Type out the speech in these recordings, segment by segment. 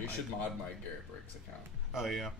You should mod my Garrett Briggs account. Oh, yeah.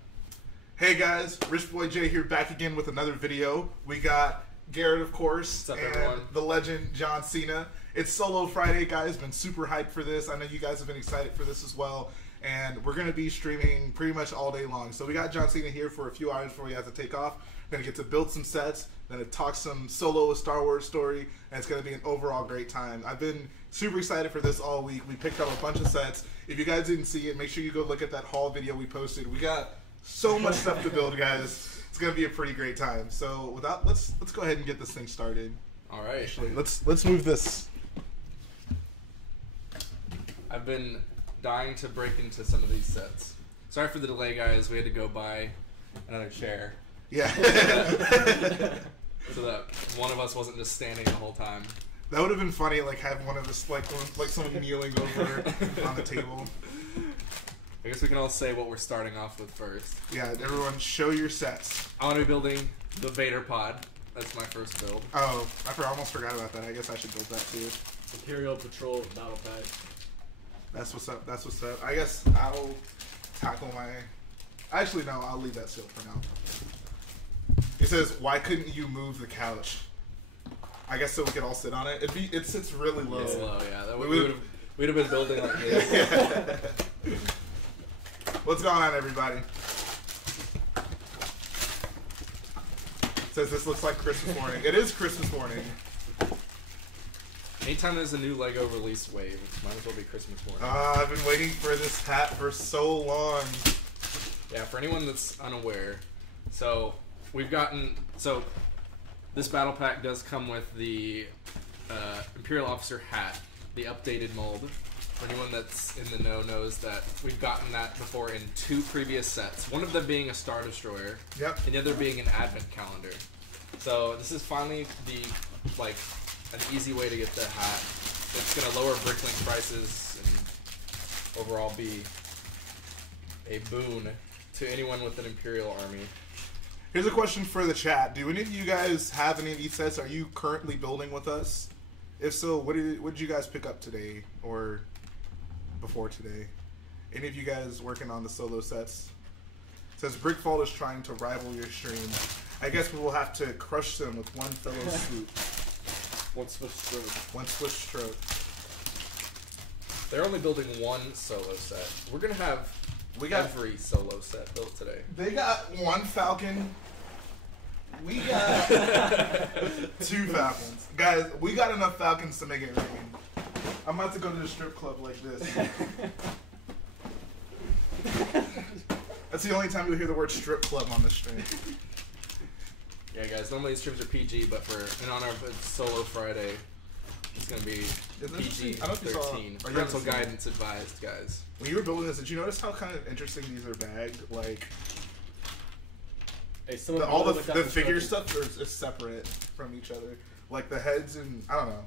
Hey, guys. Rich Boy J here, back again with another video. We got Garrett, of course, What's up, and everyone? the legend, John Cena. It's Solo Friday, guys. Been super hyped for this. I know you guys have been excited for this as well. And we're going to be streaming pretty much all day long. So we got John Cena here for a few hours before we have to take off. We're going to get to build some sets, then to talk some Solo Star Wars story, and it's going to be an overall great time. I've been super excited for this all week. We picked up a bunch of sets. If you guys didn't see it, make sure you go look at that haul video we posted. We got so much stuff to build, guys. It's going to be a pretty great time. So without, let's go ahead and get this thing started. All right. Actually, let's move this. I've been dying to break into some of these sets. Sorry for the delay, guys. We had to go buy another chair. Yeah. So that one of us wasn't just standing the whole time. That would have been funny, like have one of us, like someone kneeling over on the table. I guess we can all say what we're starting off with first. Yeah, everyone, show your sets. I want to be building the Vader pod. That's my first build. Oh, I almost forgot about that. I guess I should build that too. Imperial Patrol Battle Pack. That's what's up. That's what's up. I guess I'll tackle my... Actually, no, I'll leave that still for now. It says, why couldn't you move the couch? I guess so we could all sit on it. It sits really low. It's low, yeah. That we'd have been building like this. Yeah. What's going on, everybody? It says this looks like Christmas morning. It is Christmas morning. Anytime there's a new LEGO release wave, might as well be Christmas morning. I've been waiting for this hat for so long. Yeah, for anyone that's unaware, so we've gotten... So this battle pack does come with the Imperial Officer hat, the updated mold. For anyone that's in the know knows that we've gotten that before in 2 previous sets. One of them being a Star Destroyer, Yep. and the other being an Advent calendar. So this is finally an easy way to get the hat. It's going to lower Bricklink prices and overall be a boon to anyone with an Imperial army. Here's a question for the chat. Do any of you guys have any of these sets? Are you currently building with us? If so, what did you guys pick up today or before today? Any of you guys working on the Solo sets? It says Brickfall is trying to rival your stream. I guess we will have to crush them with one fellow swoop. One Swift Stroke. One swift stroke. They're only building one Solo set. We're going to have every Solo set built today. They got one Falcon. We got 2 Falcons. Guys, we got enough Falcons to make it rain. I'm about to go to the strip club like this. That's the only time you'll hear the word strip club on this stream. Yeah, guys, normally these streams are PG, but in honor of Solo Friday, it's going to be PG-13. Parental guidance advised, guys. When you were building this, did you notice how kind of interesting these are bagged? Like, Hey, all the figure stuff is separate from each other. Like the heads and, I don't know.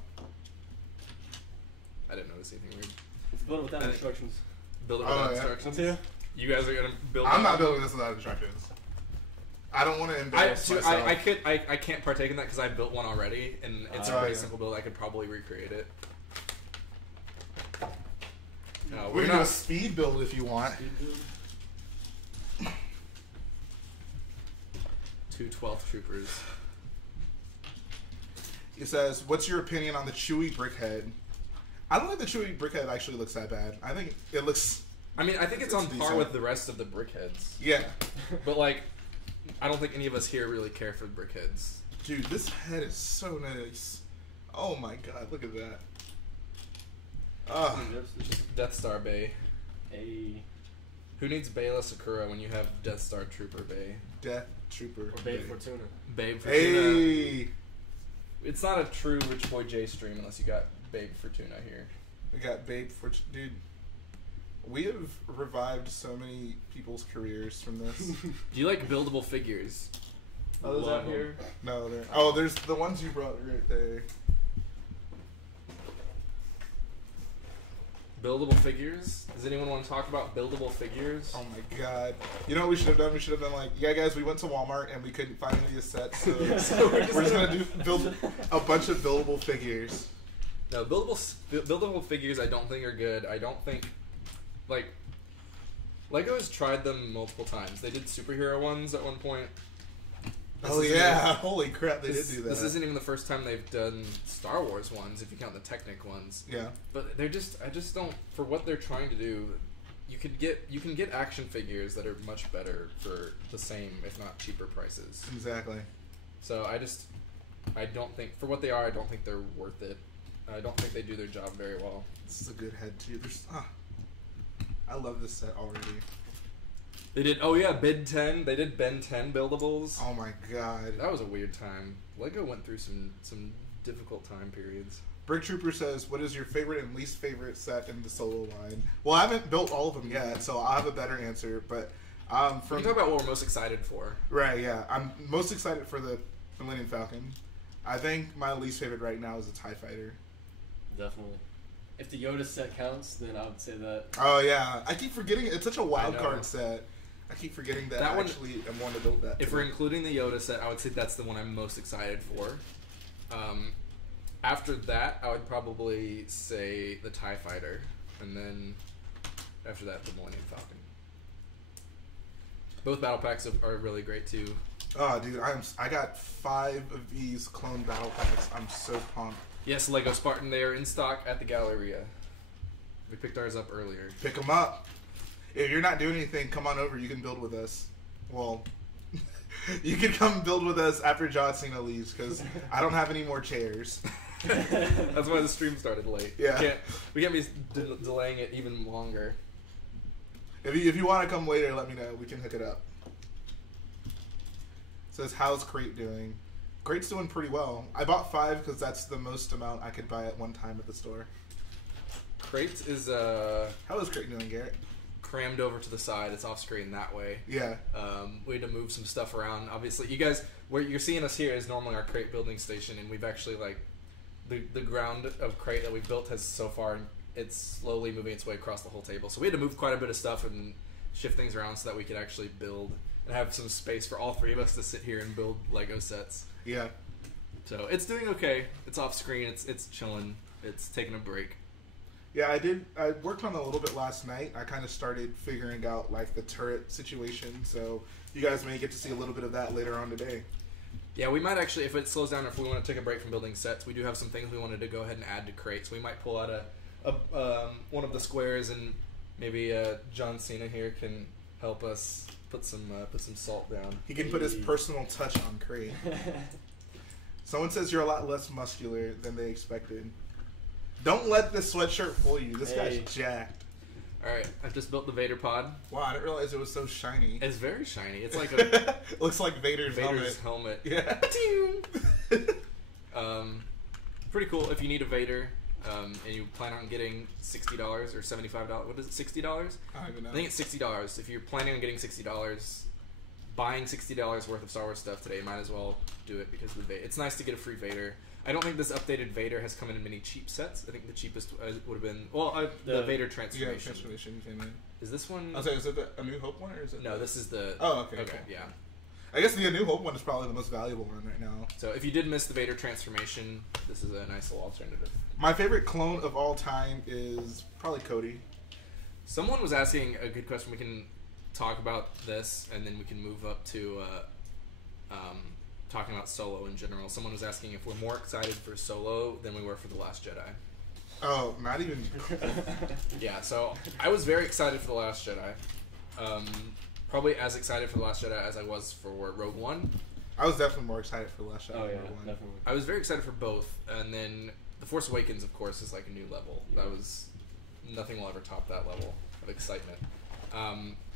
I didn't notice anything weird. It's built without instructions. Build it without instructions? Yeah. You guys are going to build I'm not building this without instructions. I don't want to embarrass myself. I can't partake in that because I built one already, and it's a pretty simple build. I could probably recreate it. No, We're gonna do a speed build if you want. 2 12th troopers. It says, what's your opinion on the Chewie brickhead? I don't think the Chewie brickhead actually looks that bad. I think it looks... I mean, I think it's on par decent with the rest of the brickheads. Yeah. But, like, I don't think any of us here really care for brickheads. Dude, this head is so nice. Oh my god, look at that. It's just Death Star Bay. a Who needs Bayla Sakura when you have Death Star Trooper Bay? Death Trooper. or Babe Fortuna. Babe Fortuna. Hey! It's not a true Rich Boy J stream unless you got Babe Fortuna here. We got Babe Fortuna. Dude, we have revived so many people's careers from this. Do you like buildable figures? Oh, those out here. No, there. Oh, there's the ones you brought right there. Buildable figures? Does anyone want to talk about buildable figures? Oh my god. You know what we should have done? We should have been like, yeah guys, we went to Walmart and we couldn't find any of the sets, so, we're just gonna build a bunch of buildable figures. No, buildable figures I don't think are good. I don't think, like, Lego has tried them multiple times. They did superhero ones at one point. Oh yeah! Holy crap, they did do that. This isn't even the first time they've done Star Wars ones, if you count the Technic ones. Yeah. But I just don't, for what they're trying to do. You can get action figures that are much better for the same, if not cheaper prices. Exactly. So I don't think, for what they are, I don't think they're worth it. I don't think they do their job very well. This is a good head too. I love this set already. They did, oh yeah, Ben 10. They did Ben 10 buildables. Oh my god. That was a weird time. Lego went through some difficult time periods. Brick Trooper says, what is your favorite and least favorite set in the Solo line? Well, I haven't built all of them yet, so I'll have a better answer, but We can talk about what we're most excited for. Right, yeah. I'm most excited for the Millennium Falcon. I think my least favorite right now is the TIE Fighter. Definitely. If the Yoda set counts, then I would say that. Oh, yeah. I keep forgetting. It's such a wild I know. card set. I keep forgetting that I one- actually am one to build that. If too. we're including the Yoda set, I would say that's the one I'm most excited for. After that, I would probably say the TIE Fighter, and then after that, the Millennium Falcon. Both battle packs are really great too. Oh, dude, I got 5 of these clone battle packs. I'm so pumped. Yes, Lego Spartan, they are in stock at the Galleria. We picked ours up earlier. Pick them up. If you're not doing anything, come on over. You can build with us. Well, you can come build with us after John Cena leaves, because I don't have any more chairs. That's why the stream started late. Yeah. We can't be delaying it even longer. If you want to come later, let me know. We can hook it up. Says, how's Crate doing? Crate's doing pretty well. I bought 5 because that's the most amount I could buy at one time at the store. Crate is How is Crate doing, Garrett? crammed over to the side. It's off screen that way. Yeah. We had to move some stuff around. Obviously, you guys, where you're seeing us here is normally our Crate building station, and we've actually, like, the ground of Crate that we've built has so far, it's slowly moving its way across the whole table. So we had to move quite a bit of stuff and shift things around so that we could actually build and have some space for all 3 of us to sit here and build Lego sets. Yeah. So it's doing okay. It's off screen. It's chilling. It's taking a break. Yeah, I worked on it a little bit last night. I kind of started figuring out, like, the turret situation, so you guys may get to see a little bit of that later on today. Yeah, we might actually, if it slows down, or if we want to take a break from building sets, we do have some things we wanted to go ahead and add to Crate. So we might pull out one of the squares, and maybe John Cena here can help us put some salt down. He can put his personal touch on Crate. Someone says you're a lot less muscular than they expected. Don't let this sweatshirt fool you. This guy's jacked. All right, I've just built the Vader pod. Wow, I didn't realize it was so shiny. It's very shiny. It's like a Looks like Vader's helmet. Yeah. Pretty cool. If you need a Vader, and you plan on getting $60 or $75, what is it? $60? I don't even know. I think it's $60. If you're planning on getting $60, buying $60 worth of Star Wars stuff today, might as well do it because of the Vader. It's nice to get a free Vader. I don't think this updated Vader has come in many cheap sets. I think the cheapest would have been the Vader transformation. Yeah, transformation came in. Is this one? I was saying, is it the A New Hope one or is it? No, this is the. Oh, okay. Okay, yeah. I guess the A New Hope one is probably the most valuable one right now. So if you did miss the Vader transformation, this is a nice little alternative. My favorite clone of all time is probably Cody. Someone was asking a good question. We can talk about this, and then we can move up to talking about Solo in general. Someone was asking if we're more excited for Solo than we were for The Last Jedi. Oh, not even. Yeah, so I was very excited for The Last Jedi. Probably as excited for The Last Jedi as I was for Rogue One. I was definitely more excited for The Last Jedi. Oh yeah, than Rogue One. definitely. I was very excited for both, and then The Force Awakens, of course, is like a new level. That was nothing will ever top that level of excitement.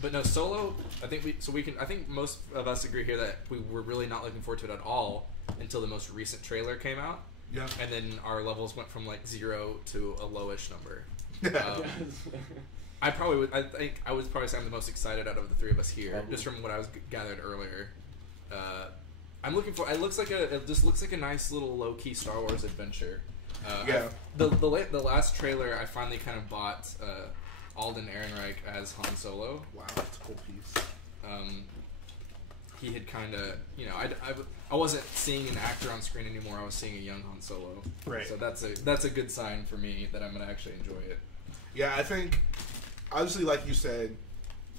But no, Solo. I think most of us agree here that we were really not looking forward to it at all until the most recent trailer came out. Yeah. And then our levels went from like 0 to a lowish number. I think I was probably the most excited out of the 3 of us here, Probably. just from what I was gathered earlier. I'm looking for. It just looks like a nice little low key Star Wars adventure. Yeah. The last trailer, I finally kind of bought Alden Ehrenreich as Han Solo. Wow, that's a cool piece. He had kind of, I wasn't seeing an actor on screen anymore. I was seeing a young Han Solo. Right. So that's a good sign for me that I'm gonna actually enjoy it. Yeah, I think, obviously, like you said,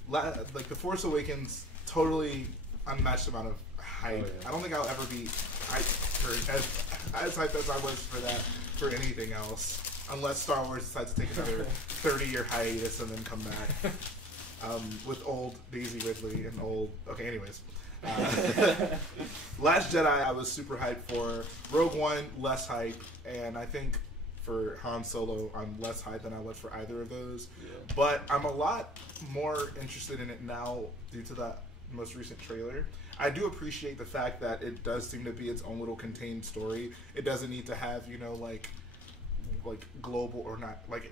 like The Force Awakens, totally unmatched amount of hype. Oh, yeah. I don't think I'll ever be hyped for as hyped as I was for that for anything else, unless Star Wars decides to take another 30-year hiatus and then come back with old Daisy Ridley and old. Okay, anyways. Last Jedi I was super hyped for. Rogue One, less hype, and I think for Han Solo I'm less hyped than I was for either of those. Yeah. But I'm a lot more interested in it now due to that most recent trailer. I do appreciate the fact that it does seem to be its own little contained story. It doesn't need to have, you know, like global or not, like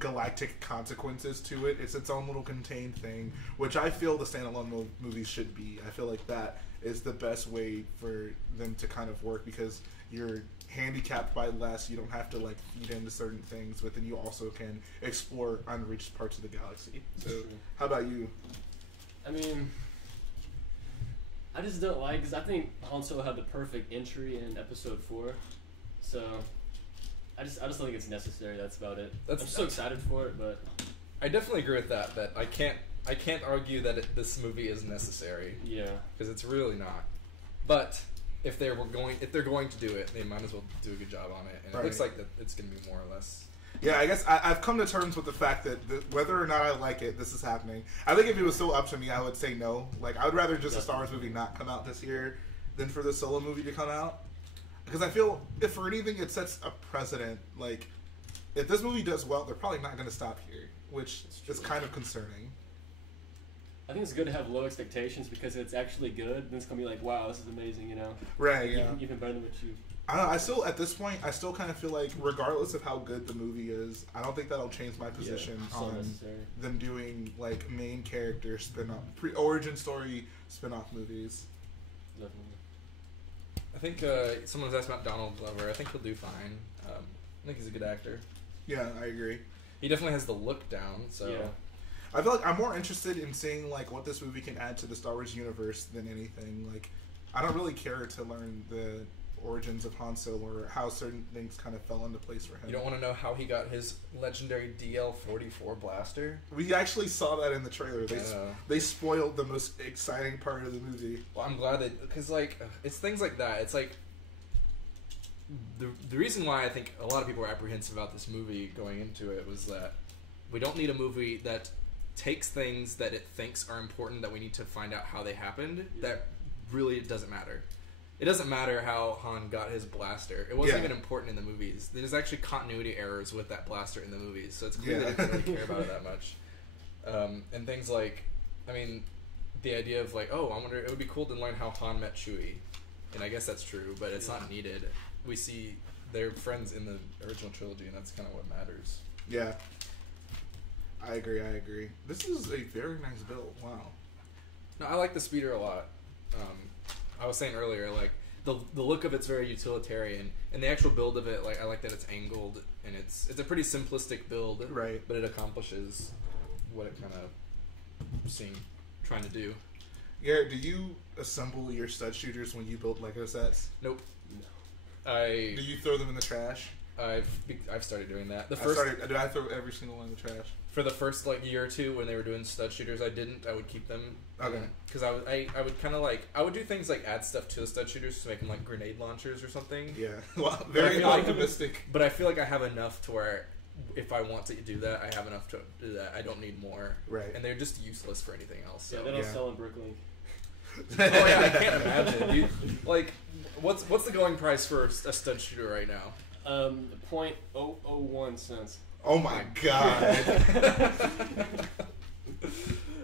galactic consequences to it. It's its own little contained thing, which I feel the standalone movies should be. I feel like that is the best way for them to kind of work, because you're handicapped by less. You don't have to like feed into certain things, but then you also can explore unreached parts of the galaxy. So, how about you? I mean, I just don't like, because I think Han Solo had the perfect entry in Episode 4, so I just don't think it's necessary. That's about it. I'm so excited for it, but I definitely agree with that. That I can't argue that this movie is necessary. yeah, Because it's really not. But if they're going to do it, they might as well do a good job on it. And Right. it looks like that it's going to be more or less. Yeah, I guess I've come to terms with the fact that whether or not I like it, this is happening. I think if it was still up to me, I would say no. Like, I would rather just a Star Wars movie not come out this year than for the Solo movie to come out. Because I feel, if for anything, it sets a precedent. Like, if this movie does well, they're probably not going to stop here, which is kind of concerning. I think it's good to have low expectations, because it's actually good, then it's gonna be like, wow, this is amazing, you know? Right, yeah. Even better than what you. I don't know, I still, at this point, I still kind of feel like, regardless of how good the movie is, I don't think that'll change my position so on necessary. them doing, like, main character spin-off, origin story spin-off movies. Definitely. I think someone was asked about Donald Glover. I think he'll do fine. I think he's a good actor. Yeah, I agree. He definitely has the look down. So Yeah. I feel like I'm more interested in seeing, like, what this movie can add to the Star Wars universe than anything. Like, I don't really care to learn the origins of Han Solo or how certain things kind of fell into place for him. you don't want to know how he got his legendary DL-44 blaster? We actually saw that in the trailer. Yeah. They spoiled the most exciting part of the movie. Well, I'm glad that, because like it's things like that. It's like the reason why I think a lot of people were apprehensive about this movie going into it was that we don't need a movie that takes things that it thinks are important that we need to find out how they happened. That really doesn't matter. It doesn't matter how Han got his blaster. It wasn't even important in the movies. There's actually continuity errors with that blaster in the movies, so it's clear that they didn't really care about it that much. And things like, I mean, the idea of like, oh, I wonder, it would be cool to learn how Han met Chewie. And I guess that's true, but it's not needed. We see they're friends in the original trilogy, and that's kind of what matters. Yeah. I agree. This is a very nice build. Wow. No, I like the speeder a lot. I was saying earlier, like the look of it's very utilitarian, and the actual build of it, like I like that it's angled, and it's a pretty simplistic build, Right? But it accomplishes what it kind of seemed trying to do. Garrett, do you assemble your stud shooters when you build Lego sets? Nope. No. Do you throw them in the trash? I've started doing that. I throw every single one in the trash. For the first like year or two when they were doing stud shooters, I didn't. I would keep them. Okay. Because I would kind of like, I would do things like add stuff to the stud shooters to make them like grenade launchers or something. Yeah. Well, But I very feel like- optimistic. But I feel like I have enough to where if I want to do that, I have enough to do that. I don't need more. Right. And they're just useless for anything else. So. Yeah, they don't Yeah. sell in Brooklyn. Oh yeah, I can't imagine. Like, what's the going price for a stud shooter right now? 0.001 cents. Oh my god.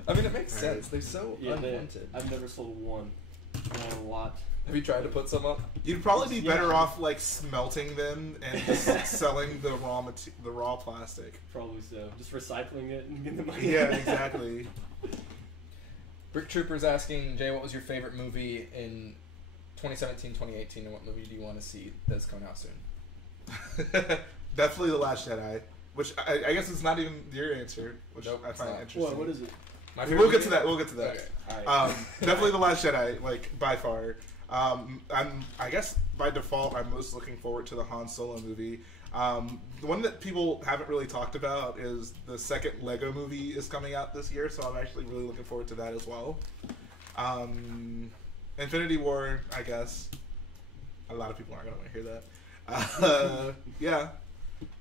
I mean, it makes sense. They're so unwanted. I've never sold one. Not a lot. Have you tried to put some up? You'd probably be better off like smelting them and just selling the raw plastic. Probably so. Just recycling it and getting the money. Yeah, exactly. Brick Trooper's asking, Jay, what was your favorite movie in 2017, 2018, and what movie do you want to see that's coming out soon? Definitely The Last Jedi, which I guess is not even your answer, which Nope, I it's find not. interesting. What is it? My We'll get movie? to that. We'll get to that. Okay. Alright. Definitely The Last Jedi, like by far. I guess by default, I'm most looking forward to the Han Solo movie. The one that people haven't really talked about is the second Lego movie is coming out this year, so I'm actually really looking forward to that as well. Infinity War, I guess. A lot of people aren't going to hear that. Yeah,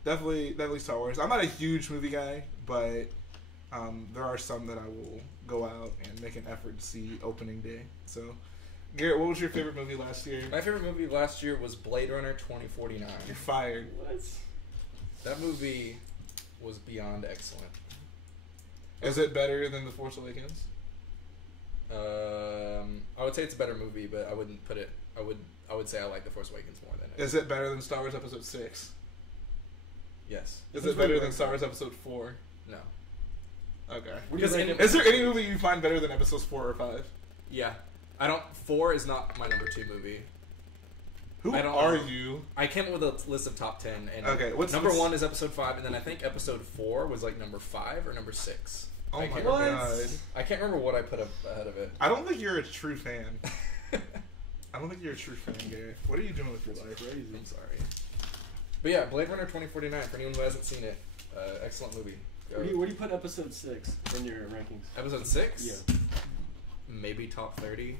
definitely Star Wars. I'm not a huge movie guy, but there are some that I will go out and make an effort to see opening day. So, Garrett, what was your favorite movie last year? My favorite movie last year was Blade Runner 2049. You're fired. What? That movie was beyond excellent. Is it better than The Force Awakens? I would say it's a better movie, but I wouldn't put it. I would say I like The Force Awakens more than it. Is it better than Star Wars Episode 6? Yes. Is it better than Star Wars Episode 4? No. Okay. Because Is there any movie you find better than Episodes 4 or 5? Yeah. 4 is not my number 2 movie. Who I don't are know. you? I came up with a list of top 10, and Okay, number 1 is Episode 5, and then I think Episode 4 was like number 5 or number 6. Oh I my can't god. remember. I can't remember what I put up ahead of it. I don't think you're a true fan. I don't think you're a true fan, Garrett. What are you doing with your life? Crazy. I'm sorry. But yeah, Blade Runner 2049, for anyone who hasn't seen it, excellent movie. Where do you put Episode 6 in your rankings? Episode 6? Yeah. Maybe top 30.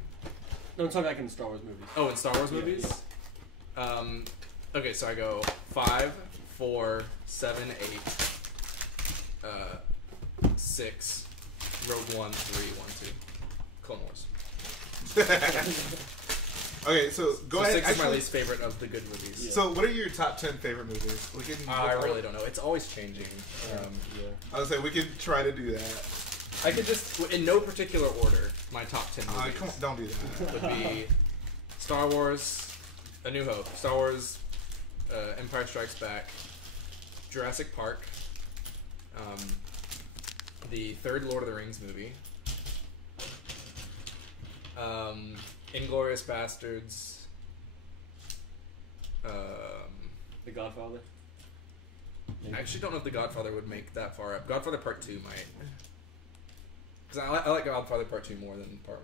No, I'm talking like in Star Wars movies. Oh, in Star Wars Yeah, movies? Okay, so I go 5, 4, 7, 8, 6, Rogue One, 3, 1, 2. Clone Wars. Okay, so go ahead. 6 is my least favorite of the good movies. Yeah. So, what are your top 10 favorite movies? We can. I really don't know. It's always changing. Yeah. I was say we could try to do that. I could just, in no particular order, my top 10 movies Come on, don't do that. would be Star Wars, A New Hope, Star Wars, Empire Strikes Back, Jurassic Park, the third Lord of the Rings movie, Inglourious Bastards, The Godfather. I actually don't know if The Godfather would make that far up. Godfather Part 2 might. Because I like Godfather Part 2 more than Part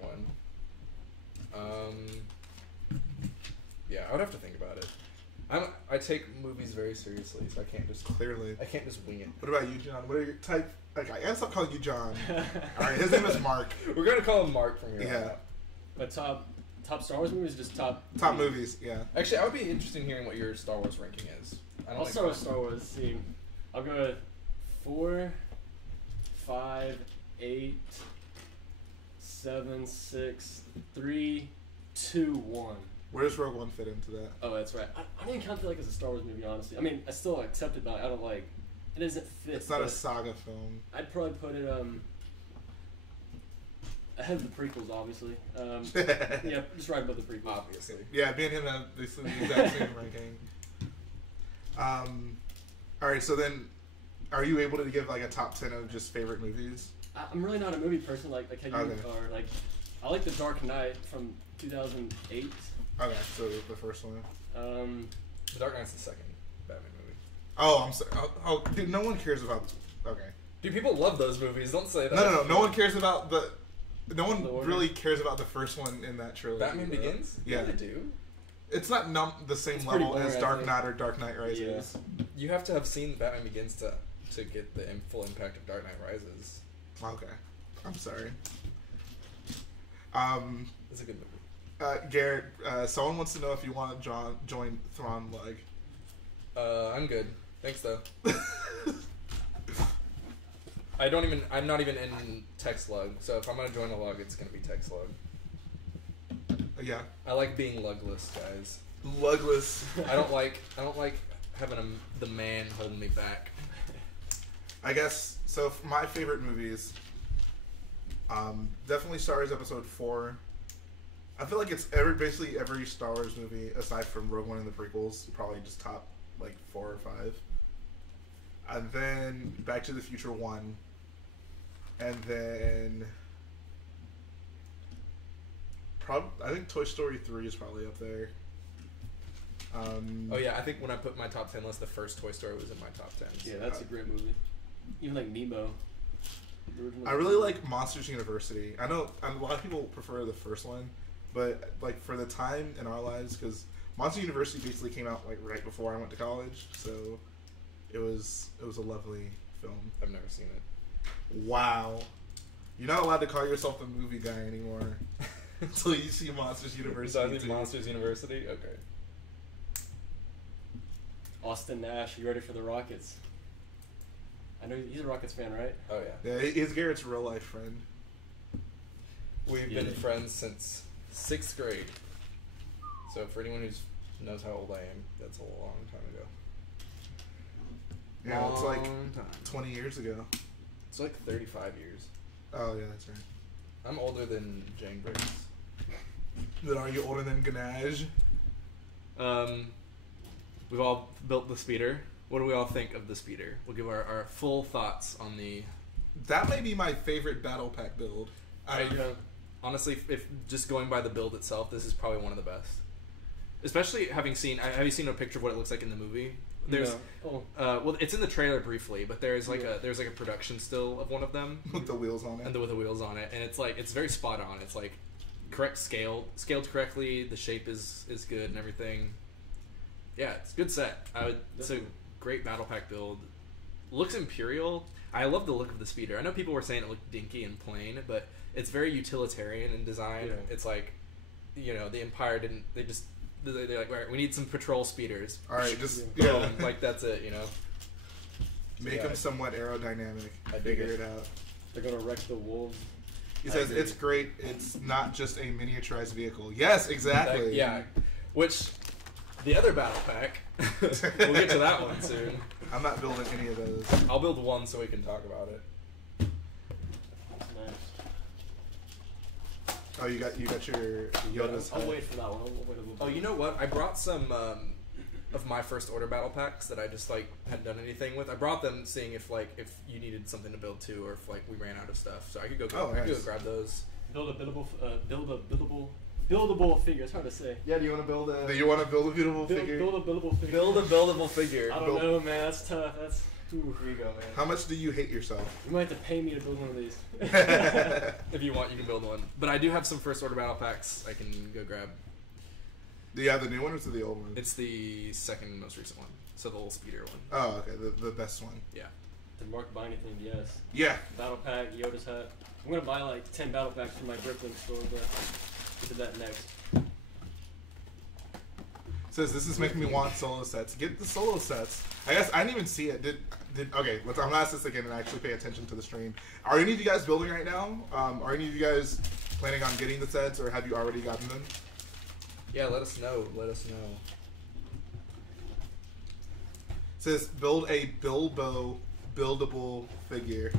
1. Yeah, I would have to think about it. I take movies very seriously, so I can't just Clearly. wing it. What about you, John? What are your type? Okay, I guess I'll call you John. All right, his name is Mark. We're gonna call him Mark from here on Yeah. out. But top Star Wars movies, just top Movies, yeah. Actually, I would be interested in hearing what your Star Wars ranking is. I'll start with Star Wars. See, I'll go with 4, 5, 8, 7, 6, 3, 2, 1. Where does Rogue One fit into that? Oh, that's right. I don't even count it like as a Star Wars movie, honestly. I mean, I still accept it, but I don't like. It doesn't fit. It's not a but saga film. I'd probably put it ahead of the prequels, obviously. Yeah, just right above the prequels. Obviously. Yeah, me and him have the exact same ranking. All right, so then, are you able to give like a top 10 of just favorite movies? I'm really not a movie person like how you Okay. are. Like, I like The Dark Knight from 2008. Okay, so the first one. The Dark Knight's the second Batman movie. Oh, I'm sorry. Oh, dude, no one cares about. Okay. Dude, people love those movies. Don't say that. No. No one cares about the. No one The order? really cares about the first one in that trilogy. Batman though. Begins? Yeah. They do. It's not the same It's pretty level as boring, I Dark think. Knight or Dark Knight Rises. You have to have seen Batman Begins to get the full impact of Dark Knight Rises. Okay. I'm sorry. It's a good movie. Garrett, someone wants to know if you want to join Thrawn Leg. I'm good. Thanks though. I'm not even in text lug, so if I'm gonna join a lug, it's gonna be text lug. Yeah. I like being lugless, guys. Lugless. I don't like having the man holding me back. I guess, so for my favorite movies, definitely Star Wars Episode 4. I feel like it's basically every Star Wars movie, aside from Rogue One and the prequels, probably just top, like, 4 or 5. And then Back to the Future 1. And then I think Toy Story 3 is probably up there. Oh yeah, I think when I put my top 10 list, the first Toy Story was in my top 10. Yeah, that's a great movie. Even like Nemo. The original. I really like Monsters University. I know a lot of people prefer the first one, but like for the time in our lives, because Monster University basically came out like right before I went to college, so it was a lovely film. I've never seen it. Wow, you're not allowed to call yourself a movie guy anymore until you see Monsters University. So Monsters University. Okay. Austin Nash, you ready for the Rockets? I know he's a Rockets fan, right? Oh yeah. Yeah, he's Garrett's real life friend. We've been friends since 6th grade. So for anyone who knows how old I am, that's a long time ago. Yeah, it's like Long time. 20 years ago. It's like 35 years. Oh yeah, that's right. I'm older than Jane Briggs. Then are you older than Ganesh? We've all built the speeder. What do we all think of the speeder? We'll give our full thoughts on the... That may be my favorite battle pack build. Honestly, if just going by the build itself, this is probably one of the best. Especially have you seen a picture of what it looks like in the movie? There's well, it's in the trailer briefly, but there's like a production still of one of them with the wheels on it. and with the wheels on it, and it's very spot on. It's like correct scaled correctly. The shape is good and everything. Yeah, it's a good set. It's a great battle pack build. Looks imperial. I love the look of the speeder. I know people were saying it looked dinky and plain, but it's very utilitarian in design. Yeah. It's like, the Empire didn't. They're like, right, we need some patrol speeders. All right, just Boom, like that's it. Make them somewhat aerodynamic. I dig Figure it. it out. They're gonna wreck the wolves. He says agree. it's great. It's not just a miniaturized vehicle. Yes, exactly. Yeah, which the other battle pack. We'll get to that one soon. I'm not building any of those. I'll build one so we can talk about it. Nice. Oh, you got your Yoda's I'll head. wait for that one. I'll wait a little bit. Oh, you know what? I brought some of my first order battle packs that I just hadn't done anything with. I brought them, seeing if you needed something to build too, or if we ran out of stuff. So I could go grab those. Build a buildable figure. It's hard to say. Yeah. Do you want to build a? Do you want to build a beautiful figure? Build a buildable figure. Build a buildable figure. I don't know, man. That's tough. That's. Here you go, man. How much do you hate yourself? You might have to pay me to build one of these. If you want, you can build one. But I do have some first order battle packs I can go grab. Do you have the new one or is it the old one? It's the second most recent one. So the little speeder one. Oh, okay. The best one. Yeah. The Mark Binding thing, yes. Yeah. Battle pack, Yoda's hat. I'm gonna buy like 10 battle packs from my Brooklyn store, but we'll do that next. Says this is making me want solo sets. Get the solo sets. I guess I didn't even see it. Okay, I'm gonna ask this again and actually pay attention to the stream. Are any of you guys building right now? Are any of you guys planning on getting the sets, or have you already gotten them? Yeah, let us know. Says build a Bilbo buildable figure.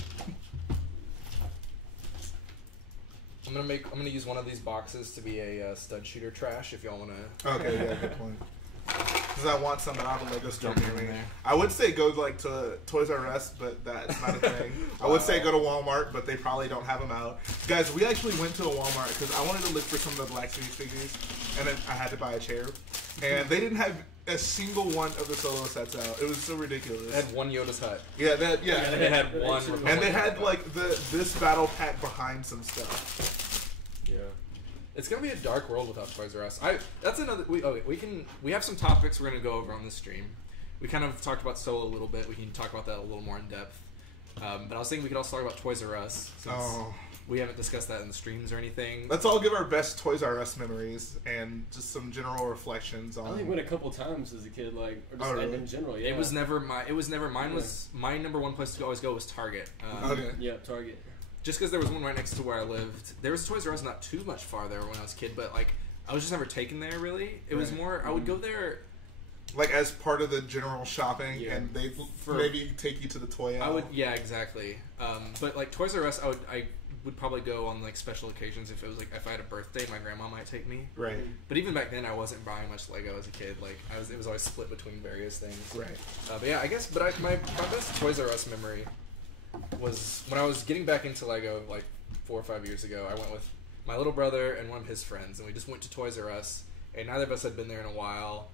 I'm gonna use one of these boxes to be a stud shooter trash. If y'all wanna. Okay, yeah, good point. Because I want some, but I have a Lego store Jump near in me. there. I would say go to Toys R Us, but that's not a thing. I would say go to Walmart, but they probably don't have them out. Guys, we actually went to a Walmart because I wanted to look for some of the Black Series figures, and then I had to buy a chair, and they didn't have a single one of the solo sets out. It was so ridiculous. They had one Yoda's hut. Yeah, They had one. and they had like this battle pack behind some stuff. Yeah. It's gonna be a dark world without Toys R Us. That's another. We have some topics we're gonna go over on this stream. We kind of talked about Solo a little bit. We can talk about that a little more in depth. But I was thinking we could also talk about Toys R Us since we haven't discussed that in the streams or anything. Let's all give our best Toys R Us memories and just some general reflections on. I only went a couple times as a kid, or just really? in general. Yeah. It was never mine. Was my number one place to always go was Target. Okay. Yeah, Target. Just because there was one right next to where I lived. There was Toys R Us not too much farther when I was a kid, but I was just never taken there really. It was more I would go there like as part of the general shopping, Yeah. and they maybe take you to the toy aisle. Exactly. But Toys R Us, I would probably go on special occasions if it was if I had a birthday, my grandma might take me. Right. But even back then, I wasn't buying much Lego as a kid. It was always split between various things. Right. But yeah, I guess. But my best Toys R Us memory was when I was getting back into Lego 4 or 5 years ago. I went with my little brother and one of his friends, and we just went to Toys R Us. And neither of us had been there in a while,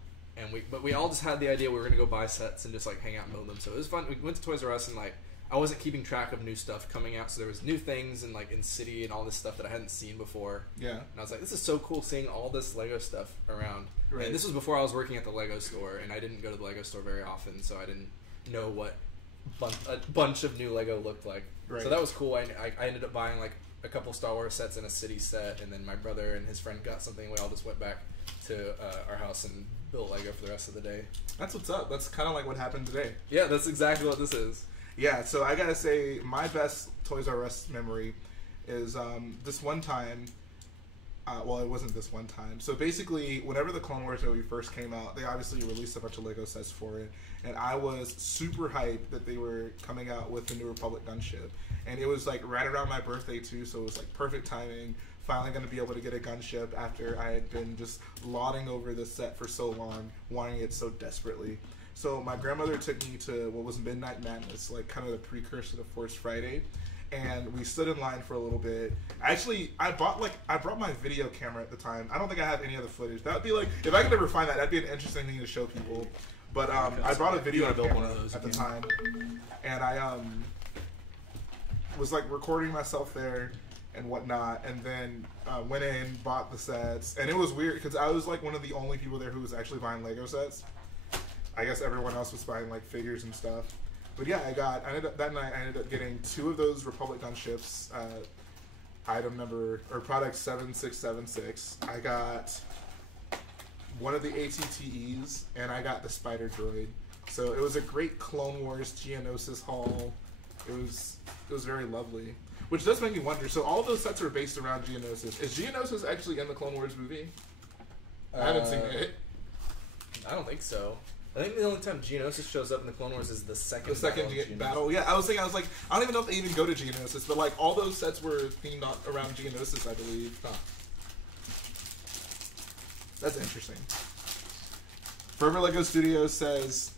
but we all just had the idea we were gonna go buy sets and just hang out and build them. So it was fun. We went to Toys R Us and I wasn't keeping track of new stuff coming out, so there was new things and like in city and all this stuff that I hadn't seen before. Yeah. And I was like, this is so cool seeing all this Lego stuff around. Right. And this was before I was working at the Lego store, and I didn't go to the Lego store very often, so I didn't know what a bunch of new Lego looked like. Right. So that was cool. I ended up buying like a couple Star Wars sets and a city set, and then my brother and his friend got something. We all just went back to our house and built Lego for the rest of the day. That's what's up. That's kind of like what happened today. Yeah, that's exactly what this is. Yeah, so I gotta say, my best Toys R Us memory is this one time. Well, it wasn't this one time. So basically, whenever the Clone Wars movie first came out, they obviously released a bunch of Lego sets for it, and I was super hyped that they were coming out with the New Republic gunship. And it was like right around my birthday too, so it was like perfect timing. Finally going to be able to get a gunship after I had been just lauding over this set for so long, wanting it so desperately. So my grandmother took me to what was Midnight Madness, like kind of the precursor to Force Friday, and we stood in line for a little bit. Actually, I brought my video camera at the time. I don't think I have any of the footage. That would be like, if I could ever find that, that'd be an interesting thing to show people. But I brought a video camera at the time, and I was like recording myself there and whatnot, and then went in, bought the sets, and it was weird because I was like one of the only people there who was actually buying Lego sets. I guess everyone else was buying like figures and stuff. But yeah, that night I ended up getting 2 of those Republic gunships, item number, or product 7676. I got one of the ATTEs, and I got the Spider Droid. So it was a great Clone Wars Geonosis haul. It was very lovely. Which does make me wonder, so all of those sets are based around Geonosis. Is Geonosis actually in the Clone Wars movie? I haven't seen it. I don't think so. I think the only time Geonosis shows up in the Clone Wars is the second battle. Yeah, I was like, I don't even know if they even go to Geonosis, but like all those sets were themed around Geonosis, I believe. Huh. That's interesting. Forever Lego Studios says,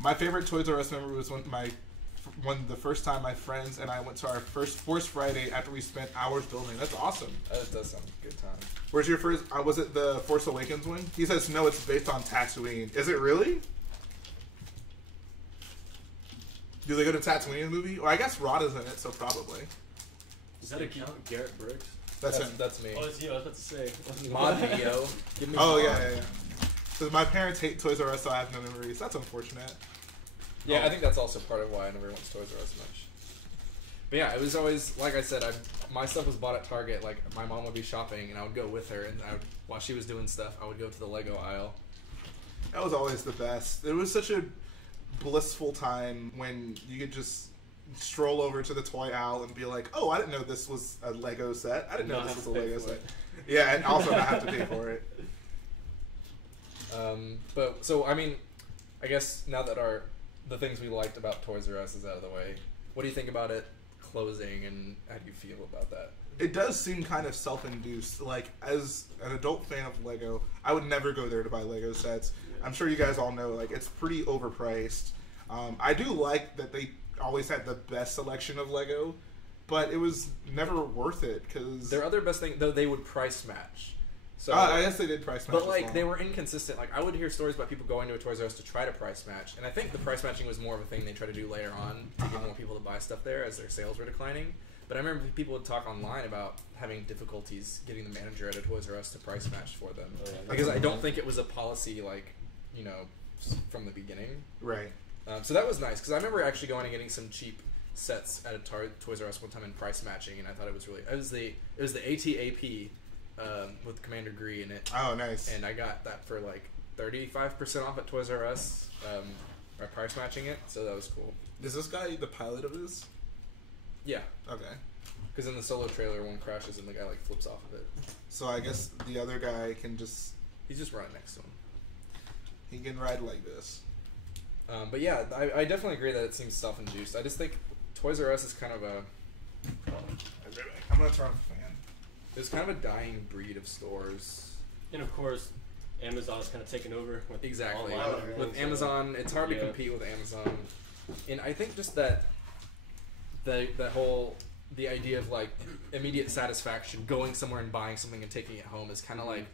my favorite Toys R Us memory was when the first time my friends and I went to our first Force Friday after we spent hours building. That's awesome. That does sound like a good time. Where's your first? Was it the Force Awakens one? He says no. It's based on Tatooine. Is it really? Do they go to Tatooine in the movie? Well, I guess Rod is in it, so probably. Does that account Garrett Brooks? That's him. That's me. Oh, it's you. I was about to say. Mod video. Give me Oh yeah. So my parents hate Toys R Us, so I have no memories. That's unfortunate. Yeah, I think that's also part of why I never went to Toys R Us much. But yeah, it was always, like I said, my stuff was bought at Target. Like, my mom would be shopping, and I would go with her, and while she was doing stuff, I would go to the Lego aisle. That was always the best. It was such a blissful time when you could just stroll over to the toy aisle and be like, oh, I didn't know this was a Lego set. I didn't know this was a Lego set. Yeah, and also not have to pay for it. But, so, I mean, I guess now that the things we liked about Toys R Us is out of the way, what do you think about it closing, and how do you feel about that? It does seem kind of self-induced. Like, as an adult fan of Lego, I would never go there to buy Lego sets. I'm sure you guys all know, like, it's pretty overpriced. I do like that they always had the best selection of Lego, but it was never worth it, because... Their other best thing, though, they would price match. So, I guess they did price match. But like they were inconsistent. Like I would hear stories about people going to a Toys R Us to try to price match, and I think the price matching was more of a thing they tried to do later on to get more people to buy stuff there as their sales were declining. But I remember people would talk online about having difficulties getting the manager at a Toys R Us to price match for them because I don't think it was a policy from the beginning. Right. So that was nice because I remember actually going and getting some cheap sets at a Toys R Us one time and price matching, and I thought it was really it was the AT-AP. With Commander Gree in it. Oh, nice. And I got that for like 35% off at Toys R Us by price matching it, so that was cool. Is this guy the pilot of this? Yeah. Okay. Because in the solo trailer, one crashes and the guy like flips off of it. So I guess the other guy can just... He's just running next to him. He can ride like this. But yeah, I definitely agree that it seems self-induced. I just think Toys R Us is kind of a... I'm going to turn off the fan. It's kind of a dying breed of stores. And of course, Amazon's kind of taken over with exactly. online and everything, with Amazon, it's hard to compete with Amazon. And I think just that the idea of like immediate satisfaction, going somewhere and buying something and taking it home is kind of like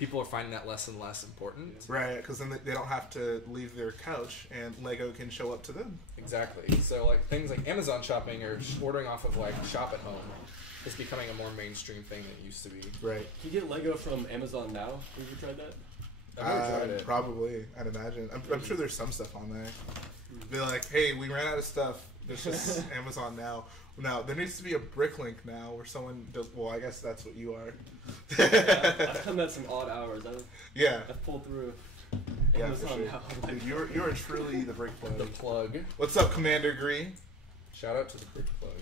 people are finding that less and less important. Right, because then they don't have to leave their couch, and Lego can show up to them. Exactly. So like things like Amazon shopping or ordering off of like Shop at Home is becoming a more mainstream thing than it used to be. Right. Can you get Lego from Amazon now? Have you tried that? I've never tried it. Probably, I'd imagine. I'm sure there's some stuff on there. They're like, hey, we ran out of stuff. There's just Amazon now. Now, there needs to be a Bricklink now where someone does... Well, I guess that's what you are. I've come at some odd hours. I've pulled through Amazon for sure. now. Dude, you are truly the brick plug. The plug. What's up, Commander Green? Shout out to the brick plug.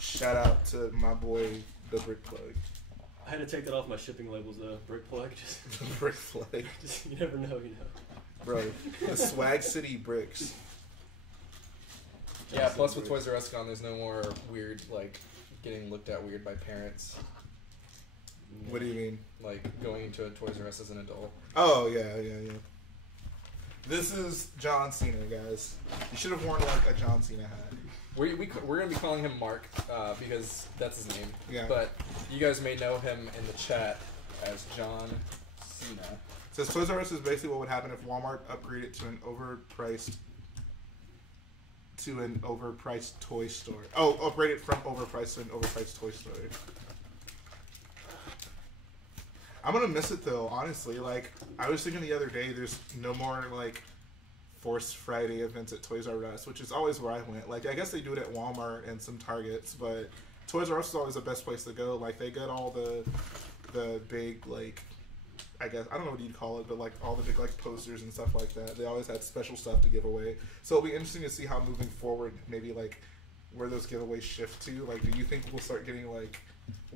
Shout out to my boy, the brick plug. I had to take that off my shipping labels though. Brick plug. The brick plug. Just, you never know, you know. Bro, the Swag City bricks. Yeah, plus with Toys R Us gone, there's no more weird, like, getting looked at weird by parents. What do you mean? Like, going into a Toys R Us as an adult. Oh, yeah. This is John Cena, guys. You should have worn, like, a John Cena hat. We're going to be calling him Mark, because that's his name. Yeah. But you guys may know him in the chat as John Cena. It says Toys R Us is basically what would happen if Walmart upgraded to an overpriced toy store. Oh, upgraded from overpriced to an overpriced toy store. I'm gonna miss it though, honestly. Like, I was thinking the other day, there's no more like Force Friday events at Toys R Us, which is always where I went. Like, I guess they do it at Walmart and some Targets, but Toys R Us is always the best place to go. Like, they get all the big, like, I guess, I don't know what you'd call it, but like all the big like posters and stuff like that. They always had special stuff to give away. So it'll be interesting to see how moving forward, maybe like where those giveaways shift to. Like, do you think we'll start getting like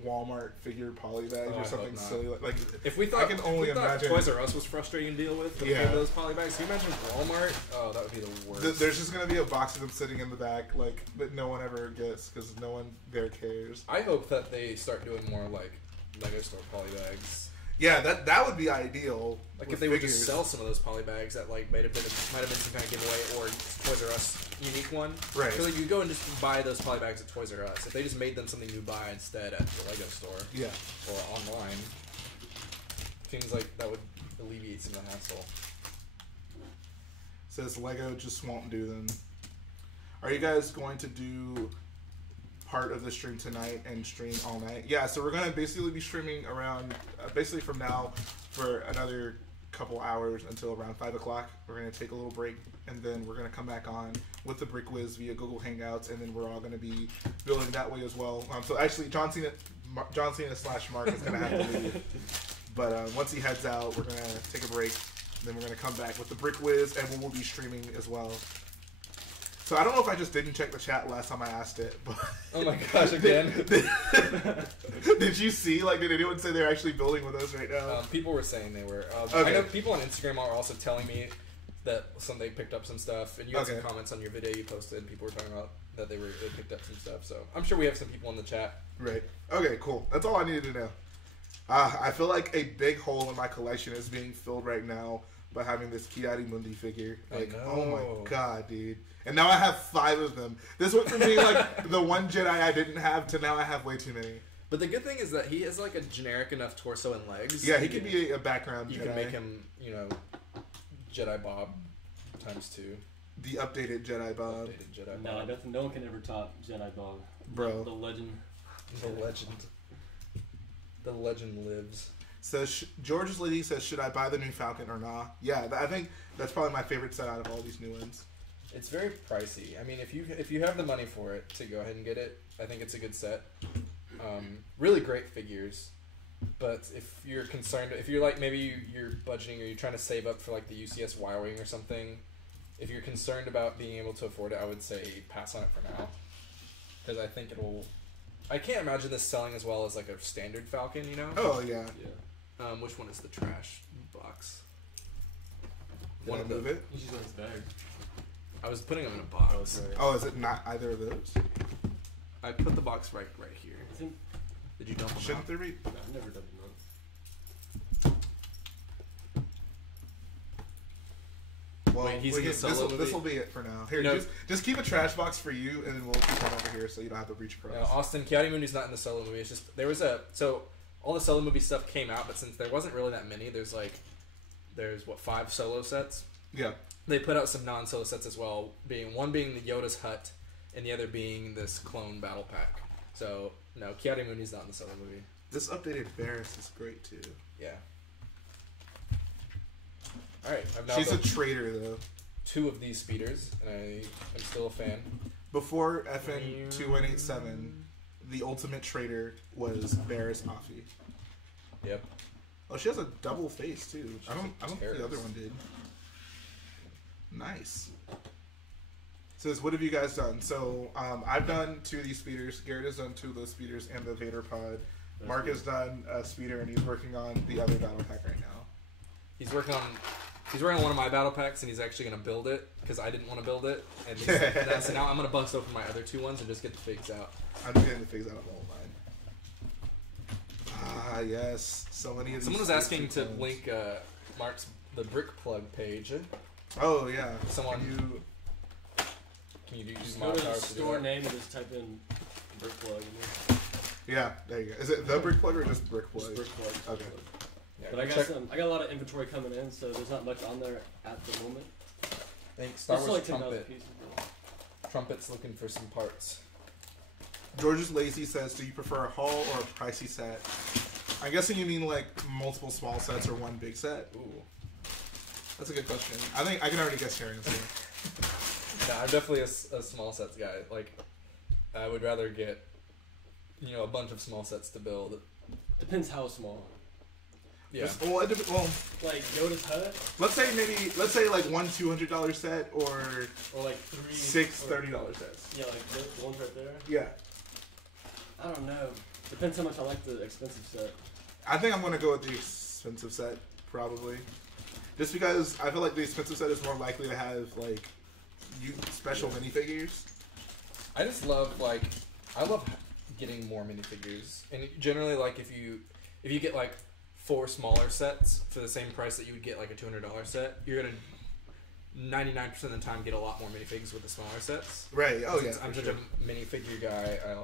Walmart figure poly bags or something silly? Like, if we thought, I can only imagine Toys R Us was frustrating to deal with, those poly bags. Can you imagine Walmart? Oh, that would be the worst. There's just gonna be a box of them sitting in the back, like, that no one ever gets because no one there cares. I hope that they start doing more like Lego store poly bags. Yeah, that would be ideal. Like if they would just sell some of those poly bags that like might have been some kind of giveaway or Toys R Us unique one. Right. So like you go and just buy those poly bags at Toys R Us. If they just made them something you buy instead at the Lego store. Yeah. Or online. Seems like that would alleviate some of the hassle. Says Lego just won't do them. Are you guys going to do part of the stream tonight and stream all night? Yeah, so we're going to basically be streaming around, basically from now for another couple hours until around 5 o'clock. We're going to take a little break, and then we're going to come back on with the Brick Whiz via Google Hangouts, and then we're all going to be building that way as well. So actually, John Cena / Mark is going to have to leave. But once he heads out, we're going to take a break, and then we're going to come back with the Brick Whiz, and we'll be streaming as well. So I don't know if I just didn't check the chat last time I asked it, but oh my gosh, again. Did you see, like, did anyone say they're actually building with us right now? People were saying they were. Okay. I know people on Instagram are also telling me that they picked up some stuff, and you had some comments on your video you posted, and people were talking about that they picked up some stuff, so I'm sure we have some people in the chat. Right. Okay, cool. That's all I needed to know. I feel like a big hole in my collection is being filled right now by having this Ki-Adi-Mundi figure. Like, oh my god, dude. And now I have 5 of them. This went from being like the one Jedi I didn't have to now I have way too many. But the good thing is that he has like a generic enough torso and legs. Yeah, he could be a background You Jedi. can make him, Jedi Bob ×2. The updated Jedi Bob. Updated Jedi Bob. No one can ever top Jedi Bob. Bro. The legend. The legend. The legend lives. So George's Lady says, should I buy the new Falcon or not? Yeah, I think that's probably my favorite set out of all these new ones. It's very pricey. I mean, if you have the money for it to go ahead and get it, I think it's a good set. Really great figures. But if you're concerned, if you're like maybe you're budgeting or you're trying to save up for like the UCS Y-Wing or something, if you're concerned about being able to afford it, I would say pass on it for now. Because I think it'll... I can't imagine this selling as well as like a standard Falcon, Oh, yeah. Which one is the trash box? Want to move it? He's just on his bag. I was putting them in a box. Oh, is it not either of those? I put the box right here. I think... Did you dump them Shouldn't out? there be? No, I've never done that. Well, Wait, he's in the solo movie? This will be it for now. Here, just keep a trash box for you, and then we'll keep one over here so you don't have to reach across. No, Austin, Ki-Adi-Mundi's not in the solo movie. It's just, there was a... So, all the solo movie stuff came out, but since there wasn't really that many, there's 5 solo sets. Yeah. They put out some non-solo sets as well, one being the Yoda's hut, and the other being this clone battle pack. So no, Kiadi-Muuni's not in the solo movie. This updated Varys is great too. Yeah. All right, I've now She's a built traitor though. 2 of these speeders, and I am still a fan. Before FN 2187, the ultimate traitor was Varys Offee. Yep. Oh, she has a double face too. I don't think the terrorist. other one did. Nice. Says, what have you guys done? So, I've done 2 of these speeders. Garrett has done 2 of those speeders and the Vader pod. Mark has done a speeder, and he's working on the other battle pack right now. He's working on one of my battle packs, and he's actually going to build it because I didn't want to build it. And so now I'm going to bust open my other 2 ones and just get the figs out. I'm just getting the figs out of all mine. Ah, yes. So many of these. Someone was asking to link Mark's the brick plug page. Oh yeah. Someone can you use my Go to the powers to do store that? name and just type in brick plug. Yeah, there you go. Is it the brick plug or just brick plug? Just brick plug. Okay. Yeah, But I got a lot of inventory coming in, so there's not much on there at the moment. I think Star It's Wars like 10,000 Trumpet. pieces. Trumpet's looking for some parts. George's Lazy says, do you prefer a haul or a pricey set? I'm guessing you mean like multiple small sets or one big set. Ooh. That's a good question. I think I can already guess your answer. No, I'm definitely a small sets guy. Like, I would rather get, a bunch of small sets to build. Depends how small. Yeah. Well, Like Yoda's hut, let's say like one $200 set or or like 3 6 or- $30 sets. Yeah, like the ones right there. Yeah. I don't know. Depends how much I like the expensive set. I think I'm gonna go with the expensive set probably, just because I feel like the expensive set is more likely to have like special minifigures. I just love I love getting more minifigures, and generally if you get 4 smaller sets for the same price that you would get like a $200 set, you're gonna 99% of the time get a lot more minifigs with the smaller sets. Right. Oh yeah. Since I'm such a minifigure guy. I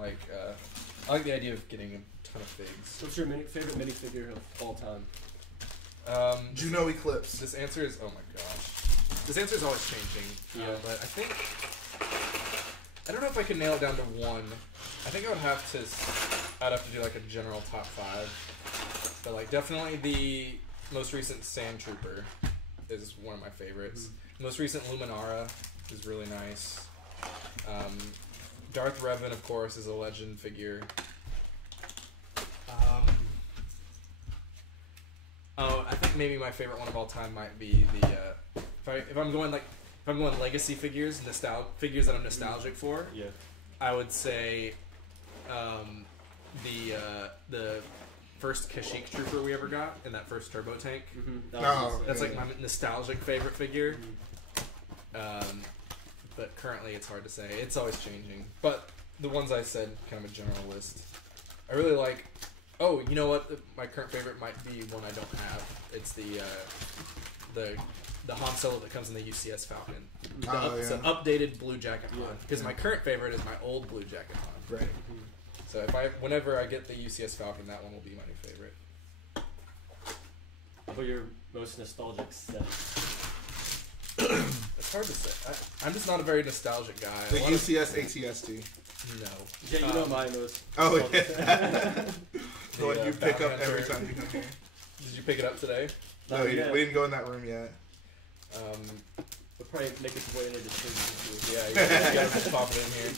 like the idea of getting a ton of figs. What's your favorite minifigure of all time? Juno Eclipse. This answer is, oh my gosh. This answer is always changing. Yeah. But I don't know if I could nail it down to one. I think I'd have to do a general top 5. But definitely the most recent Sand Trooper is one of my favorites. Mm-hmm. Most recent Luminara is really nice. Darth Revan, of course, is a legend figure. I think maybe my favorite one of all time might be the if I'm going legacy figures, figures that I'm nostalgic for. Yeah. I would say the first Kashyyyk Trooper we ever got in that first turbo tank. Mm-hmm. That's my nostalgic favorite figure. But currently it's hard to say. It's always changing. But the ones I said, kind of a general list. I really like. Oh, you know what? My current favorite might be one I don't have. It's the Han Solo that comes in the UCS Falcon. It's an updated blue jacket Han. Because my current favorite is my old blue jacket Han. Right. So whenever I get the UCS Falcon, that one will be my new favorite. For your most nostalgic set. It's hard to say. I'm just not a very nostalgic guy. The UCS ATST. No. Yeah, you know my most. Oh nostalgic yeah. set. The one you pick up Batman every Hunter. time you come here. Did you pick it up today? No, we didn't go in that room yet. We'll probably make its way into the stream. Yeah, you gotta just pop it in here.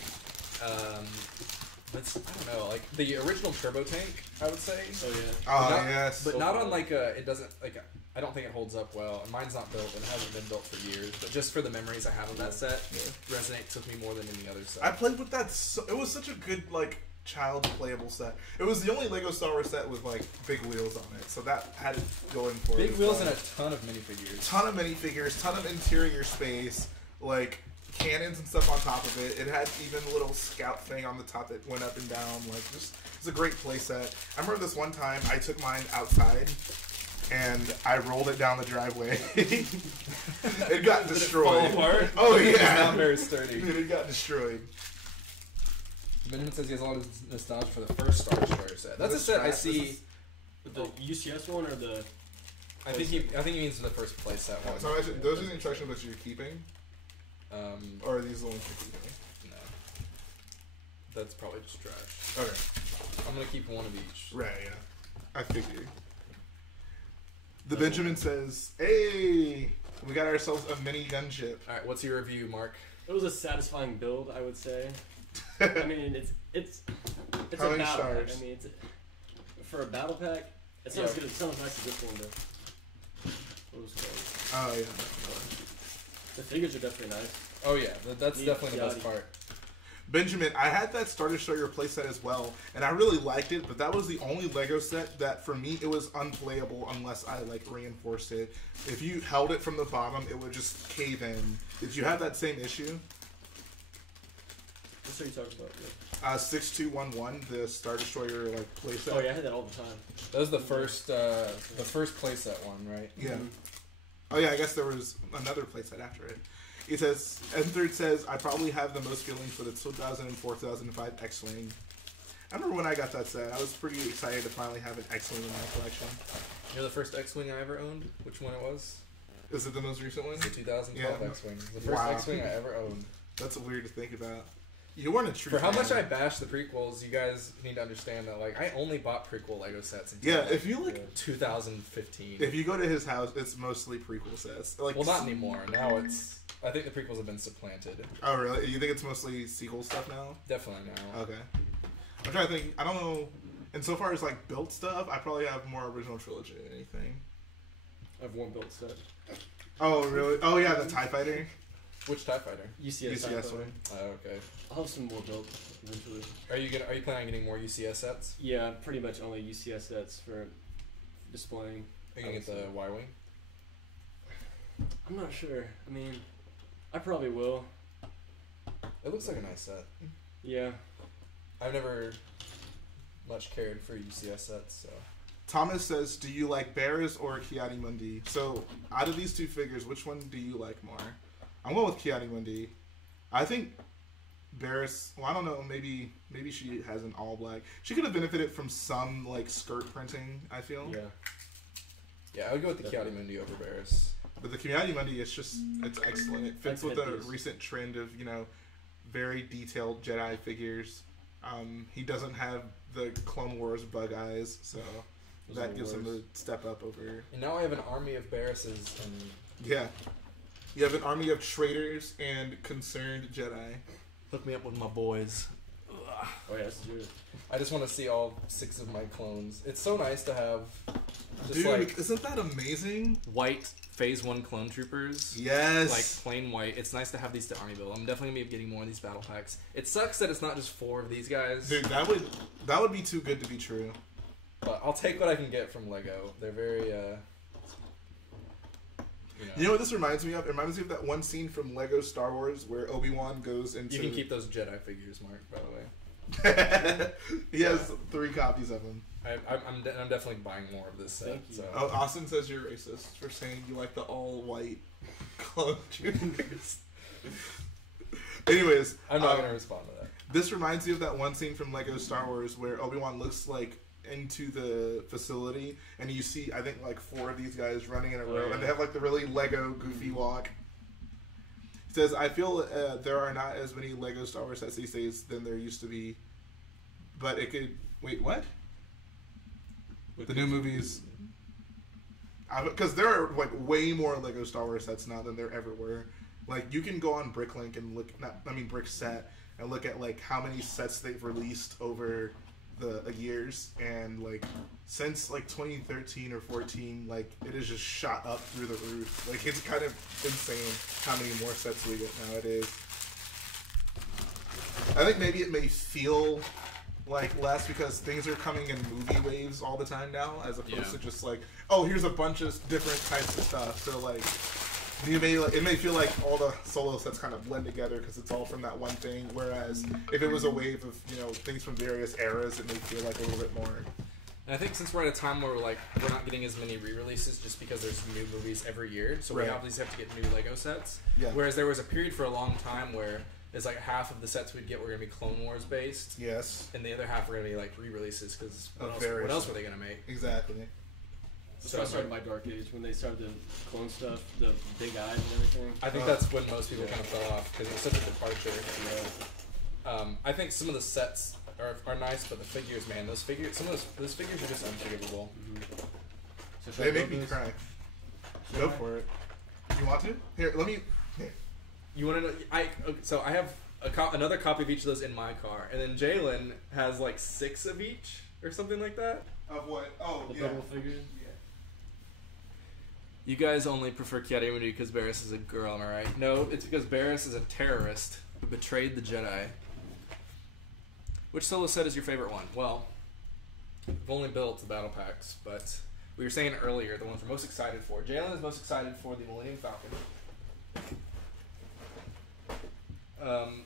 But I don't know, the original turbo tank, I would say. Oh yeah. Oh yes. But not on it doesn't I don't think it holds up well. And mine's not built and hasn't been built for years. But just for the memories I have of that set, resonates with me more than any other set. I played with that. It was such a good child playable set. It was the only Lego Star Wars set with big wheels on it, so that had it going for it. Big wheels and a ton of minifigures. Ton of minifigures, ton of interior space, cannons and stuff on top of it. It had even a little scout thing on the top that went up and down. It's a great play set. I remember this one time I took mine outside and I rolled it down the driveway. It got destroyed. Did it fall apart? Oh yeah, It's not very sturdy. Dude, it got destroyed. Benjamin says he has a lot of nostalgia for the first Star Destroyer set. That's a set I see The UCS one or the? I think he means the first playset one. So those are the instructions that you're keeping? Or are these the ones you're keeping? No. That's probably just trash. Okay. I'm gonna keep one of each. Right, yeah. I figured. The Benjamin says, "Hey, we got ourselves a mini gunship." Alright, what's your review, Mark? It was a satisfying build, I would say. I mean, it's How a many battle stars? pack. I mean, for a battle pack, it sounds good. It sounds like a good one though. What was it called? Oh yeah. The figures are definitely nice. Oh yeah, that's definitely the best part. Benjamin, I had that Star Destroyer playset as well, and I really liked it, but that was the only Lego set that, for me, it was unplayable unless I, like, reinforced it. If you held it from the bottom, it would just cave in. Did you have that same issue? What are you talking about? 6211, the Star Destroyer, like, playset. Oh yeah, I had that all the time. That was the first playset one, right? Yeah. Mm-hmm. Oh yeah, I guess there was another playset after it. It says, N3rd says, I probably have the most feelings for the 2004-2005 X-Wing. I remember when I got that set, I was pretty excited to finally have an X-Wing in my collection. You know the first X-Wing I ever owned? Which one it was? Is it the most recent one? The 2012 Yeah. X-Wing. The first X-Wing I ever owned. That's weird to think about. You weren't a true For how fan. much I bash the prequels, you guys need to understand that, like, I only bought prequel Lego sets Yeah, until if you like 2015. If you go to his house, it's mostly prequel sets. Like, well, not anymore. Now it's... I think the prequels have been supplanted. Oh, really? You think it's mostly sequel stuff now? Definitely now. Okay. I'm trying to think. I don't know. And so far as, like, built stuff, I probably have more original trilogy than anything. I have one built set. Oh, really? Oh, yeah, the TIE Fighter. Which TIE Fighter? UCS one. Oh, okay. I'll have some more built eventually. Are you planning on getting more UCS sets? Yeah, pretty much only UCS sets for displaying. Are you gonna get the Y-Wing? I'm not sure. I mean, I probably will. It looks like a nice set. Yeah. I've never much cared for UCS sets, so... Thomas says, do you like Bears or Kiadi Mundi? So, out of these two figures, which one do you like more? I'm going with Kiadi Mundi. I think Barris, well, I don't know, maybe she has an all black. She could have benefited from some, like, skirt printing, I feel. Yeah. Yeah, I would go with the Kiadi Mundi over Barris. But the Kiadi Mundi, it's excellent. It fits with the recent trend of, very detailed Jedi figures. He doesn't have the Clone Wars bug eyes, so that gives him a step up over... And now I have an army of Barrises and... Yeah. You have an army of traitors and concerned Jedi. Hook me up with my boys. Oh yeah, that's true. I just want to see all 6 of my clones. It's so nice to have just Dude, like isn't that amazing? white Phase 1 clone troopers. Yes. Like plain white. It's nice to have these to army build. I'm definitely going to be getting more of these battle packs. It sucks that it's not just 4 of these guys. Dude, that would be too good to be true. But I'll take what I can get from Lego. They're very You know what this reminds me of? It reminds me of that one scene from Lego Star Wars where Obi-Wan goes into... You can keep those Jedi figures, Mark, by the way. He has 3 copies of them. I'm definitely buying more of this set. Thank you. So. Oh, Austin says you're racist for saying you like the all-white clone troopers. Anyways. I'm not going to respond to that. This reminds me of that one scene from Lego Star Wars where Obi-Wan looks like into the facility and you see I think like 4 of these guys running in a row and they have like the really Lego goofy walk. He says, I feel there are not as many Lego Star Wars sets these days than there used to be, but it could... Wait, what? The new movies... Because there are like way more Lego Star Wars sets now than there ever were. Like you can go on Bricklink and look... Brickset and look at like how many sets they've released over the years, and like since like 2013 or 14, like it has just shot up through the roof. Like it's kind of insane how many more sets we get nowadays. I think maybe it may feel like less because things are coming in movie waves all the time now, as opposed to just like, oh, here's a bunch of different types of stuff. So like it may feel like all the solo sets kind of blend together because it's all from that one thing, whereas if it was a wave of things from various eras, it may feel like a little bit more. And I think since we're at a time where we're not getting as many re-releases just because there's new movies every year, so we obviously have to get new Lego sets. Yeah. Whereas there was a period for a long time where is like half of the sets we'd get were gonna be Clone Wars based, Yes. and the other half were gonna be like re-releases because what Very else were they gonna make? Exactly. That's why I started my Dark Age when they started the clone stuff, the big eyes and everything. I think that's when most people kind of fell off because it was such a departure. Yeah. I think some of the sets are nice, but the figures, man, those figures are just unforgivable. So should They I make build me this? cry. Go for it. You want to? Here, let me. Here. You want to know? So I have another copy of each of those in my car, and then Jalen has like 6 of each or something like that. Of what? Oh, The yeah. double figures? Yeah. You guys only prefer Kiadi because Barris is a girl, am I right? No, it's because Barris is a terrorist who betrayed the Jedi. Which solo set is your favorite one? Well, I've only built the battle packs, but we were saying earlier the ones we're most excited for. Jalen is most excited for the Millennium Falcon.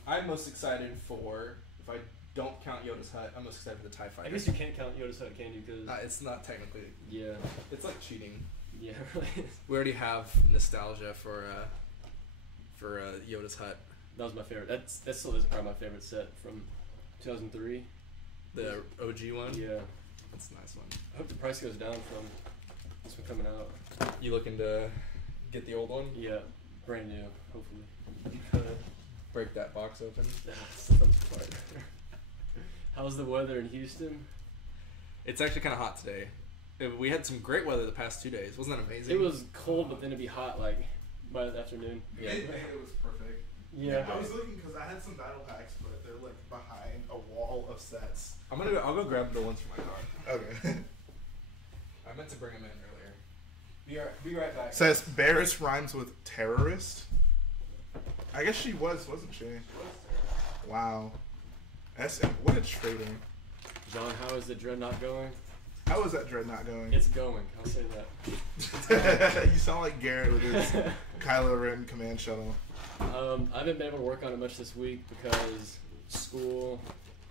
I'm most excited for, if I don't count Yoda's Hut, I'm most excited for the TIE Fighter. I guess you can't count Yoda's Hut, can you? Because It's not technically. yeah, It's like cheating. yeah, really. We already have nostalgia for Yoda's Hut. That was my favorite. That still is probably my favorite set from 2003. The OG one? Yeah, That's a nice one. I hope the price goes down from this one coming out. You looking to get the old one? Yeah, brand new, hopefully. Break that box open? That's the fun part. How's the weather in Houston? It's actually kind of hot today. We had some great weather the past 2 days. Wasn't that amazing? It was cold, but then it'd be hot like by the afternoon. Yeah. It was perfect. Yeah. I was looking because I had some battle packs, but they're like behind a wall of sets. I'll go grab the ones from my car. Okay. I meant to bring them in earlier. Be right back. Says Barris rhymes with terrorist. I guess she wasn't she? Wow. What a traitor. John, how is the Dreadnought going? How is that dreadnought going? It's going. I'll say that. You sound like Garrett with his Kylo Ren command shuttle. I haven't been able to work on it much this week because school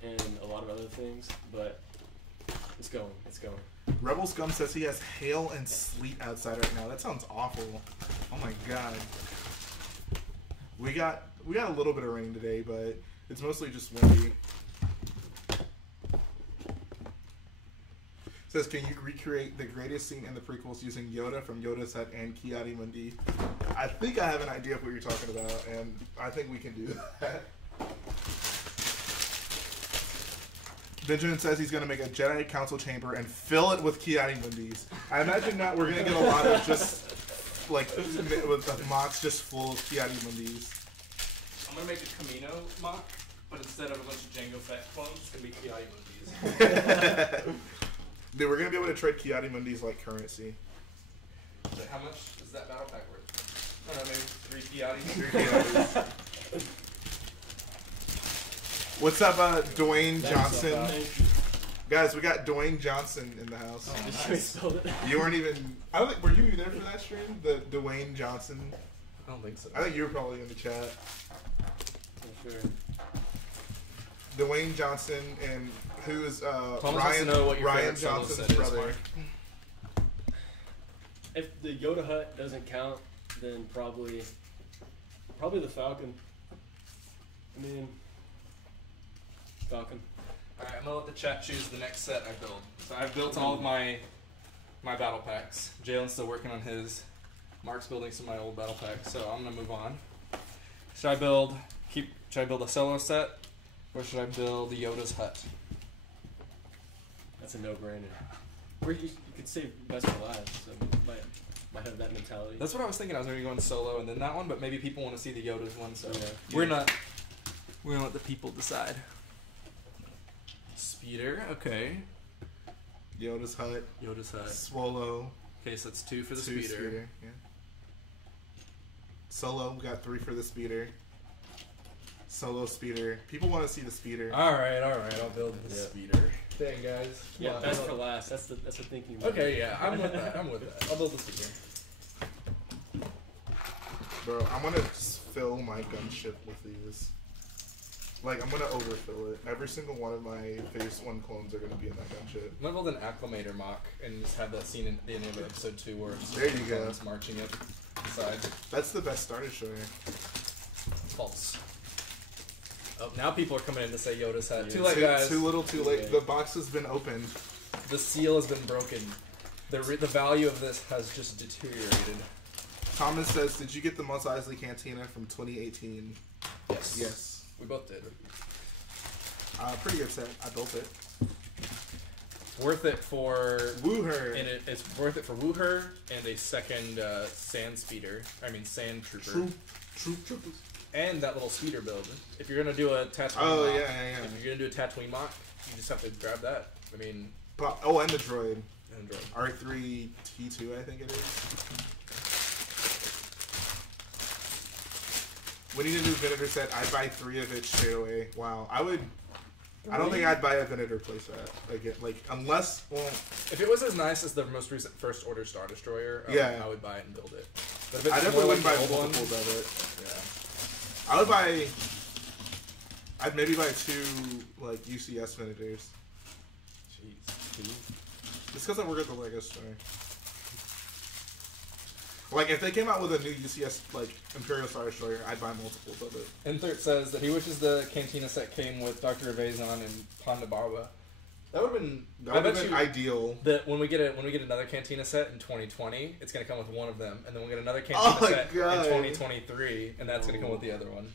and a lot of other things, but it's going. It's going. Rebel Scum says he has hail and sleet outside right now. That sounds awful. Oh my god. We got a little bit of rain today, but it's mostly just windy. Says, can you recreate the greatest scene in the prequels using Yoda from Yoda's Hut and Kiadi Mundi? I think I have an idea of what you're talking about, and I think we can do that. Benjamin says he's going to make a Jedi Council chamber and fill it with Kiadi Mundis. I imagine that we're going to get a lot of just, like, with mocks just full of Kiadi Mundis. I'm gonna make a Camino mock, but instead of a bunch of Jango Fett clones, it's gonna be Kiadi Mundis. Dude, we're going to be able to trade Kiadi Mundis like currency. So how much is that battle pack worth? I don't know, maybe 3 Kiadis? 3 Kiadis. What's up, Dwayne Johnson? Guys, we got Dwayne Johnson in the house. Oh, nice. You weren't even... I don't think... Were you there for that stream? The Dwayne Johnson? I don't think so. I think you were probably in the chat. For sure. Dwayne Johnson and who's Thomas wants to know what your Ryan favorite solo Johnson's set is, brother. Mark. If the Yoda Hut doesn't count, then probably the Falcon. I mean, Falcon. Alright, I'm gonna let the chat choose the next set I build. So I've built all of my battle packs. Jalen's still working on his. Mark's building some of my old battle packs, so I'm gonna move on. Should I build a solo set, or should I build Yoda's Hut? That's a no-brainer. Or you could save best for last. So might have that mentality. That's what I was thinking. I was going to go in solo and then that one, but maybe people want to see the Yoda's one, so Yeah. we're gonna let the people decide. Speeder, okay. Yoda's Hut. Yoda's Hut. Swallow. Okay, so that's 2 for the 2 speeder. Yeah. Solo, we got 3 for the speeder. Solo speeder. People want to see the speeder. All right, I'll build the Yeah. speeder. Dang, guys. Yeah, Come on. best for last. That's the thinking. Okay, yeah, I'm with that. I'll build the speeder. Bro, I'm gonna just fill my gunship with these. Like, I'm gonna overfill it. Every single one of my Phase 1 clones are gonna be in that gunship. I'm gonna build an acclimator mock and just have that scene in the end of episode 2 where it's There you go. clones marching up the side. That's the best starter show here. False. Oh, now people are coming in to say Yoda's hat. Yeah. Too late, guys. Too little, too late. The box has been opened. The seal has been broken. The value of this has just deteriorated. Thomas says, "Did you get the Mos Eisley Cantina from 2018?" Yes. Yes. We both did. Pretty good set. I built it. Worth it for Wooher. And it's worth it for Wooher and a second sand speeder. I mean sand trooper. Troopers. And that little speeder build. If you're gonna do a Tatooine Oh, mock, yeah. if you're gonna do a Tatooine mock, you just have to grab that. I mean, And the droid. and droid. R3-T2, I think it is. We need a new Venator set. I'd buy 3 of it straight away. Wow. I don't think I'd buy a Venator playset. Unless, well... If it was as nice as the most recent First Order Star Destroyer, I would buy it and build it. But if it's I definitely wouldn't buy the old one, multiples of it. yeah. I would buy... I'd maybe buy 2, UCS Venators. Jeez. Just because I work at the Lego store. If they came out with a new UCS, Imperial Star Destroyer, I'd buy multiples of it. Insert says that he wishes the Cantina set came with Dr. Evazon and Ponda Barba. That would have been ideal. That when we get another Cantina set in 2020, it's gonna come with one of them, and then we'll get another Cantina set in 2023, and that's gonna come with the other one.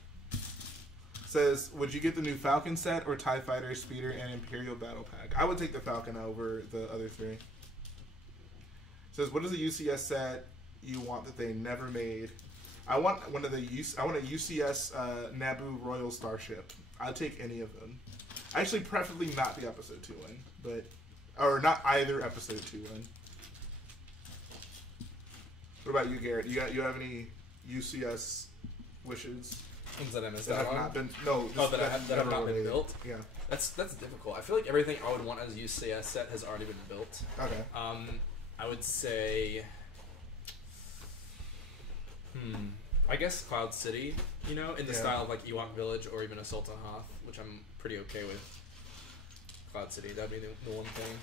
Says, would you get the new Falcon set or TIE Fighter, Speeder, and Imperial Battle Pack? I would take the Falcon over the other 3. Says, what is a UCS set you want that they never made? I want a UCS Naboo Royal Starship. I'll take any of them. Actually, preferably not the Episode 2 one, or not either Episode 2 one. What about you, Garrett? You have any UCS wishes? Things that I missed That out have on? not been that have not been built. Yeah, that's difficult. I feel like everything I would want as a UCS set has already been built. okay. I would say, I guess Cloud City. In the style of Ewok Village or even a Sultan Hoth, which I'm pretty okay with. Cloud City, that'd be the one thing.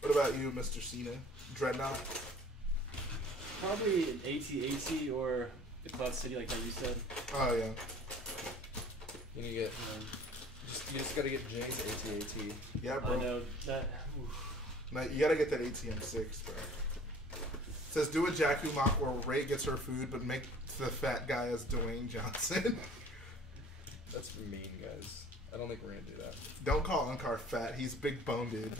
What about you, Mr. Cena? Dreadnought? Probably an AT-AT or the Cloud City, like you said. Oh yeah. You need to get. You just gotta get Jay's AT-AT. Yeah, bro. I know that. No, you gotta get that ATM6, bro. It says, do a Jakku mock where Rey gets her food, but make the fat guy as Dwayne Johnson. That's mean, guys. I don't think we're gonna do that. Don't call Unkar fat. He's big boned.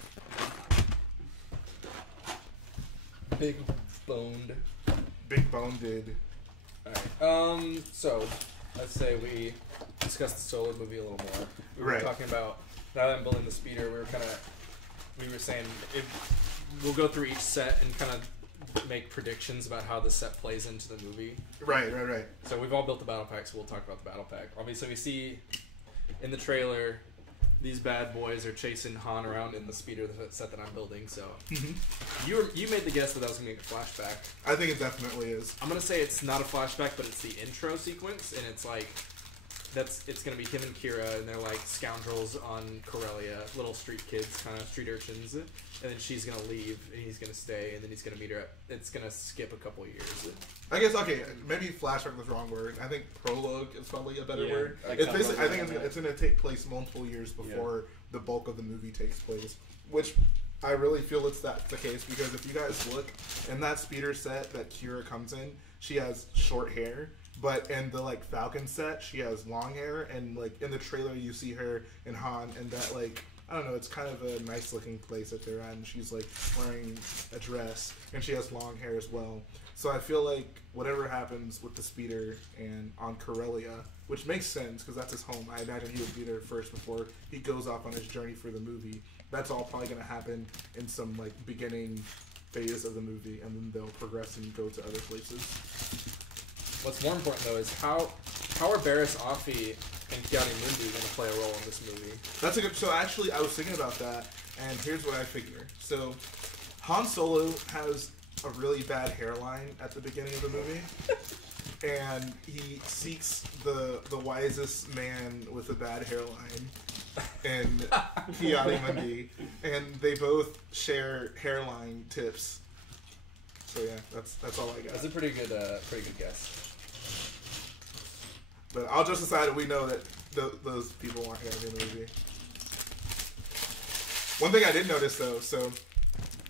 Big boned. Big boned. Alright. So let's say we discuss the Solo movie a little more. We were talking about, now that I'm building the speeder, we were saying we'll go through each set and kind of make predictions about how the set plays into the movie. Right. So we've all built the battle pack, so we'll talk about the battle pack. Obviously, we see in the trailer these bad boys are chasing Han around in the speeder set that I'm building. So you made the guess that was going to be a flashback. I think it definitely is. I'm going to say it's not a flashback, but it's the intro sequence, and it's it's going to be him and Kira, and they're like scoundrels on Corellia, little street kids, kind of street urchins, and then she's going to leave, and he's going to stay, and then he's going to meet her. It's going to skip a couple years. I guess, maybe flashback was the wrong word. I think prologue is probably a better word. I It's basically, I think it's going to take place multiple years before the bulk of the movie takes place, which I really feel that's the case, because if you guys look, in that speeder set that Kira comes in, she has short hair. But in the Falcon set, she has long hair, and in the trailer you see her and Han, and that I don't know, it's kind of a nice looking place that they're at, and she's wearing a dress, and she has long hair as well. So I feel like whatever happens with the speeder and on Corellia, which makes sense because that's his home. I imagine he would be there first before he goes off on his journey for the movie. That's all probably going to happen in some beginning phase of the movie, and then they'll progress and go to other places. What's more important, though, is how are Barriss Offee and Kiadi Mundi going to play a role in this movie? That's a good... So, actually, I was thinking about that, and here's what I figure. So, Han Solo has a really bad hairline at the beginning of the movie, and he seeks the wisest man with a bad hairline, and Kiadi Mundi, and they both share hairline tips. So, yeah, that's all I got. That's a pretty good guess. But I'll just decide that we know that those people aren't gonna be in the movie. One thing I did notice though, so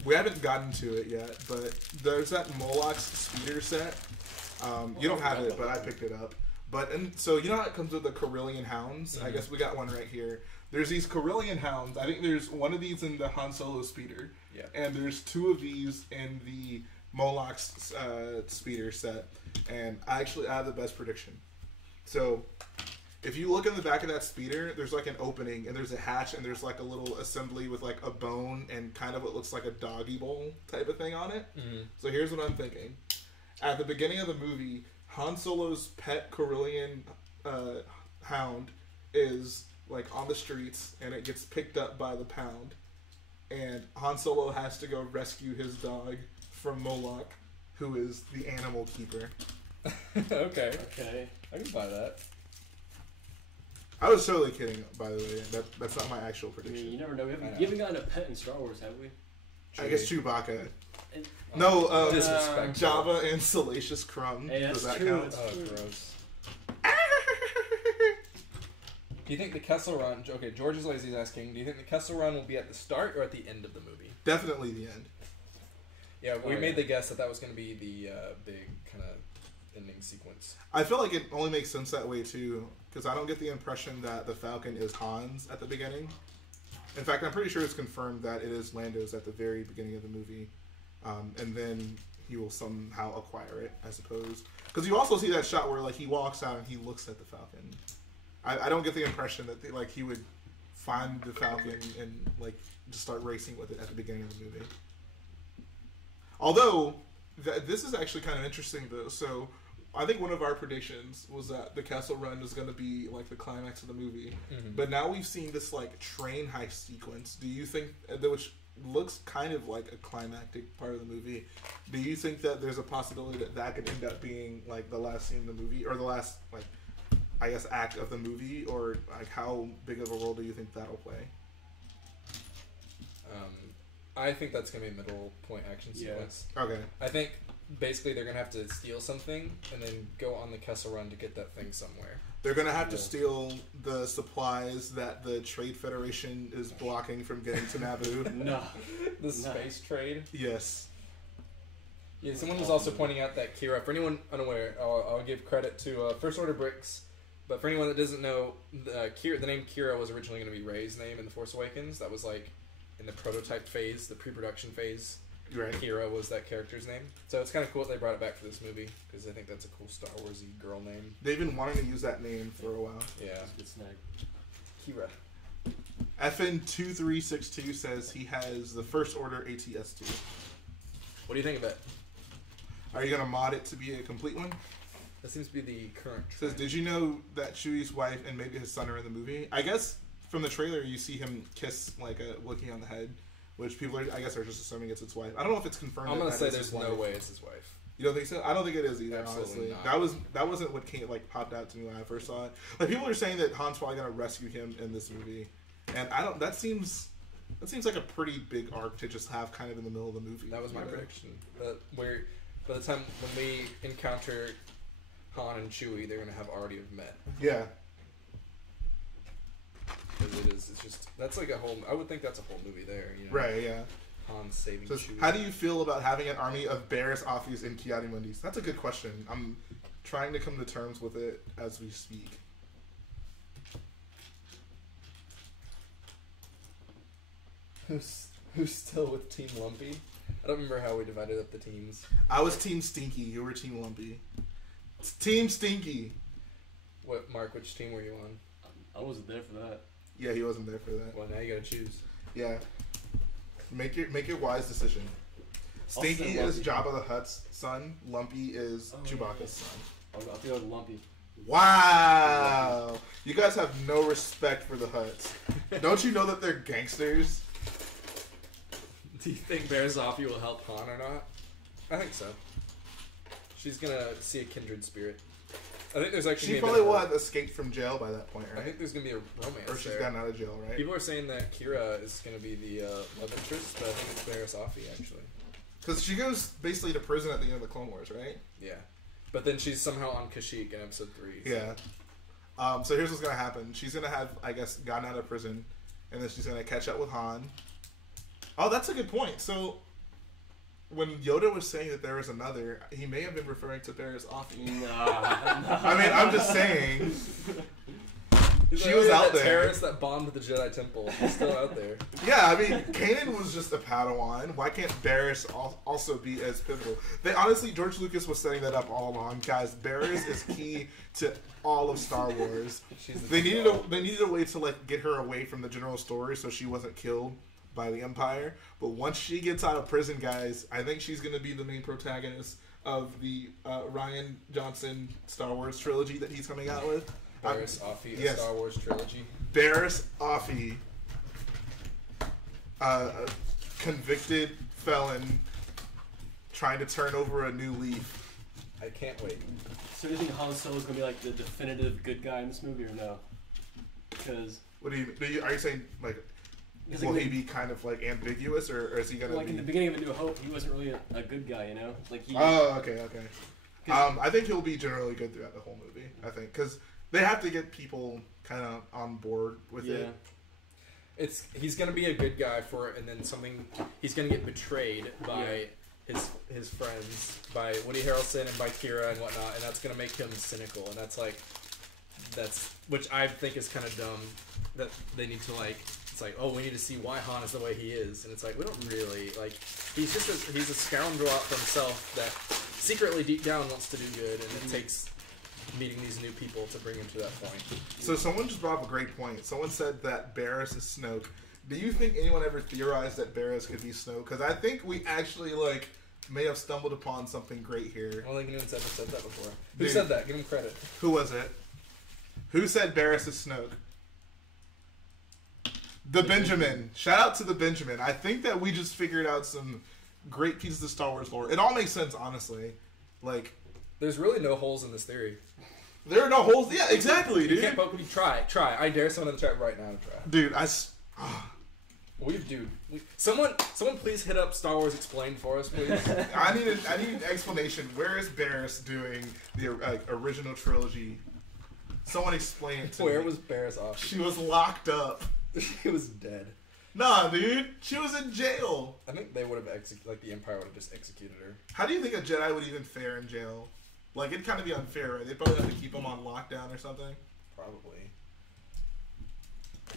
we haven't gotten to it yet, but there's that Moloch's speeder set. You don't have it, but I picked it up. So you know how it comes with the Corellian hounds? I guess we got one right here. There's these Corellian hounds. I think there's one of these in the Han Solo speeder. Yeah. And there's two of these in the Moloch's speeder set. And I have the best prediction. So if you look in the back of that speeder, there's like an opening and there's a hatch and there's like a little assembly with like a bone and kind of what looks like a doggy bowl type of thing on it. So here's what I'm thinking. At the beginning of the movie, Han Solo's pet Corellian hound is like on the streets and it gets picked up by the pound. And Han Solo has to go rescue his dog from Moloch, who is the animal keeper. Okay. I can buy that. I was totally kidding, by the way. That's not my actual prediction. You never know. You haven't gotten a pet in Star Wars, have we? I guess Chewbacca. No, disrespect. Java and Salacious Crumb. Hey, that's Does that true. count? That's true. Gross. Do you think the Kessel Run... Okay, George is Lazy's asking, do you think the Kessel Run will be at the start or at the end of the movie? Definitely the end. Yeah, we made the guess that was going to be the big kind of ending sequence. I feel like it only makes sense that way, too, because I don't get the impression that the Falcon is Han's at the beginning. In fact, I'm pretty sure it's confirmed that it is Lando's at the very beginning of the movie. And then he will somehow acquire it, I suppose. Because you also see that shot where like he walks out and he looks at the Falcon. I don't get the impression that he would find the Falcon and like just start racing with it at the beginning of the movie. Although this is actually kind of interesting though. So I think one of our predictions was that the Kessel Run was going to be like the climax of the movie, but now we've seen this like train heist sequence. Do you think which looks kind of like a climactic part of the movie? Do you think that there's a possibility that could end up being like the last scene of the movie or the last like I guess act of the movie, or like how big of a role do you think that'll play? I think that's gonna be a middle point action sequence. Okay. I think basically they're gonna have to steal something and then go on the Kessel Run to get that thing somewhere. They're gonna have to steal the supplies that the Trade Federation is blocking from getting to Naboo. No. The space trade. Yes. Yeah, someone was also pointing out that Kira, for anyone unaware, I'll give credit to First Order Bricks, but for anyone that doesn't know, the name Kira was originally going to be Rey's name in The Force Awakens. That was like in the prototype phase, the pre-production phase. Right. Kira was that character's name. So it's kind of cool that they brought it back for this movie, because I think that's a cool Star Wars-y girl name. They've been wanting to use that name for a while. Yeah. Good snag. Kira. FN2362 says he has the First Order ATS2. What do you think of it? Are you going to mod it to be a complete one? That seems to be the current It says, trend. did you know that Chewie's wife and maybe his son are in the movie? I guess from the trailer you see him kiss like a Wookiee on the head, which people are, I guess, are just assuming it's his wife. I don't know if it's confirmed. I'm going to say that there's his no wife. way it's his wife. You don't think so? I don't think it is either. Absolutely honestly, not. that wasn't what came popped out to me when I first saw it. Like people are saying that Han's probably gonna rescue him in this movie, and I don't. That seems like a pretty big arc to just have kind of in the middle of the movie. That was my prediction. But by the time when we encounter Han and Chewie, they're going to have already have met. Yeah. It's just, that's like a whole, I would think that's a whole movie there, you know? Right. Yeah. Han saving So Chewie. how do you feel about having an army of Barris Offis and Kiadi-Mundis? That's a good question. I'm trying to come to terms with it as we speak. Who's still with Team Lumpy? I don't remember how we divided up the teams. I was Team Stinky. You were Team Lumpy. It's Team Stinky. What, Mark, which team were you on? I wasn't there for that. Yeah, he wasn't there for that. Well, now you gotta choose. Yeah. Make your wise decision. Stinky I'll is say Jabba the Hutt's son. Lumpy is Chewbacca's son. I'll go with Lumpy. Wow. You guys have no respect for the Hutts. Don't you know that they're gangsters? Do you think Berzoffi will help Han or not? I think so. She's gonna see a kindred spirit. I think there's actually She probably will have escaped from jail by that point, I right? think there's gonna be a romance Or she's there. gotten out of jail, right? People are saying that Kira is gonna be the love interest, but I think it's Berzoffi actually. Because she goes basically to prison at the end of the Clone Wars, right? Yeah. But then she's somehow on Kashyyyk in episode 3. So. Yeah. So here's what's gonna happen. She's gonna have, I guess, gotten out of prison, and then she's gonna catch up with Han. Oh, that's a good point. So when Yoda was saying that there was another, he may have been referring to Barriss Offee. Nah. I mean, I'm just saying. She was that out there. terrorist that bombed the Jedi Temple. She's still out there. Yeah, I mean, Kanan was just a Padawan. Why can't Barriss also be as pivotal? Honestly, George Lucas was setting that up all along, guys. Barriss is key to all of Star Wars. They needed a way to like get her away from the general story so she wasn't killed by the Empire. But once she gets out of prison, guys, I think she's going to be the main protagonist of the Rian Johnson Star Wars trilogy that he's coming out with. Barriss Offee, yes. Star Wars trilogy. Barriss Offee, convicted felon, trying to turn over a new leaf. I can't wait. So do you think Han Solo is gonna be like the definitive good guy in this movie, or no? Because what do you? Are you saying like? Will he be kind of like ambiguous, or is he gonna? Like in the beginning of A New Hope, he wasn't really a good guy, you know. Like he. Oh, okay. I think he'll be generally good throughout the whole movie. I think because they have to get people kind of on board with it. He's gonna be a good guy for it, and then he's gonna get betrayed by his friends, by Woody Harrelson and by Kira and whatnot, and that's gonna make him cynical, and that's which I think is kind of dumb that they need to like. It's like, oh, we need to see why Han is the way he is, and it's like we don't really like. He's a scoundrel out for himself that secretly deep down wants to do good, and it takes meeting these new people to bring him to that point. So someone just brought up a great point. Someone said that Barriss is Snoke. Do you think anyone ever theorized that Barriss could be Snoke? Because I think we actually like may have stumbled upon something great here. I don't think anyone's ever said that before. Who said that? Give him credit. Who was it? Who said Barriss is Snoke? The Benjamin. Shout out to the Benjamin. I think that we just figured out some great pieces of Star Wars lore. It all makes sense, honestly. Like, there's really no holes in this theory. There are no holes. Yeah, exactly, dude. You can't poke me. Try. I dare someone in the chat right now to try. Dude, Someone please hit up Star Wars Explained for us, please. I need an explanation. Where is Barriss doing the original trilogy? Someone explain it to me. Where was Barriss Offee? She was locked up. She was dead. Nah, dude. She was in jail. I think they would have the Empire would have just executed her. How do you think a Jedi would even fare in jail? Like, it'd kind of be unfair, right? They'd probably have to keep them on lockdown or something. Probably.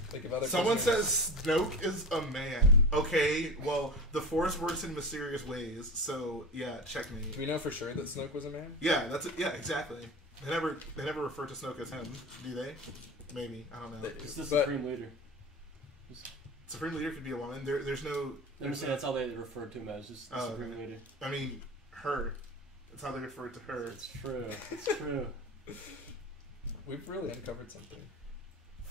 Think of other Someone prisoners. says Snoke is a man. Okay, well, the Force works in mysterious ways, so yeah, checkmate. Do we know for sure that Snoke was a man? Yeah, that's it. Yeah, exactly. They never refer to Snoke as him, do they? Maybe, I don't know. It's the Supreme Leader. Supreme Leader could be a woman. There's no. I'm saying that's all they refer to him as, just the Supreme Leader. I mean, her. That's how they refer to her. It's true. It's true. We've really uncovered something.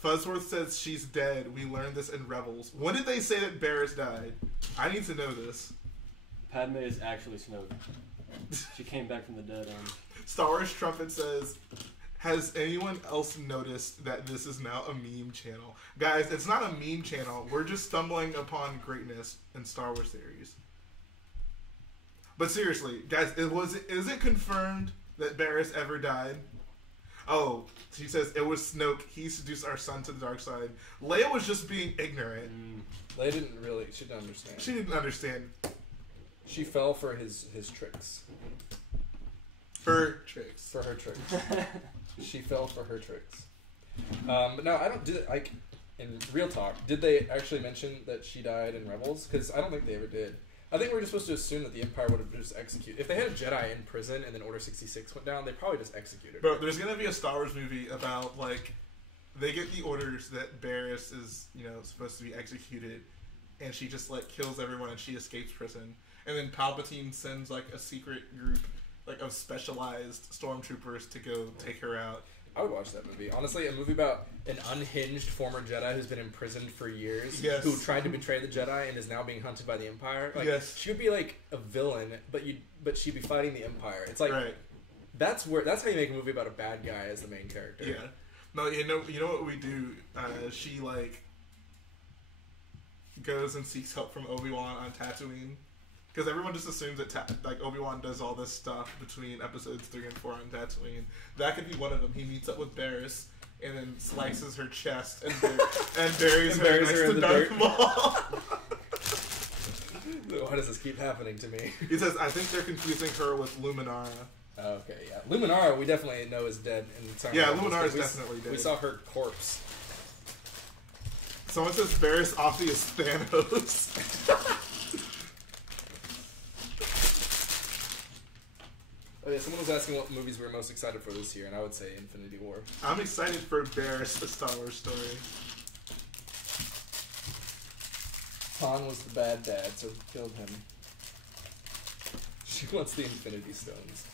Fuzzworth says she's dead. We learned this in Rebels. When did they say that Barriss died? I need to know this. Padme is actually Snoke. She came back from the dead. Star Wars Trumpet says, has anyone else noticed that this is now a meme channel? Guys, it's not a meme channel. We're just stumbling upon greatness in Star Wars series. But seriously, guys, is it confirmed that Barriss ever died? Oh, she says it was Snoke. He seduced our son to the dark side. Leia was just being ignorant. Leia didn't really. She didn't understand. She didn't understand. She fell for his tricks. Her tricks. For her tricks. She fell for her tricks. But no, I don't. Like in real talk, did they actually mention that she died in Rebels? Because I don't think they ever did. I think we're just supposed to assume that the Empire would have just executed. If they had a Jedi in prison and then Order 66 went down, they probably just executed her. Bro, there's gonna be a Star Wars movie about like they get the orders that Barriss is, supposed to be executed, and she just like kills everyone and she escapes prison. And then Palpatine sends like a secret group like of specialized stormtroopers to go take her out. I would watch that movie. Honestly, a movie about an unhinged former Jedi who's been imprisoned for years, who tried to betray the Jedi and is now being hunted by the Empire. Like, she would be like a villain, but she'd be fighting the Empire. It's like that's how you make a movie about a bad guy as the main character. Yeah. No, you know what we do? She like goes and seeks help from Obi-Wan on Tatooine. Because everyone just assumes that Obi-Wan does all this stuff between episodes 3 and 4 on Tatooine. That could be one of them. He meets up with Barriss and then slices her chest and buries her next in to the Darth dirt. Maul. Why does this keep happening to me? He says, I think they're confusing her with Luminara. Okay, yeah. Luminara, we definitely know is dead. Yeah, Luminara is definitely dead. We saw her corpse. Someone says Barriss Offee is Thanos. Oh yeah, someone was asking what movies we were most excited for this year, and I would say Infinity War. I'm excited for Barriss, a Star Wars story. Han was the bad dad, so killed him. She wants the Infinity Stones.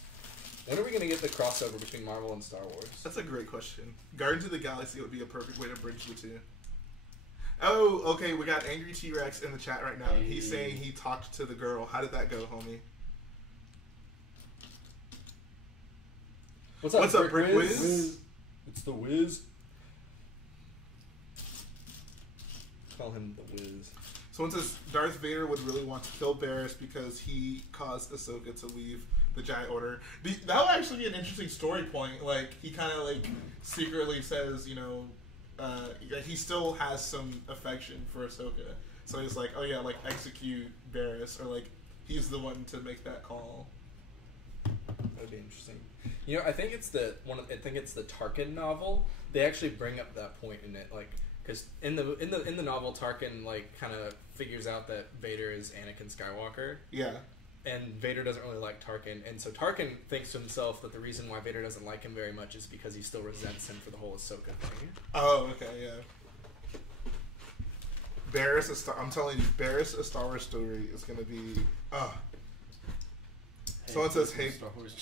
When are we going to get the crossover between Marvel and Star Wars? That's a great question. Guardians of the Galaxy would be a perfect way to bridge the two. Oh, okay, we got Angry T-Rex in the chat right now. Hey. He's saying he talked to the girl. How did that go, homie? What's up, Brick Wiz? It's the Wiz. Call him the Wiz. Someone says Darth Vader would really want to kill Barriss because he caused Ahsoka to leave the Jedi Order. That would actually be an interesting story point. Like, he kind of, like, secretly says, you know, he still has some affection for Ahsoka. So he's like, oh yeah, like, execute Barriss, or, like, he's the one to make that call. That'd be interesting. You know, I think it's the Tarkin novel. They actually bring up that point in it, like, because in the novel, Tarkin like kind of figures out that Vader is Anakin Skywalker. Yeah. And Vader doesn't really like Tarkin, and so Tarkin thinks to himself that the reason why Vader doesn't like him very much is because he still resents him for the whole Ahsoka thing. Oh, okay, yeah. Barriss, I'm telling you, Barriss, a Star Wars story is gonna be. Someone says, "Hey." Star Wars.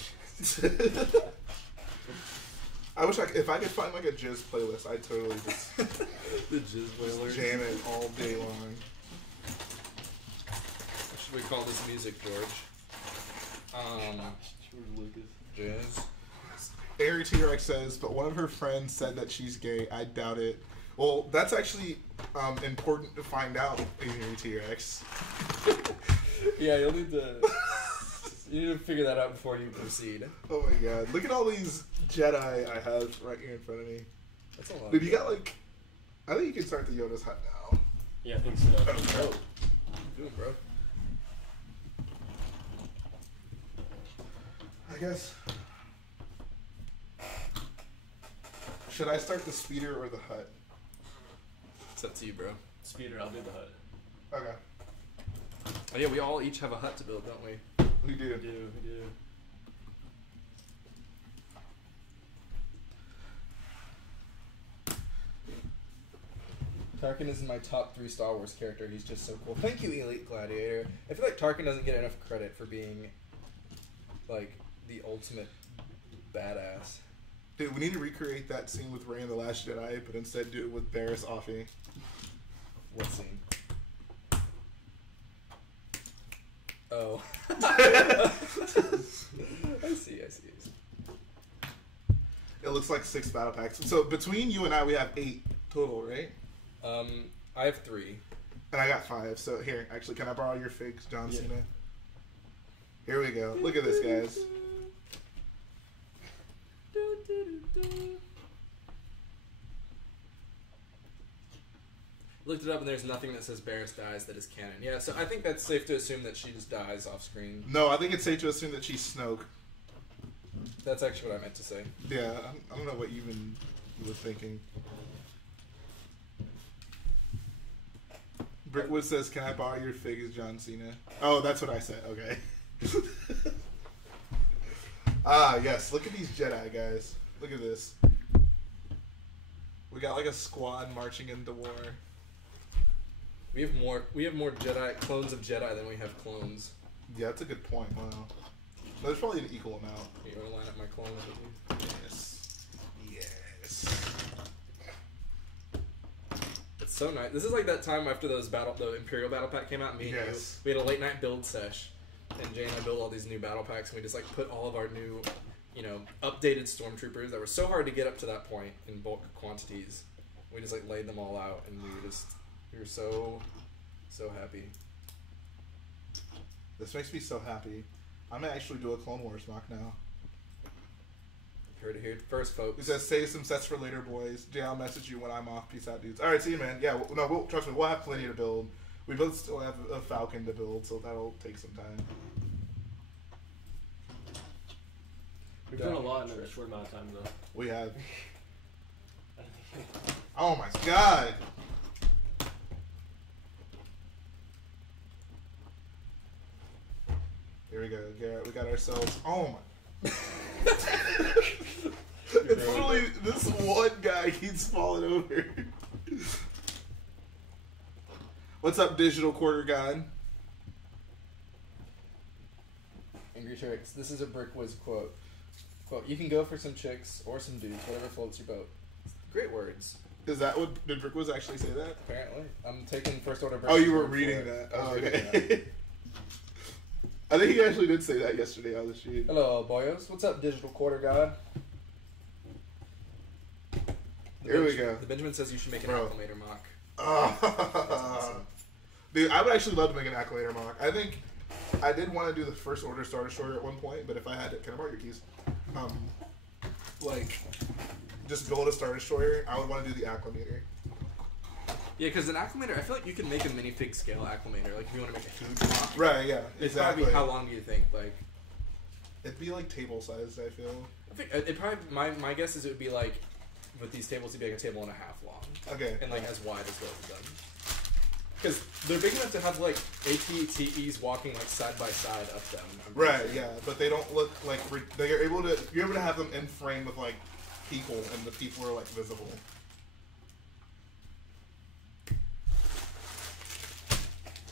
I wish if I could find like a jizz playlist, I'd totally just The jizz whaler. jam it all day long. What should we call this music, George? George Lucas. Jizz. Ari T-Rex says, but one of her friends said that she's gay. I doubt it. Well, that's actually important to find out, Ari T-Rex. Yeah, you'll need to. You need to figure that out before you proceed. Oh my god. Look at all these Jedi I have right here in front of me. That's a lot. Dude, you got like... I think you can start the Yoda's hut now. Yeah, I think so. Oh, what are you doing, bro? I guess... Should I start the speeder or the hut? It's up to you, bro. Speeder, I'll do the hut. Okay. Oh yeah, we all each have a hut to build, don't we? We do. We do. Tarkin is my top 3 Star Wars character. He's just so cool. Thank you, Elite Gladiator. I feel like Tarkin doesn't get enough credit for being, like, the ultimate badass. Dude, we need to recreate that scene with Rey in The Last Jedi, but instead do it with Barriss Offee. What scene? Oh. I see. It looks like 6 battle packs. So between you and I, we have 8 total, right? I have 3. And I got 5. So here, actually, can I borrow your figs, John Yeah. Cena? Here we go. Look at this, guys. Looked it up and there's nothing that says Barriss dies that is canon. Yeah, so I think that's safe to assume that she just dies off screen. No, I think it's safe to assume that she's Snoke. That's actually what I meant to say. Yeah, I don't know what you were thinking. Brickwood says, "Can I borrow your figs, John Cena?" Oh, that's what I said. Okay. Yes. Look at these Jedi guys. Look at this. We got like a squad marching into war. We have more Jedi clones of Jedi than we have clones. Yeah, that's a good point. Wow. There's probably an equal amount. You want to line up my clones with you? Yes. It's so nice. This is like that time after the Imperial Battle Pack came out. Me and you, we had a late night build sesh, and Jay and I built all these new battle packs, and we just like put all of our new, updated stormtroopers that were so hard to get up to that point in bulk quantities. We just like laid them all out, and we were so happy. This makes me so happy. I'm gonna actually do a Clone Wars mock now. Heard it here first, He folks. says, save some sets for later, boys. Jay, I'll message you when I'm off. Peace out, dudes. All right, see you, man. Yeah, trust me, we'll have plenty to build. We both still have a Falcon to build, so that'll take some time. We've done a lot in a short amount of time, though. We have. Oh my god! Here we go, Garrett. We got ourselves. Oh my. It's literally this one guy keeps falling over. What's up, Digital Quarter God? Angry Tricks. This is a Brick Wiz quote. Quote, you can go for some chicks or some dudes, whatever floats your boat. Great words. Is that what did Brick Wiz actually say that? Apparently. I'm taking first order. Oh, you were reading that. Oh, okay. I think he actually did say that yesterday on the stream. Hello, boyos. What's up, Digital Quarter God? Here we go. The Benjamin says you should make an acclimator mock. Awesome. Dude, I would actually love to make an acclimator mock. I think I did want to do the first order starter story at one point, but if I had to, can I borrow your keys? Like, just build a starter story, I would want to do the acclimator. Yeah, because an acclimator, I feel like you can make a minifig scale acclimator. Like, if you want to make a huge mock. Right, yeah. It's exactly. probably, how long do you think? Like, it'd be like table sized, I feel. I think it probably, my guess is it would be like, with these tables, it'd be like a table and a half long. Okay. And like as wide as both of them. Because they're big enough to have like ATTEs walking like side by side up them. Right, yeah, but they don't look like you're able to have them in frame with like people, and the people are like visible.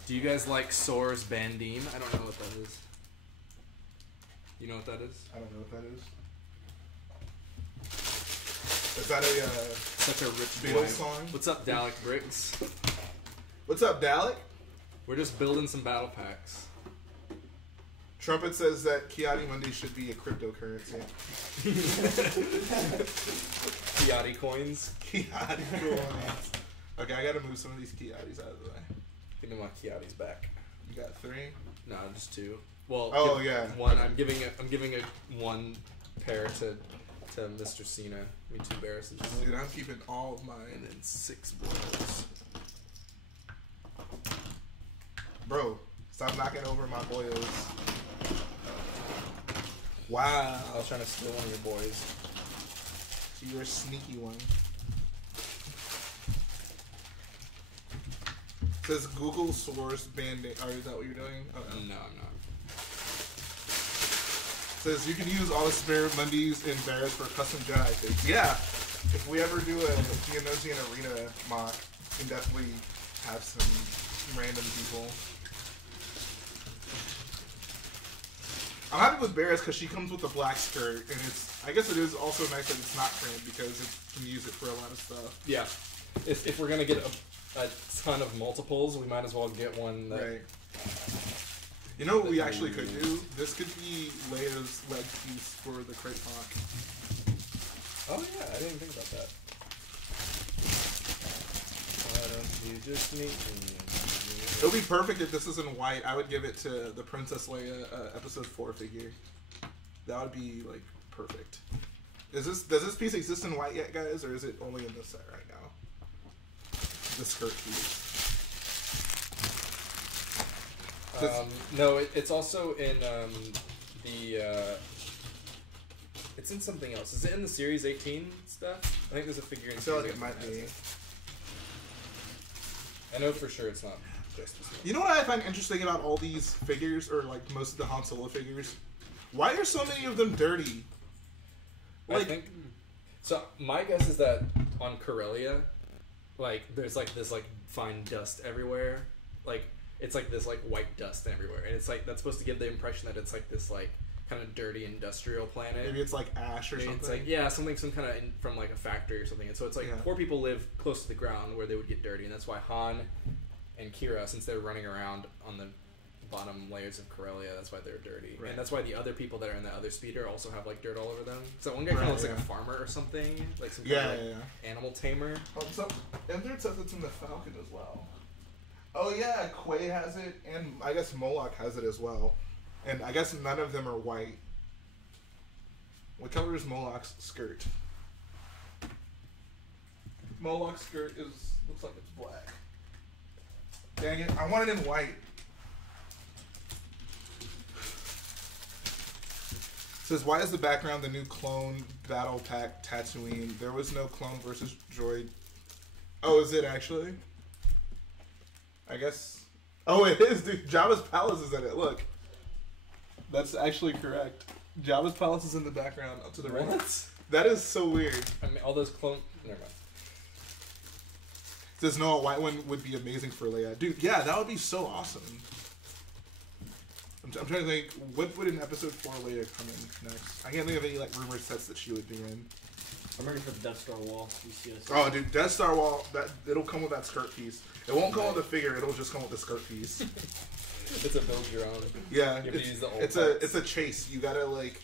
Do you guys like Soar's Bandeem? I don't know what that is. You know what that is? I don't know what that is. Is that a such a rich Beatles song? What's up, Dalek Bricks? What's up, Dalek? We're just building some battle packs. Trumpet says that Kiati Monday should be a cryptocurrency. Kiati coins. Kiati coins. Okay, I gotta move some of these Kiatis out of the way. Give me my Kiatis back. You got 3? No, just 2. Well, yeah. One. I'm giving a one pair to Mr. Cena. Me 2 bears. Dude, I'm keeping all of mine. And then 6 boils. Bro, stop knocking over my boyos. Wow. I was trying to steal one of your boys. You're a sneaky one. Says Google source Band-Aid. Oh, is that what you're doing? Oh, no, I'm not. Says you can use all the spare Mondays and bears for custom Jedi outfits. Yeah. If we ever do a Geonosian Arena mock, we can definitely have some random people. I'm happy with Bears because she comes with a black skirt, and I guess it is also nice that it's not framed because it can use it for a lot of stuff. Yeah. If we're gonna get a ton of multiples, we might as well get one that... Right. You know what we actually could do? This could be Leia's leg piece for the crate mock. Oh yeah, I didn't think about that. Why don't you just meet me? It would be perfect if this is in white. I would give it to the Princess Leia episode 4 figure. That would be like perfect. Does this piece exist in white yet, guys, or is it only in this set right now? The skirt piece. No, it's also in it's in something else. Is it in the Series 18 stuff? I think there's a figure in I feel Series like it might be. I know for sure it's not just this one. You know what I find interesting about all these figures, or like most of the Han Solo figures? Why are so many of them dirty? I think so. My guess is that on Corellia, like there's like this like fine dust everywhere, like it's like this like white dust everywhere, and it's like that's supposed to give the impression that it's like this like kind of dirty industrial planet. Maybe it's like ash or Maybe something. It's like some kind of from like a factory or something. And so it's like poor people live close to the ground where they would get dirty, and that's why Han and Kira, since they're running around on the bottom layers of Corellia, that's why they're dirty. Right. And that's why the other people that are in the other speeder also have like dirt all over them. So one guy kind of looks like a farmer or something, like some kind of like animal tamer. So Ender says it's in the Falcon as well. Oh yeah, Quay has it, and I guess Moloch has it as well. And I guess none of them are white. What color is Moloch's skirt? Moloch's skirt looks like it's black. Dang it! I want it in white. It says, why is the background the new clone battle pack Tatooine? There was no clone versus droid. Oh, is it actually? I guess. Oh, it is, dude. Jabba's palace is in it. Look. That's actually correct. Jabba's palace is in the background up to the right. What? That is so weird. I mean, all those clone. Never mind. It says, no, a white one would be amazing for Leia. Dude, yeah, that would be so awesome. I'm trying to think, what would in episode 4 Leia come in next? I can't think of any like rumored sets that she would be in. I'm ready for the Death Star wall. UCS. Oh, dude, Death Star wall. It'll come with that skirt piece. It won't come with a figure. It'll just come with the skirt piece. It's a build your own. Yeah, you have to use the old it's a chase. You gotta like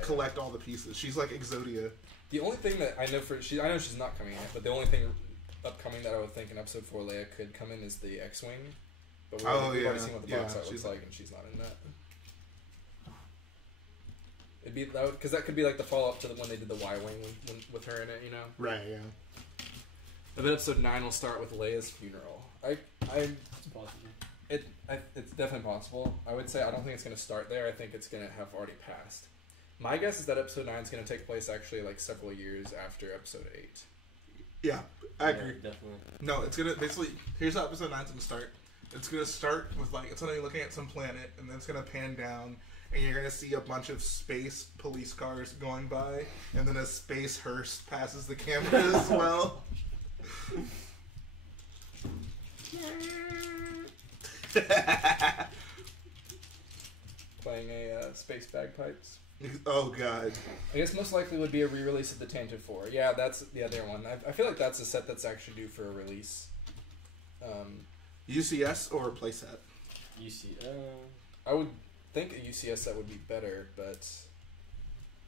collect all the pieces. She's like Exodia. The only thing that I know I know she's not coming in, but the only thing upcoming that I would think in episode 4 Leia could come in is the X-wing. But we've already seen what the box art looks like, and she's not in that. It'd be because that could be like the follow up to when they did the Y-wing with her in it, you know? Right. Yeah. And then episode 9 will start with Leia's funeral. It's possible. It's definitely possible. I would say I don't think it's going to start there. I think it's going to have already passed. My guess is that episode 9 is going to take place actually like several years after episode 8. Yeah, I agree. Yeah, definitely. No, it's gonna basically. Here's how episode 9's gonna start. It's gonna start with like it's gonna be looking at some planet, and then it's gonna pan down, and you're gonna see a bunch of space police cars going by, and then a space hearse passes the camera as well. Playing a space bagpipes. Oh god. I guess most likely would be a re-release of the Tantive 4. Yeah, that's the other one. I feel like that's a set that's actually due for a release. UCS or a playset? I would think a UCS set would be better, but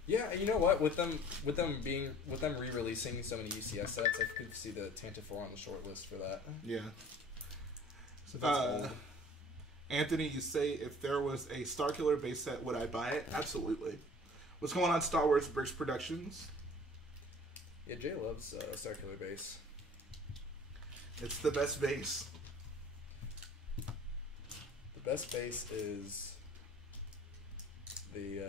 yeah, you know what? With them re-releasing so many UCS sets, I could see the Tantive 4 on the short list for that. Yeah. So that's Anthony, you say if there was a Starkiller base set, would I buy it? Absolutely. What's going on, Star Wars Bricks Productions? Yeah, Jay loves Starkiller base. It's the best base. The best base is the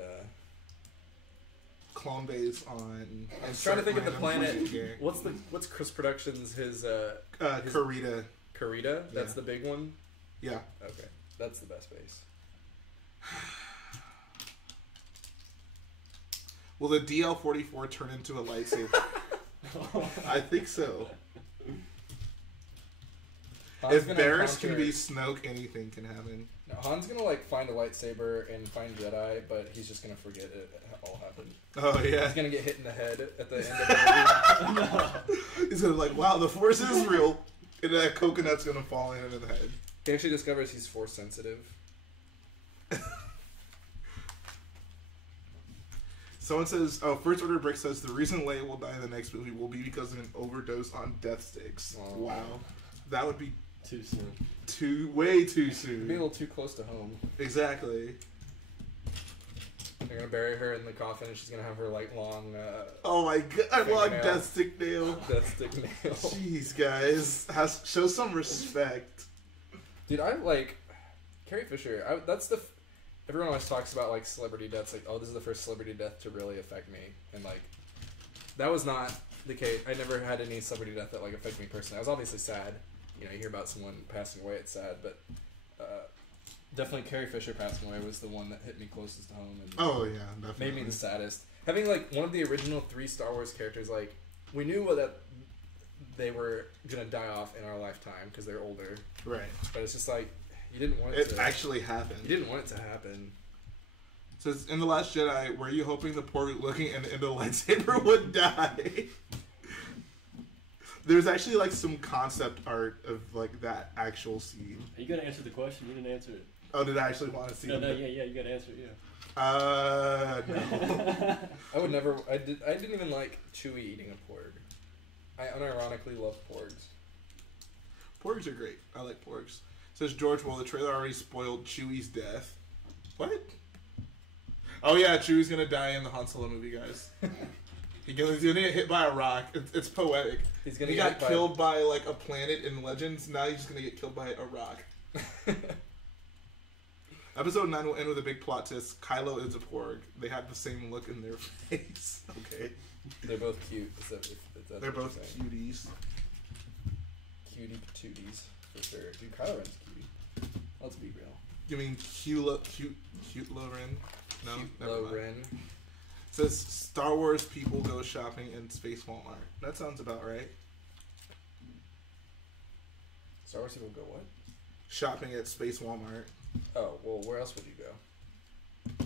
clone base on. I'm trying to think of the planet. What's Chris Productions? His Karita. Karita. That's Yeah. the big one. Yeah. Okay, that's the best base. Will the DL-44 turn into a lightsaber? I think so. If Barris can be Snoke, anything can happen. No, Han's gonna like find a lightsaber and find Jedi, but he's just gonna forget it all happened. Oh yeah. He's gonna get hit in the head at the end of the movie. He's gonna be like, wow, the Force is real, and that coconut's gonna fall in the head. He actually discovers he's Force sensitive. Someone says, oh, First Order Brick says the reason Leia will die in the next movie will be because of an overdose on death sticks. Oh. Wow. That would be Too soon. way too It'd soon. be a little too close to home. Exactly. They're gonna bury her in the coffin, and she's gonna have her like long. Oh my god, long Fingernail. death stick nail. Death stick nail. Jeez, guys. Show some respect. Dude, I like Carrie Fisher. Everyone always talks about like celebrity deaths. Like, oh, this is the first celebrity death to really affect me, and like that was not the case. I never had any celebrity death that like affected me personally. I was obviously sad. You know, you hear about someone passing away, it's sad, but definitely Carrie Fisher passing away was the one that hit me closest to home and Oh yeah, definitely. made me the saddest. Having like one of the original 3 Star Wars characters, like we knew that they were gonna die off in our lifetime because they're older, Right. but it's just like you didn't want it It to actually happened. You didn't want it to happen. So it's in The Last Jedi, were you hoping the Porg looking into the lightsaber would die? There's actually like some concept art of like that actual scene. You gotta answer the question. You didn't answer it. Oh, did I actually want to see No, it? yeah, you gotta answer it. Yeah. No. I would never. I didn't even like Chewie eating a porg. I unironically love porgs. Porgs are great. I like porgs. Says George, well, the trailer already spoiled Chewie's death. What? Oh yeah, Chewie's gonna die in the Han Solo movie, guys. He's gonna get hit by a rock. It's poetic. He's gonna he got killed by like a planet in Legends. Now he's just gonna get killed by a rock. Episode 9 will end with a big plot twist. Kylo is a porg. They have the same look in their face. Okay. They're both cute. They're both cuties. Cutie patooties, for sure. Dude, Kylo Ren's cutie. Let's be real. You mean cute Ren? No, Cute never mind. Ren. It says Star Wars people go shopping in Space Walmart. That sounds about right. Star Wars people go what? Shopping at Space Walmart. Oh, well, where else would you go?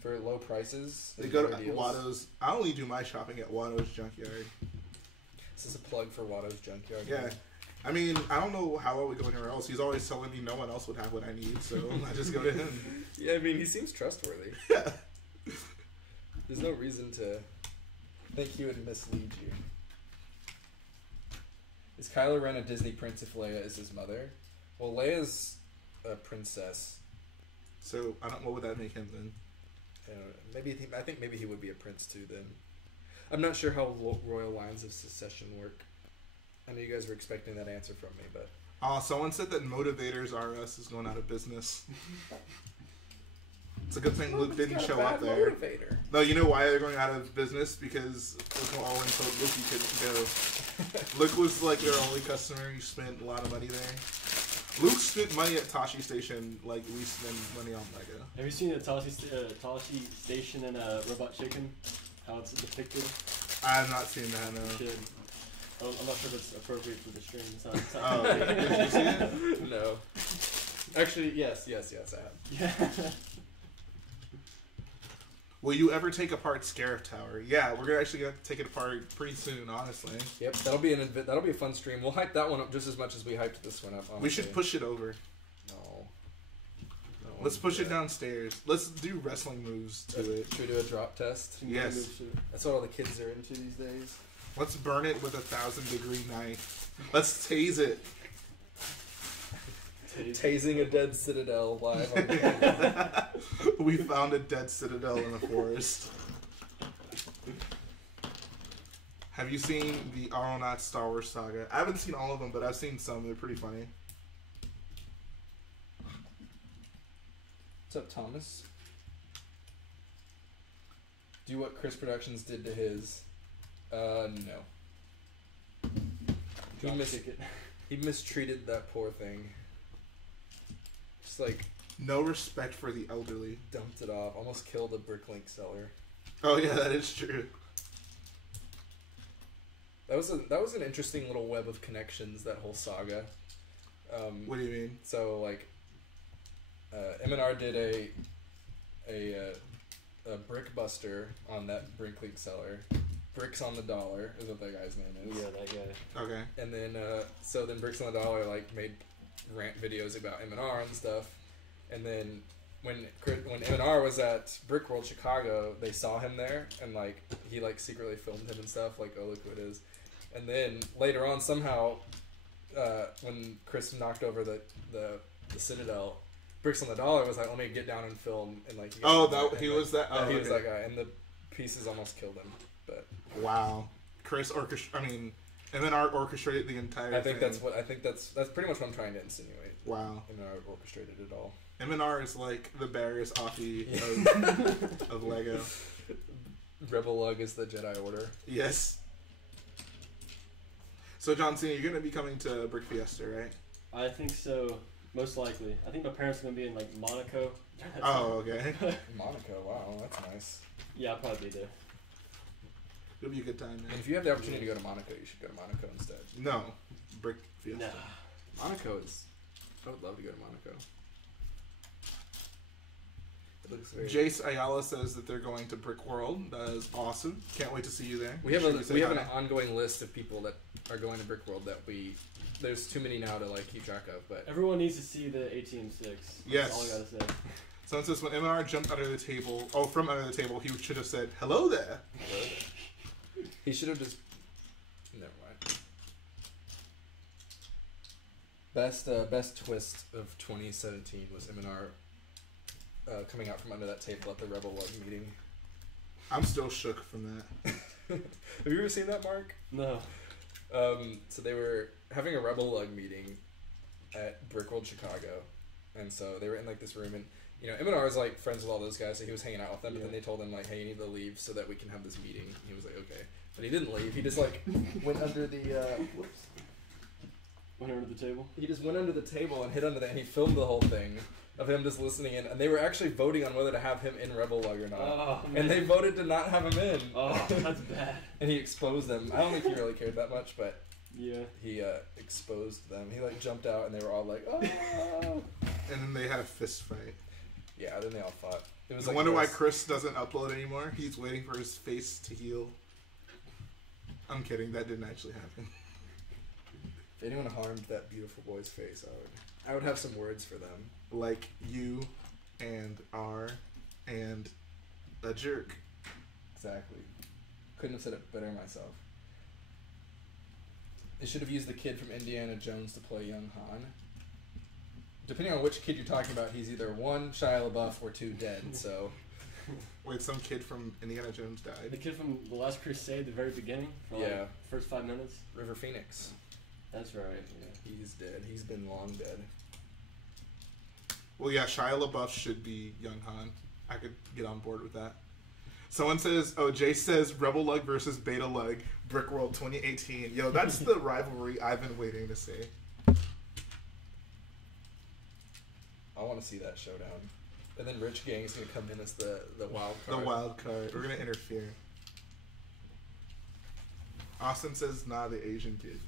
For low prices? They go to Watto's. I only do my shopping at Watto's Junkyard. Is this a plug for Watto's Junkyard? Yeah. I mean, I don't know how I would go anywhere else. He's always telling me no one else would have what I need, so I just go to him. Yeah, I mean, he seems trustworthy. Yeah. There's no reason to think he would mislead you. Is Kylo Ren a Disney prince if Leia is his mother? Well, Leia's a princess. So, what would that make him then? I think maybe he would be a prince too then. I'm not sure how royal lines of succession work. I know you guys were expecting that answer from me, but... Someone said that Motivators R Us is going out of business. It's a good thing Luke didn't show up there. Motivator. No, you know why they're going out of business? Because Luke Owen told Luke he couldn't go. Luke was like their only customer. He spent a lot of money there. Luke spent money at Tashi Station like we spend money on Lego. Have you seen the Tashi Station in Robot Chicken? How it's depicted? I have not seen that, no. You should. I'm not sure if it's appropriate for the stream. Oh, did you see it? No. Actually, yes, I have. Yeah. Will you ever take apart Scarif Tower? Yeah, we're actually gonna take it apart pretty soon, honestly. Yep, that'll be a fun stream. We'll hype that one up just as much as we hyped this one up. Honestly. We should push it over. No. Let's push it downstairs. Let's do wrestling moves to it. Should we do a drop test? Yes. That's what all the kids are into these days. Let's burn it with a 1,000-degree knife. Let's tase it. Tasing a dead citadel live on the We found a dead citadel in the forest. Have you seen the Aeronauts Star Wars saga? I haven't seen all of them, but I've seen some. They're pretty funny. What's up, Thomas? Do what Chris Productions did to his. No. He mistreated that poor thing. Just like no respect for the elderly. Dumped it off. Almost killed a Bricklink seller. Oh yeah, that is true. That was an interesting little web of connections, that whole saga. What do you mean? So like, M&R did a brickbuster on that Bricklink seller. Bricks on the Dollar is what that guy's name is. Yeah, that guy. Okay. And then so then Bricks on the Dollar like made rant videos about M&R and stuff. And then when M&R was at Brickworld Chicago, they saw him there and like he like secretly filmed him and stuff, like, oh look who it is. And then later on somehow when Chris knocked over the Citadel, Bricks on the Dollar was like, let me get down and film, and like he was that guy, and the pieces almost killed him. But wow, M&R orchestrated the entire thing. That's pretty much what I'm trying to insinuate. Wow. M&R orchestrated it all. M&R is like the Barriers Offie of Lego. Rebel Lug is the Jedi Order. Yes. So John Cena, you're going to be coming to Brick Fiesta, right? I think so. Most likely. I think my parents are going to be in like Monaco. Oh, okay. Monaco, wow, that's nice. Yeah, I'll probably be there. It'll be a good time, man. And if you have the opportunity to go to Monaco, you should go to Monaco instead. No. Brick Fiesta. Nah. Monaco is... I would love to go to Monaco. It looks very... Jace Ayala says that they're going to Brick World. That is awesome. Can't wait to see you there. We have an ongoing list of people that are going to Brick World that there's too many now to like keep track of, but everyone needs to see the ATM6. Yes. That's all I gotta say. Someone says when M&R jumped from under the table, he should have said, "Hello there." He should have just. Never mind. Best twist of 2017 was M&R coming out from under that table at the Rebel Lug meeting. I'm still shook from that. Have you ever seen that, Mark? No. So they were having a Rebel Lug meeting at Brickworld, Chicago, and so they were in like this room, and you know, Eminar is like friends with all those guys, so he was hanging out with them. But then they told him like, "Hey, you need to leave so that we can have this meeting." And he was like, "Okay," but he didn't leave. He just like went under the whoops. Went under the table. He just went under the table and hid under that, and he filmed the whole thing of him just listening in, and they were actually voting on whether to have him in Rebel Lug or not. Oh, man. And they voted to not have him in. Oh, that's bad. And he exposed them. I don't think he really cared that much, but Yeah. he exposed them. He like jumped out, and they were all like, "Oh!" And then they had a fist fight. Yeah, then they all fought. It was I like wonder why Chris doesn't upload anymore. He's waiting for his face to heal. I'm kidding. That didn't actually happen. If anyone harmed that beautiful boy's face, I would have some words for them. Like you and R and a jerk. Exactly. Couldn't have said it better myself. They should have used the kid from Indiana Jones to play young Han. Depending on which kid you're talking about, he's either one, Shia LaBeouf, or two, dead, so... Wait, some kid from Indiana Jones The died? kid from The Last Crusade, the very beginning, for like Yeah. first 5 minutes. River Phoenix. That's right. Yeah. He's dead. He's been long dead. Well, yeah, Shia LaBeouf should be young Han. I could get on board with that. Someone says, oh, Jay says Rebel Lug versus Beta Lug, Brickworld 2018. Yo, that's the rivalry I've been waiting to see. I want to see that showdown. And then Rich Gang's going to come in as the wild The card. wild card. We're going to interfere. Austin says, nah, the Asian kid.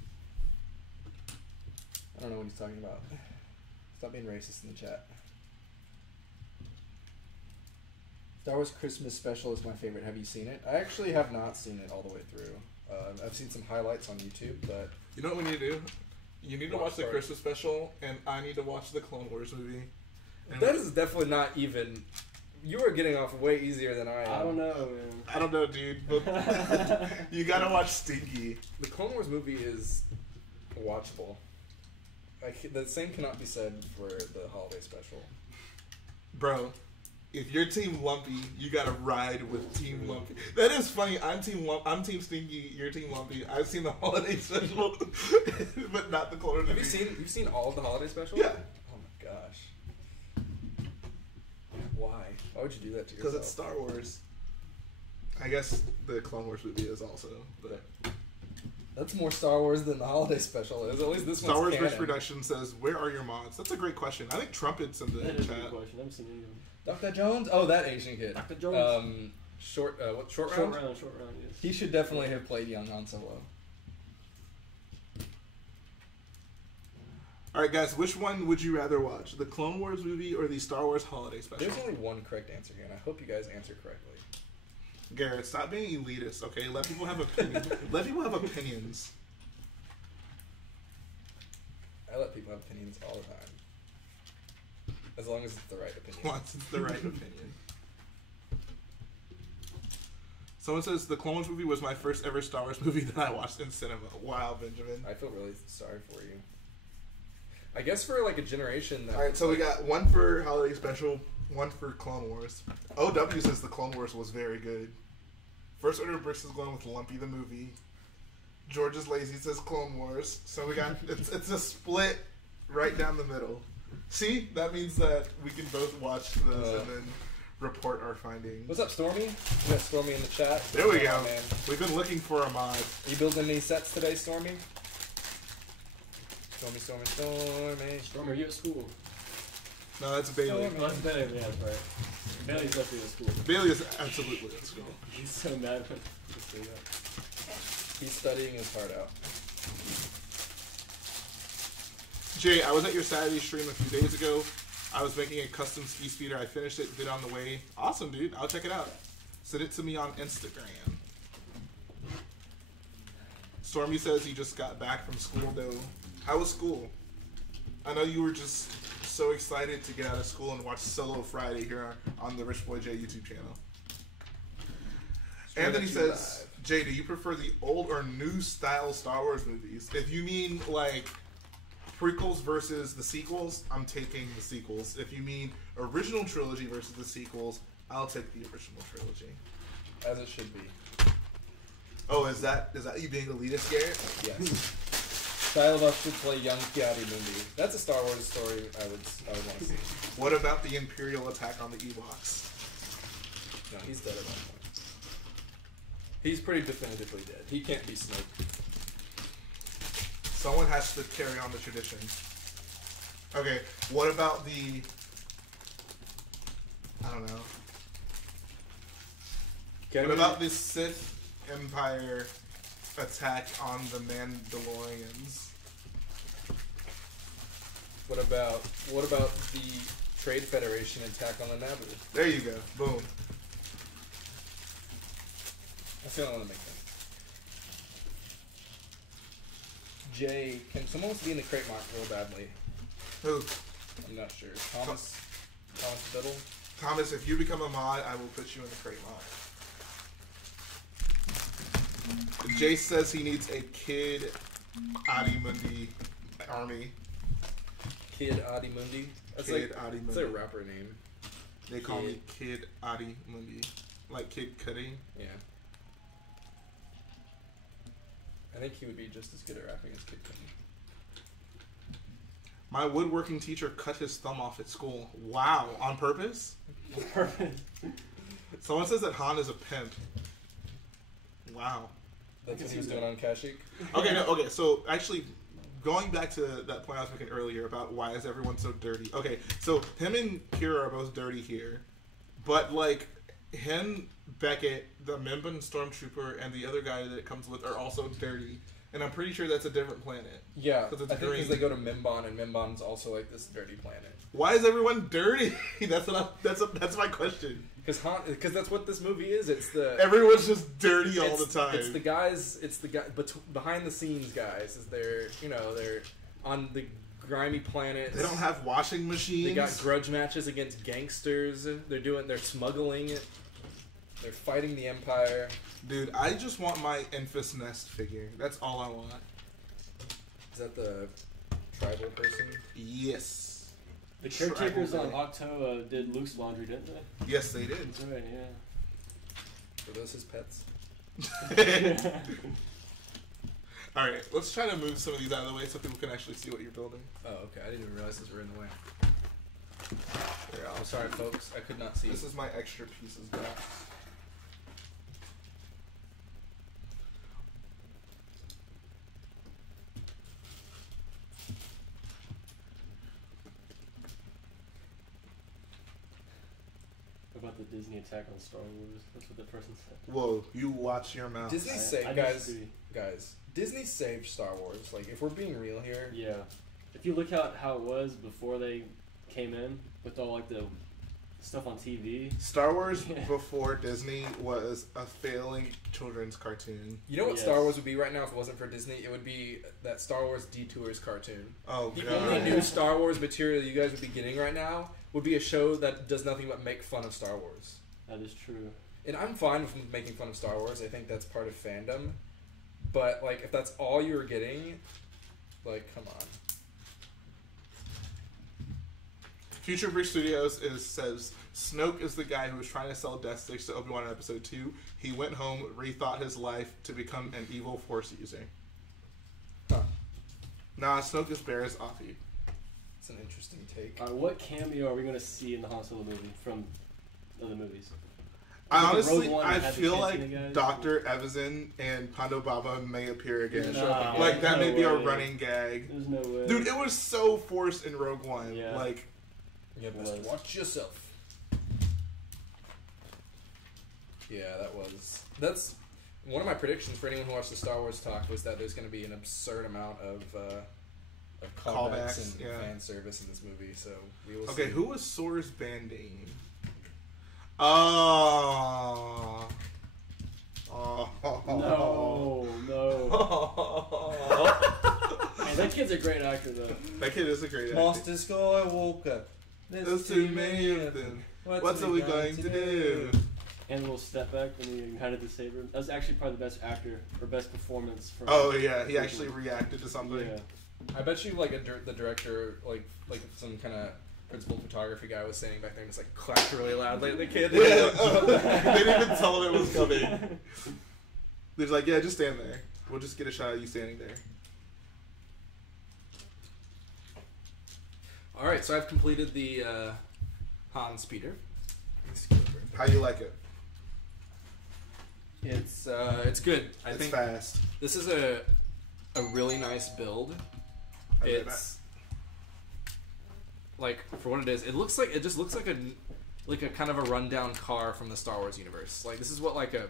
I don't know what he's talking about. Stop being racist in the chat. Star Wars Christmas Special is my favorite. Have you seen it? I actually have not seen it all the way through. I've seen some highlights on YouTube, but... You know what we need to do? You need to watch the Christmas special, and I need to watch the Clone Wars movie. And that is definitely not even... You are getting off way easier than I am. I don't know, man. I don't know, dude, but you gotta watch Stinky. The Clone Wars movie is watchable. The same cannot be said for the holiday special. Bro, if you're Team Lumpy, you gotta ride with Team Lumpy. That is funny. I'm Team Stinky. You're Team Lumpy. I've seen the holiday special, but not the Clone Wars movie. You've seen all of the holiday specials? Yeah. Oh my gosh. Why? Why would you do that to yourself? Because it's Star Wars. I guess the Clone Wars movie is also, but that's more Star Wars than the holiday special is. At least this Star one's Wars Bridge canon. Production says, "Where are your mods?" That's a great question. I think Trumpet's in the That is a chat. good question. I haven't seen any of them. Dr. Jones? Oh, that Asian kid. Dr. Jones? Short round? Short round, yes. He should definitely have played young Han Solo. All right, guys, which one would you rather watch, the Clone Wars movie or the Star Wars holiday special? There's only one correct answer here, and I hope you guys answer correctly. Garrett, stop being elitist, okay? Let people have opinions. Let people have opinions. I let people have opinions all the time. As long as it's the right opinion. Once it's the right opinion. Someone says, the Clone Wars movie was my first ever Star Wars movie that I watched in cinema. Wow, Benjamin. I feel really sorry for you. I guess for like a generation that... Alright, so we got one for holiday special, one for Clone Wars. OW says the Clone Wars was very good. First Order of Bricks is going with Lumpy the movie. George is lazy, says Clone Wars. So we got, it's a split right down the middle. See? That means that we can both watch those and then report our findings. What's up, Stormy? We got Stormy in the chat. There we go. Oh, man. We've been looking for a mod. Are you building any sets today, Stormy? Stormy. Storm, are you at school? No, that's Bailey. Oh, that's Bailey. Yeah, that's right. Bailey's definitely at school. Bailey is absolutely at school. He's so mad when I say that. He's studying his heart out. Jay, I was at your Saturday stream a few days ago. I was making a custom ski speeder. I finished it, did on the way. Awesome, dude. I'll check it out. Send it to me on Instagram. Stormy says he just got back from school, though. How was school? I know you were just so excited to get out of school and watch Solo Friday here on the Rich Boy J YouTube channel. Anthony says, Jay, do you prefer the old or new style Star Wars movies? If you mean like prequels versus the sequels, I'm taking the sequels. If you mean original trilogy versus the sequels, I'll take the original trilogy. As it should be. Oh, is that you being elitist, Garrett? Yes. Shia LaBeouf should play young Ki-Adi-Mundi. That's a Star Wars story I would want to see. What about the Imperial attack on the Ewoks? No, he's dead at that point. He's pretty definitively dead. He can't be Snoke. Someone has to carry on the tradition. Okay, what about the... I don't know. What about the Sith Empire attack on the Mandalorians? What about the Trade Federation attack on the Naboo? There you go. Boom. That's the only one that makes sense. Jay, can someone wants to be in the crate mark real badly? Who? I'm not sure. Thomas Biddle? Thomas, if you become a mod, I will put you in the crate mod. Jay says he needs a Kid Adi-Mundi army. Kid Adi-Mundi? That's Kid like Adi-Mundi. That's a rapper name. They call me Kid Adi-Mundi. Like Kid Cudi. Yeah. I think he would be just as good at rapping as Kid Cudi. My woodworking teacher cut his thumb off at school. Wow. On purpose? On purpose. Someone says that Han is a pimp. Wow. That's what he was doing on Kashyyyk? Okay, so actually, going back to that point I was making earlier about why is everyone so dirty. Okay, so him and Kira are both dirty here. But, like, him, Beckett, the Mimban Stormtrooper, and the other guy that it comes with are also dirty. And I'm pretty sure that's a different planet. Yeah, I it's think because they go to Mimban, and Mimban's also like this dirty planet. Why is everyone dirty? That's my question. Because that's what this movie is. It's the everyone's just dirty all the time. It's the guys. It's the guy behind the scenes guys. Is they're on the grimy planet. They don't have washing machines. They got grudge matches against gangsters. They're smuggling. They're fighting the Empire. Dude, I just want my Enfys Nest figure. That's all I want. Is that the tribal person? Yes. The caretakers on Octo did Luke's laundry, didn't they? Yes, they did. That's right, yeah. Were those his pets? Alright, let's try to move some of these out of the way so people can actually see what you're building. Oh, okay. I didn't even realize those were in the way. I'm sorry, folks. I could not see. This is my extra pieces box. About the Disney attack on Star Wars. That's what that person said. Whoa, you watch your mouth. Disney saved guys. Disney saved Star Wars. Like, if we're being real here. Yeah. If you look at how it was before they came in with all like the stuff on TV. Star Wars before Disney was a failing children's cartoon. You know what Star Wars would be right now if it wasn't for Disney? It would be that Star Wars Detours cartoon. Oh, the God. only new Star Wars material you guys would be getting right now would be a show that does nothing but make fun of Star Wars. That is true. And I'm fine with making fun of Star Wars. I think that's part of fandom. But, like, if that's all you were getting, like, come on. Future Breach Studios says Snoke is the guy who was trying to sell Death Sticks to Obi-Wan in Episode 2. He went home, rethought his life to become an evil Force user. Huh. Nah, Snoke is Barris Offie. It's an interesting take. What cameo are we going to see in the Han Solo movie from other movies? I feel like Dr. Evazan and Pondo Baba may appear again. Like, that may be a running gag. There's no way. Dude, it was so forced in Rogue One. Yeah. Like, yeah, best watch yourself. Yeah, that's one of my predictions for anyone who watched the Star Wars talk was that there's going to be an absurd amount of callbacks and fan service in this movie. So we will see. Okay, who was Sora's band name? Oh. No. Man, that kid's a great actor, though. That kid is a great actor. Monster Skull, I woke up. There's too many of them. What are we going to do? And a little step back when he ignited the saber. That was actually probably the best actor or best performance from. Oh yeah, he actually reacted to something. Yeah. I bet you like the director, like some kind of principal photography guy was standing back there and just like clapped really loud. Like they can't. They didn't even tell him it was coming. They're like, yeah, just stand there. We'll just get a shot of you standing there. All right, so I've completed the Han speeder. How you like it? It's good. I It's think fast. this is a really nice build. It's like for what it is. It just looks like a kind of a rundown car from the Star Wars universe. Like this is what like a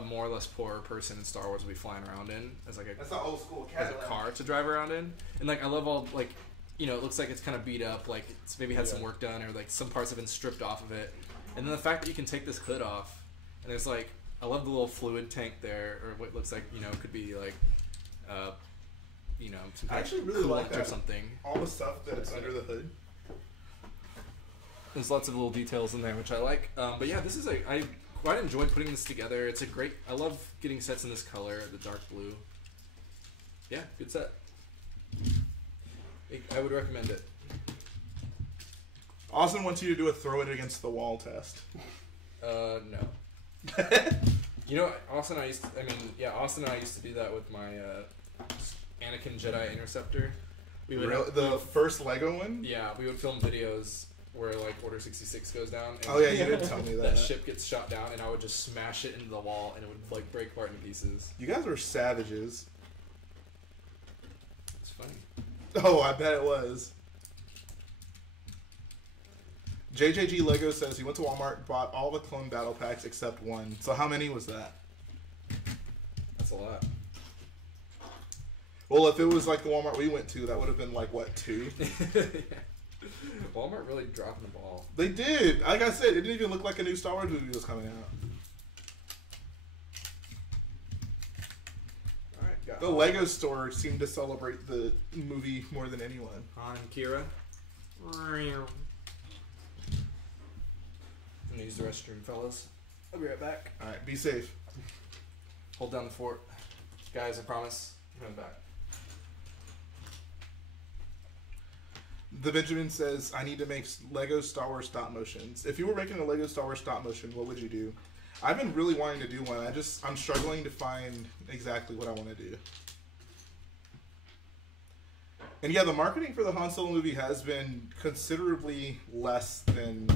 more or less poor person in Star Wars would be flying around in as like That's an old school as a Cadillac. car to drive around in. And like I love all like it looks like it's kind of beat up. Like it's maybe had some work done or like some parts have been stripped off of it. And then the fact that you can take this hood off and there's like I love the little fluid tank there or what looks like could be like some I kind actually of really like coolant that. or something. All the stuff that's under the hood. There's lots of little details in there which I like. But yeah, this is I quite enjoyed putting this together. It's a great. I love getting sets in this color, the dark blue. Yeah, good set. I would recommend it. Austin wants you to do a throw it against the wall test. No. Austin and I used to do that with my Anakin Jedi Interceptor. We would The first Lego one? Yeah, we would film videos where like Order 66 goes down. And Oh yeah, you did tell me that. that ship gets shot down, and I would just smash it into the wall, and it would like break apart in pieces. You guys were savages. It's funny. Oh, I bet it was. JJG Lego says he went to Walmart, bought all the clone battle packs except one. So how many was that? That's a lot. Well, if it was like the Walmart we went to, that would have been like, what, 2? Yeah. Walmart really dropping the ball. They did. Like I said, it didn't even look like a new Star Wars movie was coming out. Alright, got The Lego store seemed to celebrate the movie more than anyone. Han, Kira. I'm gonna use the restroom, fellas. I'll be right back. Alright, be safe. Hold down the fort. Guys, I promise. I'm coming back. The Benjamin says, I need to make Lego Star Wars stop motions. If you were making a Lego Star Wars stop motion, what would you do? I've been really wanting to do one. I'm struggling to find exactly what I want to do. And yeah, the marketing for the Han Solo movie has been considerably less than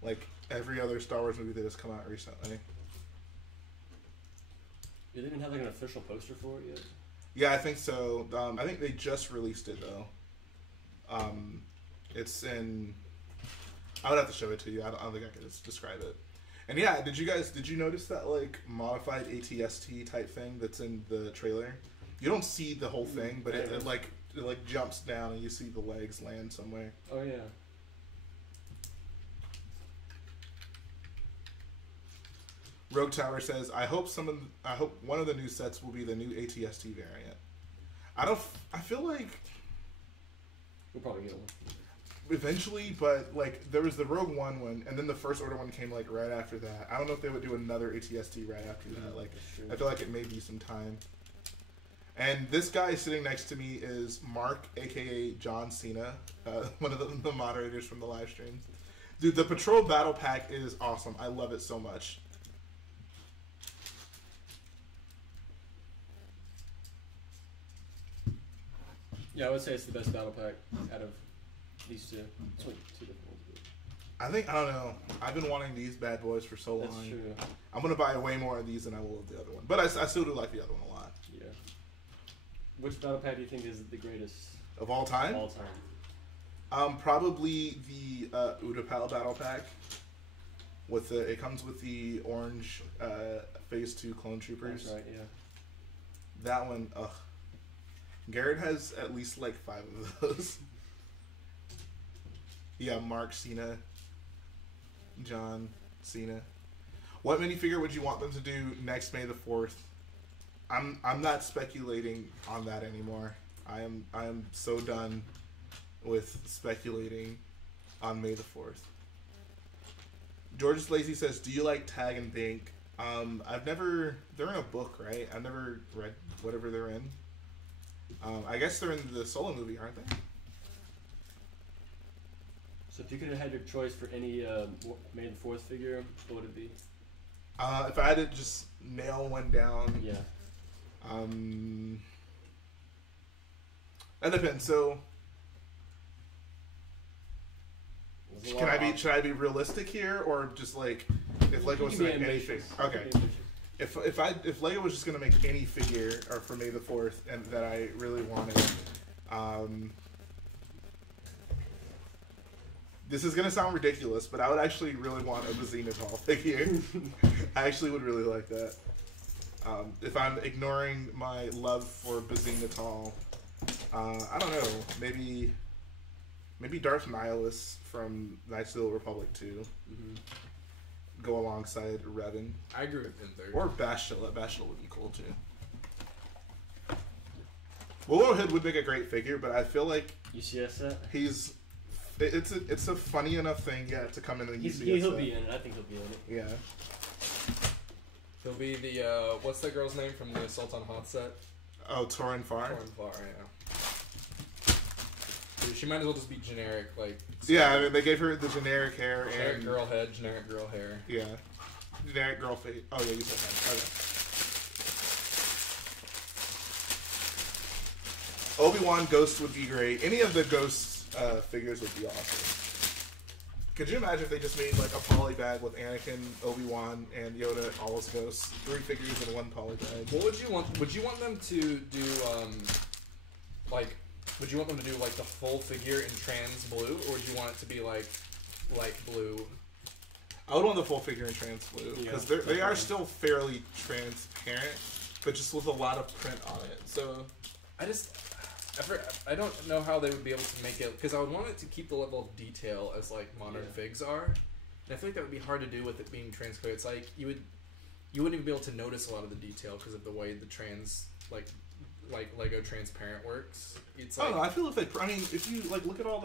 like every other Star Wars movie that has come out recently. You didn't even have like an official poster for it yet? Yeah, I think so. I think they just released it though. It's in. I would have to show it to you. I don't think I can just describe it. And yeah, did you notice that like modified ATST type thing that's in the trailer? You don't see the whole thing, but it like jumps down and you see the legs land somewhere. Oh yeah. Rogue Tower says, I hope one of the new sets will be the new ATST variant. I feel like We'll probably get one. eventually, but like there was the Rogue one, and then the First Order one came like right after that. I don't know if they would do another ATST right after that. Like I feel like it may be some time. And this guy sitting next to me is Mark, aka John Cena, one of the moderators from the live stream. Dude, the Patrol Battle Pack is awesome. I love it so much. Yeah, I would say it's the best battle pack out of these two. It's only two different ones. I don't know. I've been wanting these bad boys for so long. That's true. I'm going to buy way more of these than I will of the other one. But I still do like the other one a lot. Yeah. Which battle pack do you think is the greatest Of all time? of all time? Probably the Utapau Battle Pack. It comes with the orange Phase 2 Clone Troopers. That's right, yeah. That one, ugh. Garrett has at least like 5 of those. Yeah, Mark Cena, John Cena. What minifigure would you want them to do next May the 4th? I'm not speculating on that anymore. I am so done with speculating on May the 4th. George Lacey says, do you like Tag and Bink? They're in a book, right? I've never read whatever they're in. I guess they're in the Solo movie, aren't they? So if you could have had your choice for any May the 4th figure, what would it be? If I had to just nail one down, Yeah. That depends. So, There's a lot of should I be realistic here, or just like if Lego was to make any figure? Okay. If Lego was just gonna make any figure or for May the 4th and that I really wanted, this is gonna sound ridiculous, but I would actually really want a Bazinatol figure. I actually would really like that. If I'm ignoring my love for Bazinatol, I don't know, maybe Darth Nihilus from Knights of the Old Republic 2. Mm-hmm. Go alongside Revan. I agree with him there. Or Bastila. Bastila would be cool too. Willow Hood would make a great figure, but I feel like UCS set? it's a funny enough thing, yeah, to come in the UCS He'll set. be in it. I think he'll be in it. Yeah. He'll be the what's that girl's name from the Assault on Hoth set? Oh, Torin Farr? Torin Farr, yeah. She might as well just be generic, like. Yeah, I mean, they gave her the generic hair Generic and girl head, generic girl hair. yeah, generic girl face. Oh yeah, you said that. Okay. Obi-Wan Ghost would be great. Any of the Ghost figures would be awesome. Could you imagine if they just made like a poly bag with Anakin, Obi-Wan, and Yoda, all as Ghosts? 3 figures in one poly bag. What would you want? Would you want them to do like? Would you want them to do like the full figure in trans blue, or would you want it to be like light blue? I would want the full figure in trans blue because they are still fairly transparent, but just with a lot of print on it. So I don't know how they would be able to make it, because I would want it to keep the level of detail as like modern figs are. And I feel like that would be hard to do with it being transclear. It's like you wouldn't even be able to notice a lot of the detail because of the way the trans like Lego transparent works. It's like, I don't know. I feel if you like look at all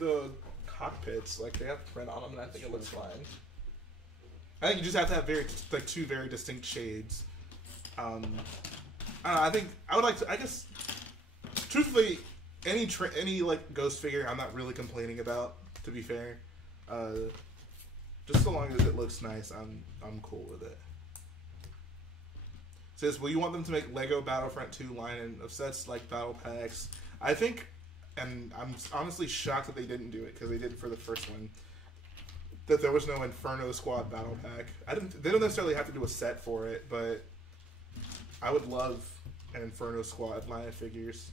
the cockpits, like they have print on them, and I think it looks fine. I think you just have to have two very distinct shades. I don't know, I think I would like to. I guess, truthfully, any like Ghost figure, I'm not really complaining about. To be fair, just so long as it looks nice, I'm cool with it. It says, will you want them to make Lego Battlefront 2 line of sets like battle packs? I think, and I'm honestly shocked that they didn't do it because they did it for the first one, that there was no Inferno Squad battle pack. They don't necessarily have to do a set for it, but I would love an Inferno Squad line of figures.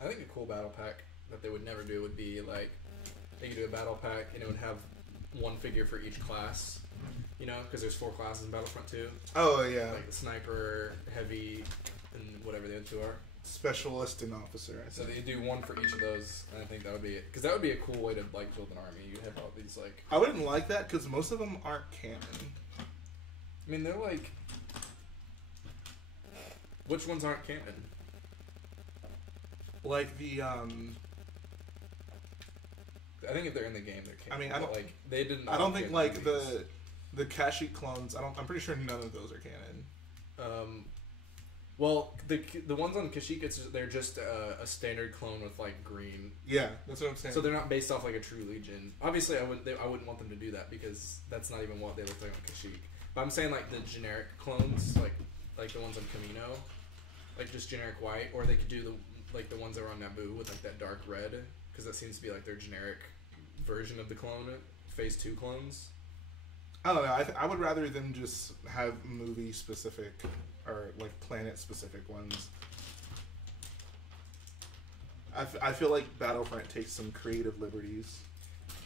I think a cool battle pack that they would never do would be like, they could do a battle pack and it would have one figure for each class. You know, because there's 4 classes in Battlefront 2. Oh, yeah. Like the sniper, heavy, and whatever the other 2 are. Specialist and officer, I So think. they do one for each of those, and I think that would be it. Because that would be a cool way to like build an army. You'd have all these like. I wouldn't like that because most of them aren't canon. I mean, they're like. Which ones aren't canon? Like the I think if they're in the game, they're canon. I mean, I don't like they didn't. I don't think like the Kashyyyk clones. I'm pretty sure none of those are canon. Well, the ones on Kashyyyk, they're just a standard clone with like green. Yeah, that's what I'm saying. So they're not based off like a true Legion. Obviously, I wouldn't want them to do that because that's not even what they look like on Kashyyyk. But I'm saying like the generic clones, like the ones on Camino, like just generic white, or they could do the ones that were on Naboo with like that dark red, because that seems to be like their generic version of the clone, Phase 2 clones. I don't know. I would rather them just have movie specific or like planet specific ones. I feel like Battlefront takes some creative liberties.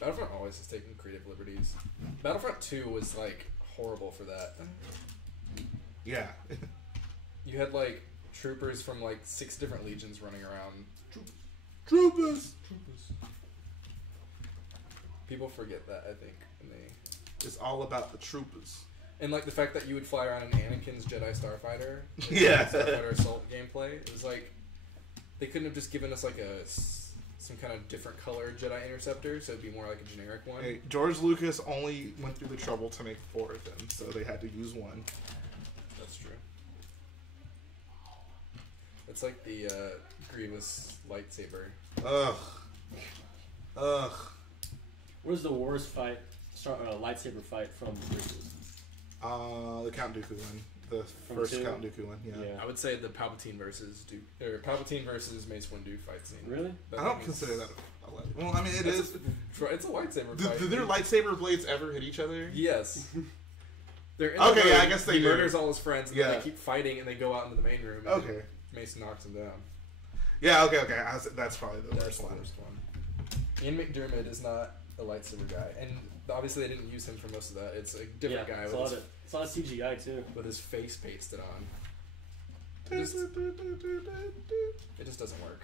Battlefront always has taken creative liberties. Battlefront 2 was like horrible for that. Yeah. You had like troopers from like 6 different legions running around. Troopers. People forget that, I think, and It's all about the troopers. and like the fact that you would fly around in Anakin's Jedi Starfighter. Like, Yeah. Starfighter Assault gameplay. It was like they couldn't have just given us like some kind of different colored Jedi Interceptor, so it'd be more like a generic one. Hey, George Lucas only went through the trouble to make 4 of them, so they had to use one. That's true. It's like the Grievous lightsaber. Ugh. Where's the worst fight, lightsaber fight from the prequels? The Count Dooku one. The first two? Count Dooku one, yeah. I would say the Palpatine versus Palpatine versus Mace Windu fight scene. Really? I don't consider that a lightsaber. Well, I mean, it's a lightsaber fight. Do their lightsaber blades ever hit each other? Yes. They're in okay, the room, yeah, I guess they he do. murders all his friends, and then Yeah. they keep fighting, and they go out into the main room. And Okay. Mason knocks him down. Yeah, okay. That's probably the That's worst the one. worst one. Ian McDiarmid is not a lightsaber guy, and obviously they didn't use him for most of that. It's a different guy It's with a lot of CGI too. his face pasted on. It just doesn't work.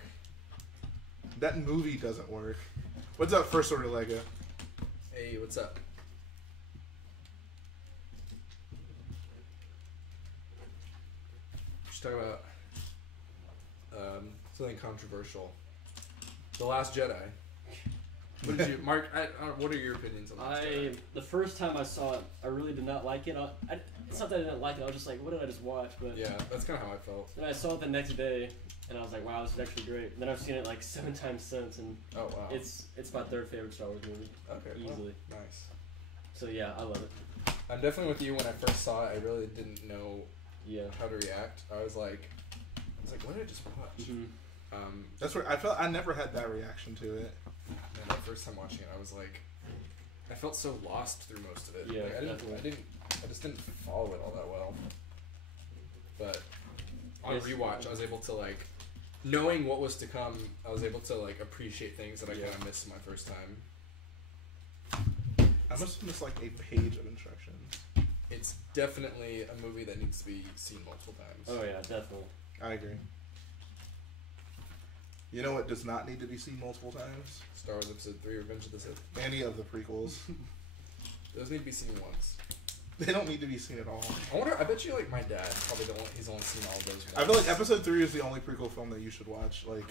That movie doesn't work. What's up, First Order Lego? Hey, what's up? We should talk about something controversial. The Last Jedi. What did you, Mark? What are your opinions on that? The first time I saw it, I really did not like it. It's not that I didn't like it. I was just like, what did I just watch? But Yeah, that's kind of how I felt. then I saw it the next day, and I was like, wow, this is actually great. And then I've seen it like 7 times since, and Oh wow. it's my third favorite Star Wars movie. Okay. Easily. Well, nice. So yeah, I love it. I'm definitely with you. When I first saw it, I really didn't know Yeah. how to react. I was like, what did I just watch? Mhm. That's where I never had that reaction to it. And the first time watching it, I was like, I felt so lost through most of it. Yeah, Like, definitely. I just didn't follow it all that well. But on Yes. rewatch, I was able to like, knowing what was to come, I was able to like appreciate things that I Yeah. kind of missed my first time. I must have missed like a page of instructions. It's definitely a movie that needs to be seen multiple times. Oh yeah, definitely. I agree. You know what does not need to be seen multiple times? Star Wars Episode 3: Revenge of the Sith. Any of the prequels. Those need to be seen once. They don't need to be seen at all. I bet you like my dad probably he's only seen all of those once. I feel like Episode 3 is the only prequel film that you should watch, like,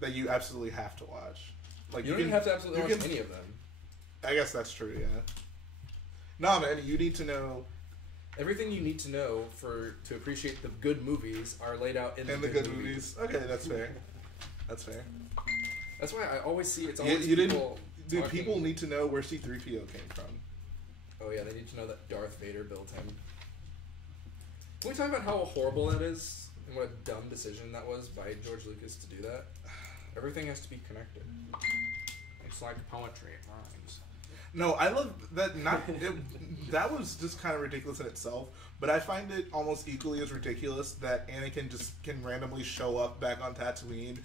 that you absolutely have to watch. Like, you don't even have to absolutely watch any of them. I guess that's true, yeah. No, man, you need to know... Everything you need to know to appreciate the good movies are laid out in the good movies. Okay, that's fair. That's fair. That's why I always see it's always You people didn't... Dude, talking- people need to know where C-3PO came from. Oh yeah, they need to know that Darth Vader built him. Can we talk about how horrible that is and what a dumb decision that was by George Lucas to do that? Everything has to be connected. It's like poetry, it rhymes. No, I love that. That was just kind of ridiculous in itself. But I find it almost equally as ridiculous that Anakin just can randomly show up back on Tatooine,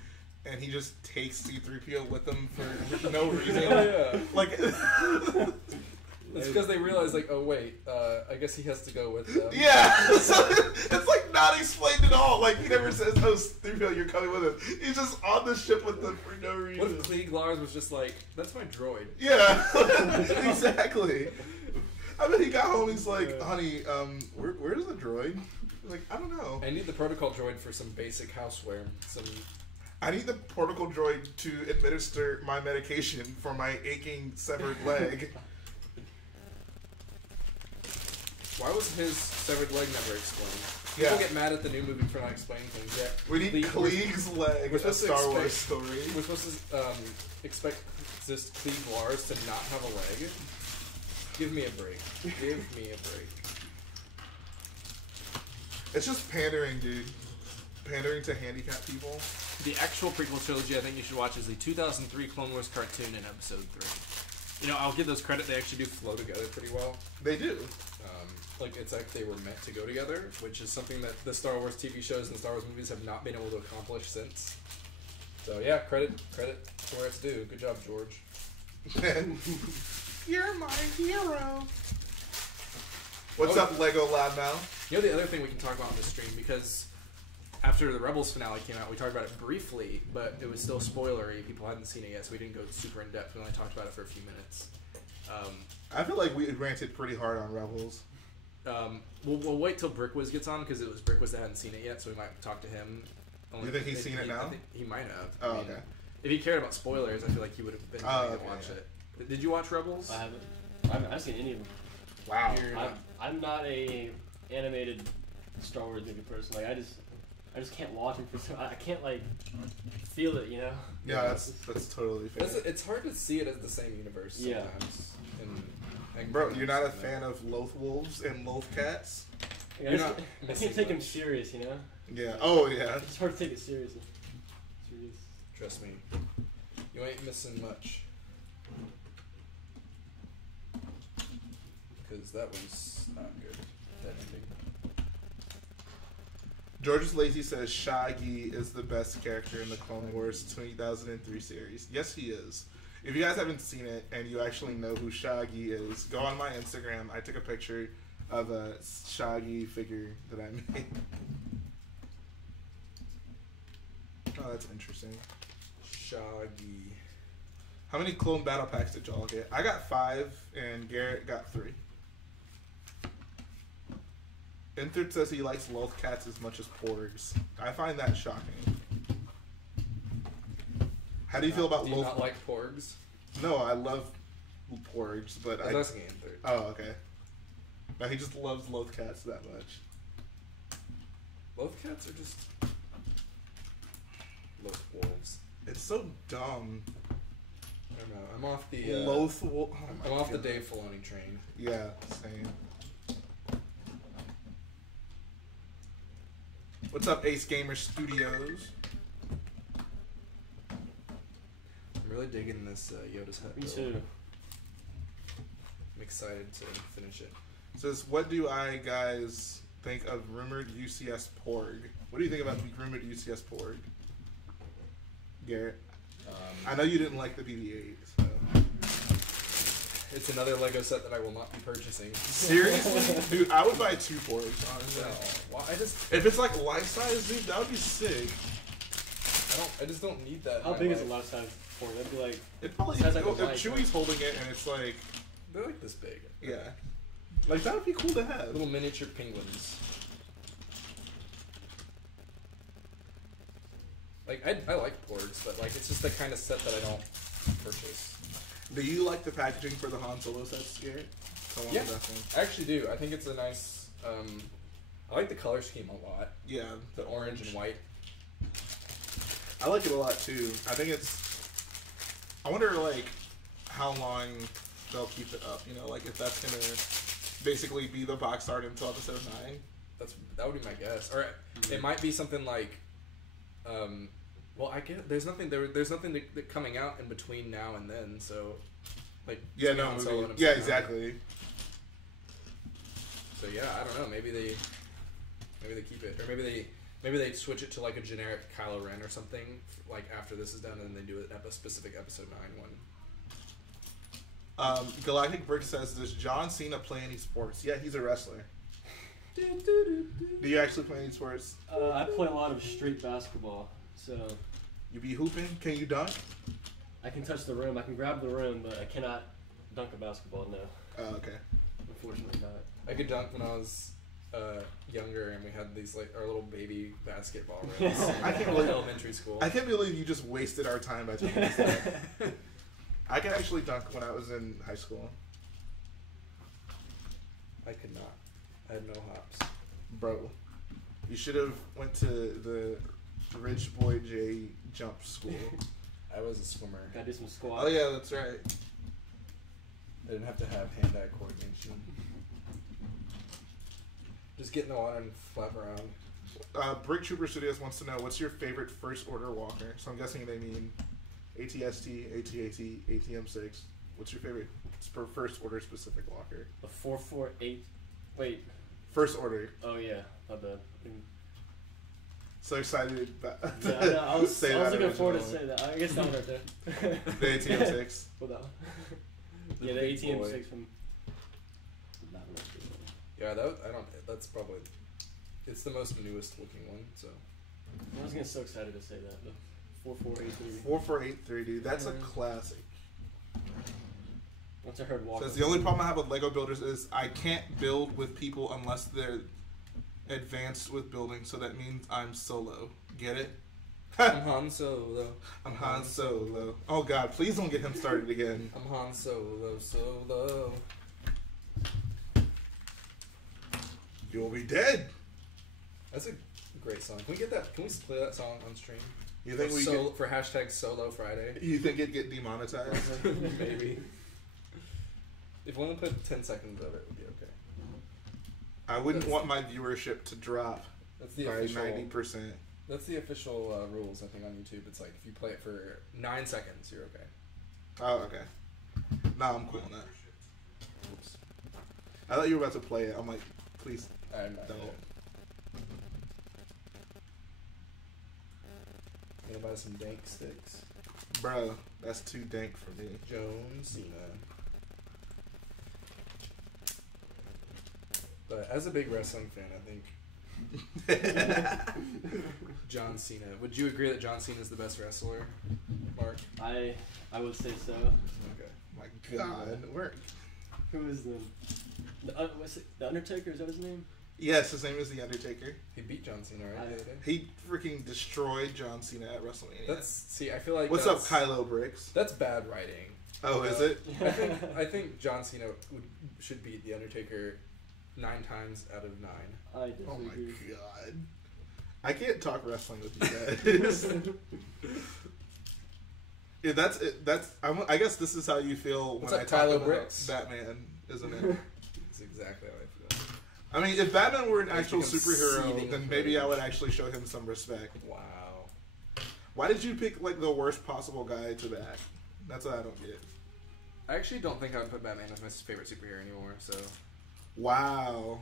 and he just takes C-3PO with him for no reason. Oh yeah. Like, It's because they realize, like, oh wait, I guess he has to go with them. yeah, so it's like not explained at all. Like he never says, "Oh, C-3PO, you're coming with us." He's just on the ship with them for no reason. What if Klieg Lars was just like, that's my droid? Yeah, exactly. I bet he got home. He's like, "Honey, where's the droid?" Like, I don't know. I need the protocol droid for some basic houseware. I need the protocol droid to administer my medication for my aching severed leg. Why was his severed leg never explained? Yeah. People get mad at the new movie for not explaining things yet. We need Klieg's leg. We're A supposed to Star Wars expect- story. We're supposed to expect this Klieg Lars to not have a leg? Give me a break. Give me a break. It's just pandering, dude. Pandering to handicapped people. The actual prequel trilogy I think you should watch is the 2003 Clone Wars cartoon in Episode 3. You know, I'll give those credit. They actually do flow together pretty well. They do. Like, it's like they were meant to go together, which is something that the Star Wars TV shows and the Star Wars movies have not been able to accomplish since. So, yeah, credit to where it's due. Good job, George. You're my hero. What's up, Lego Loudmouth? You know the other thing we can talk about on this stream, because after the Rebels finale came out, we talked about it briefly, but it was still spoilery. People hadn't seen it yet, so we didn't go super in depth. We only talked about it for a few minutes. I feel like we ranted pretty hard on Rebels. We'll wait till Brickwiz gets on, because it was Brickwiz that hadn't seen it yet, so we might talk to him. You think he's seen it now? I think he might have. Oh, okay. If he cared about spoilers, I feel like he would have been ready to watch it. Did you watch Rebels? I haven't seen any of them. Wow. I'm not a animated Star Wars movie person. Like I I just can't watch him for so. I can't like feel it, you know. Yeah, that's totally fair. It's hard to see it as the same universe sometimes. And bro, you're not a fan of Loth Wolves and Loth Cats? Yeah, I can't take him serious, you know. Yeah. Oh yeah. It's hard to take it seriously. Trust me, you ain't missing much. Because that was not good. That ending. George's Lazy says Shaggy is the best character in the Clone Wars 2003 series. Yes, he is. If you guys haven't seen it and you actually know who Shaggy is, go on my Instagram. I took a picture of a Shaggy figure that I made. Oh, that's interesting. Shaggy. How many clone battle packs did y'all get? I got 5 and Garrett got 3. Enthred says he likes Loth Cats as much as Porgs. I find that shocking. How do you feel about Do you Loth? not like Porgs? No, I love Porgs, but I was asking Enthred. Oh, okay. No, he just loves Loth Cats that much. Loth Cats are just Loth Wolves. It's so dumb. I don't know. I'm off the Loth Wolf. I'm off the Dave Filoni train. Yeah, same. What's up, Ace Gamer Studios? I'm really digging this Yoda's Hut. Me build. too. I'm excited to finish it. It says, what do I guys think of rumored UCS Porg? What do you think about the rumored UCS Porg? Garrett? I know you didn't like the BB-8, so... It's another Lego set that I will not be purchasing. Seriously? Dude, I would buy 2 Porgs, honestly. No. Well, If it's like life-size, dude, that would be sick. I just don't need that. How big is a life size port? That'd be like. It probably Sounds like a if light, Chewie's holding it and it's like... They're like this big. Yeah. Like, that would be cool to have. Little miniature penguins. Like, I like Porgs, but like it's just the kind of set that I don't purchase. Do you like the packaging for the Han Solo sets, Garrett? Yeah, I actually do. I think it's a nice... I like the color scheme a lot. Yeah. The orange and white. I like it a lot, too. I think it's... I wonder, like, how long they'll keep it up, you know? Like, if that's gonna basically be the box art until episode 9. That would be my guess. Or it might be something like... well, I guess there's nothing coming out in between now and then, so like exactly. So yeah, I don't know. Maybe they keep it, or maybe they switch it to like a generic Kylo Ren or something like after this is done, and then they do a specific episode 9 one. Galactic Brick says, does John Cena play any sports? Yeah, he's a wrestler. Do you actually play any sports? I play a lot of street basketball, so... You be hooping? Can you dunk? I can touch the rim, I can grab the rim, but I cannot dunk a basketball, no. Oh, okay. Unfortunately not. I could dunk when I was younger, and we had these like our little baby basketball rims in elementary school. I can't believe you just wasted our time by talking about that. I could actually dunk when I was in high school. I could not. I had no hops. Bro, you should have went to the Rich Boy J jump school. I was a swimmer. Gotta do some squats. Oh yeah, that's right. I didn't have to have hand-eye coordination. Just get in the water and flap around. Brick Trooper Studios wants to know, what's your favorite first order walker? So I'm guessing they mean ATST, ATAT, ATM6. What's your favorite first order specific walker? A 448. Wait. First order. Oh yeah, my bad. So excited. Yeah, I know. I was looking forward to say that. I guess that one right there. The ATM6. What that one? Yeah, the ATM6 from. Yeah, that's probably. It's the most newest looking one. So. I was getting so excited to say that. The 4483. 4483, dude. That's a classic. Once I heard Walker. Says the only problem I have with Lego builders is I can't build with people unless they're advanced with building, so that means I'm solo. Get it? I'm Han Solo. I'm Han Solo. Oh god, please don't get him started again. I'm Han Solo. You'll be dead. That's a Great song. Can we get that? Can we play that song on stream? You think for hashtag Solo Friday? You think it'd get demonetized? Maybe. If we only put 10 seconds of it, would be okay. I wouldn't want my viewership to drop by 90%. That's the official rules, I think, on YouTube. It's like if you play it for 9 seconds, you're okay. Oh, okay. Nah, I'm cool on that. Oops. I thought you were about to play it. I'm like, please I'm not don't. Gonna buy some dank sticks. Bro, that's too dank for me. John Cena. But as a big wrestling fan, I think John Cena. Would you agree that John Cena is the best wrestler, Mark? I would say so. Okay. My God, Who is what's it, the Undertaker? Is that his name? Yes, his name is The Undertaker. He beat John Cena, right? The other day? He freaking destroyed John Cena at WrestleMania. I feel like What's up, Kylo Bricks? That's bad writing. Oh, is it? I think John Cena should beat The Undertaker 9 times out of 9. I disagree. Oh my God. I can't talk wrestling with you guys. Yeah, that's it. I guess this is how you feel when I talk Kylo about Bricks? Batman, isn't it? That's exactly how I feel. I mean, if Batman were an Makes actual me superhero, conceding then maybe I would actually show him some respect. Wow. Why did you pick like the worst possible guy to back? That's what I don't get. I actually don't think I would put Batman as my favorite superhero anymore. So, Wow.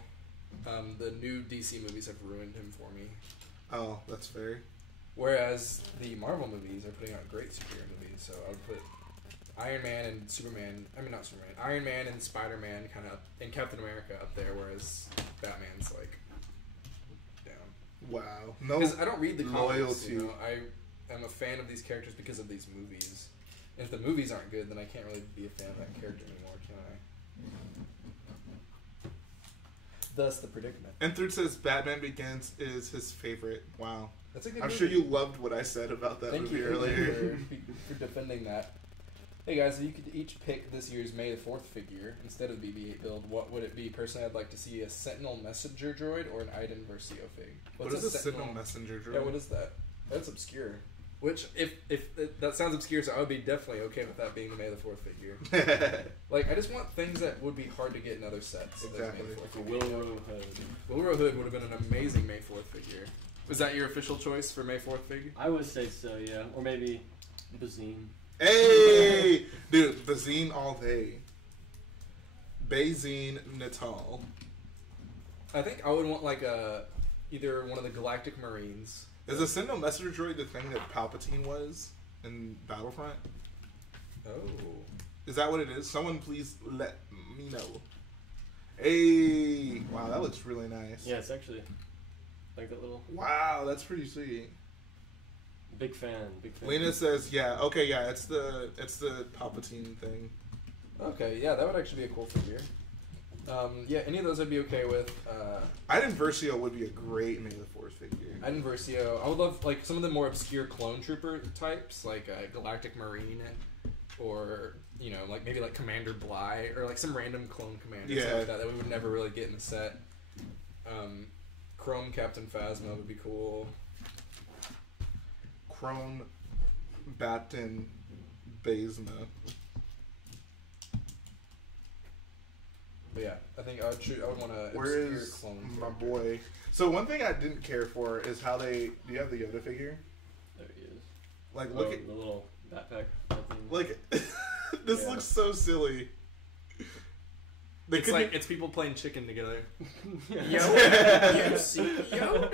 the new DC movies have ruined him for me. Oh, that's fair. Whereas the Marvel movies are putting out great superhero movies. So I would put Iron Man and Superman. I mean, not Superman. Iron Man and Spider-Man kind of, and Captain America up there. Whereas Batman's like down. Wow. No. Because I don't read the comics. Loyalty. You know, I am a fan of these characters because of these movies. And if the movies aren't good, then I can't really be a fan of that character anymore, can I? Thus the predicament. Enthred says Batman Begins is his favorite. Wow. That's a good I'm movie. sure you loved what I said about that movie earlier. Thank you for defending that. Hey guys, if you could each pick this year's May the 4th figure instead of the BB-8 build, what would it be? Personally, I'd like to see a Sentinel Messenger droid or an Iden Versio fig. What is a Sentinel Messenger droid? Yeah, what is that? That's obscure. Which, if that sounds obscure, so I would be definitely okay with that being the May the 4th figure. Like, I just want things that would be hard to get in other sets. Exactly. Like a Wilrow Hood. Wilrow Hood would have been an amazing May 4th figure. Was that your official choice for May 4th figure? I would say so, yeah. Or maybe Bazine. Hey! Dude, Bazine all day. Bazine Natal. I think I would want like either one of the Galactic Marines. Is a Sentinel Messenger droid the thing that Palpatine was in Battlefront? Oh. Is that what it is? Someone please let me know. Hey! Wow, that looks really nice. Yeah, it's actually like that little... Wow, that's pretty sweet. Big fan. Lena says, yeah, okay, yeah, it's the Palpatine thing. Okay, yeah, that would actually be a cool figure. Yeah, any of those I'd be okay with. Iden Versio would be a great May the 4th figure. Iden Versio. I would love like some of the more obscure clone trooper types, like Galactic Marine, or you know, like maybe like Commander Bly, or like some random clone commander, something like that we would never really get in the set. Chrome Captain Phasma would be cool. Chrome Batten Basma. But yeah, I think I would want to Where obscure is clone my character. boy? So one thing I didn't care for is how they. Do you have the Yoda figure? There he is. Like, look at the little backpack. like. This looks so silly. It's people playing chicken together. Yoda, you see Yoda.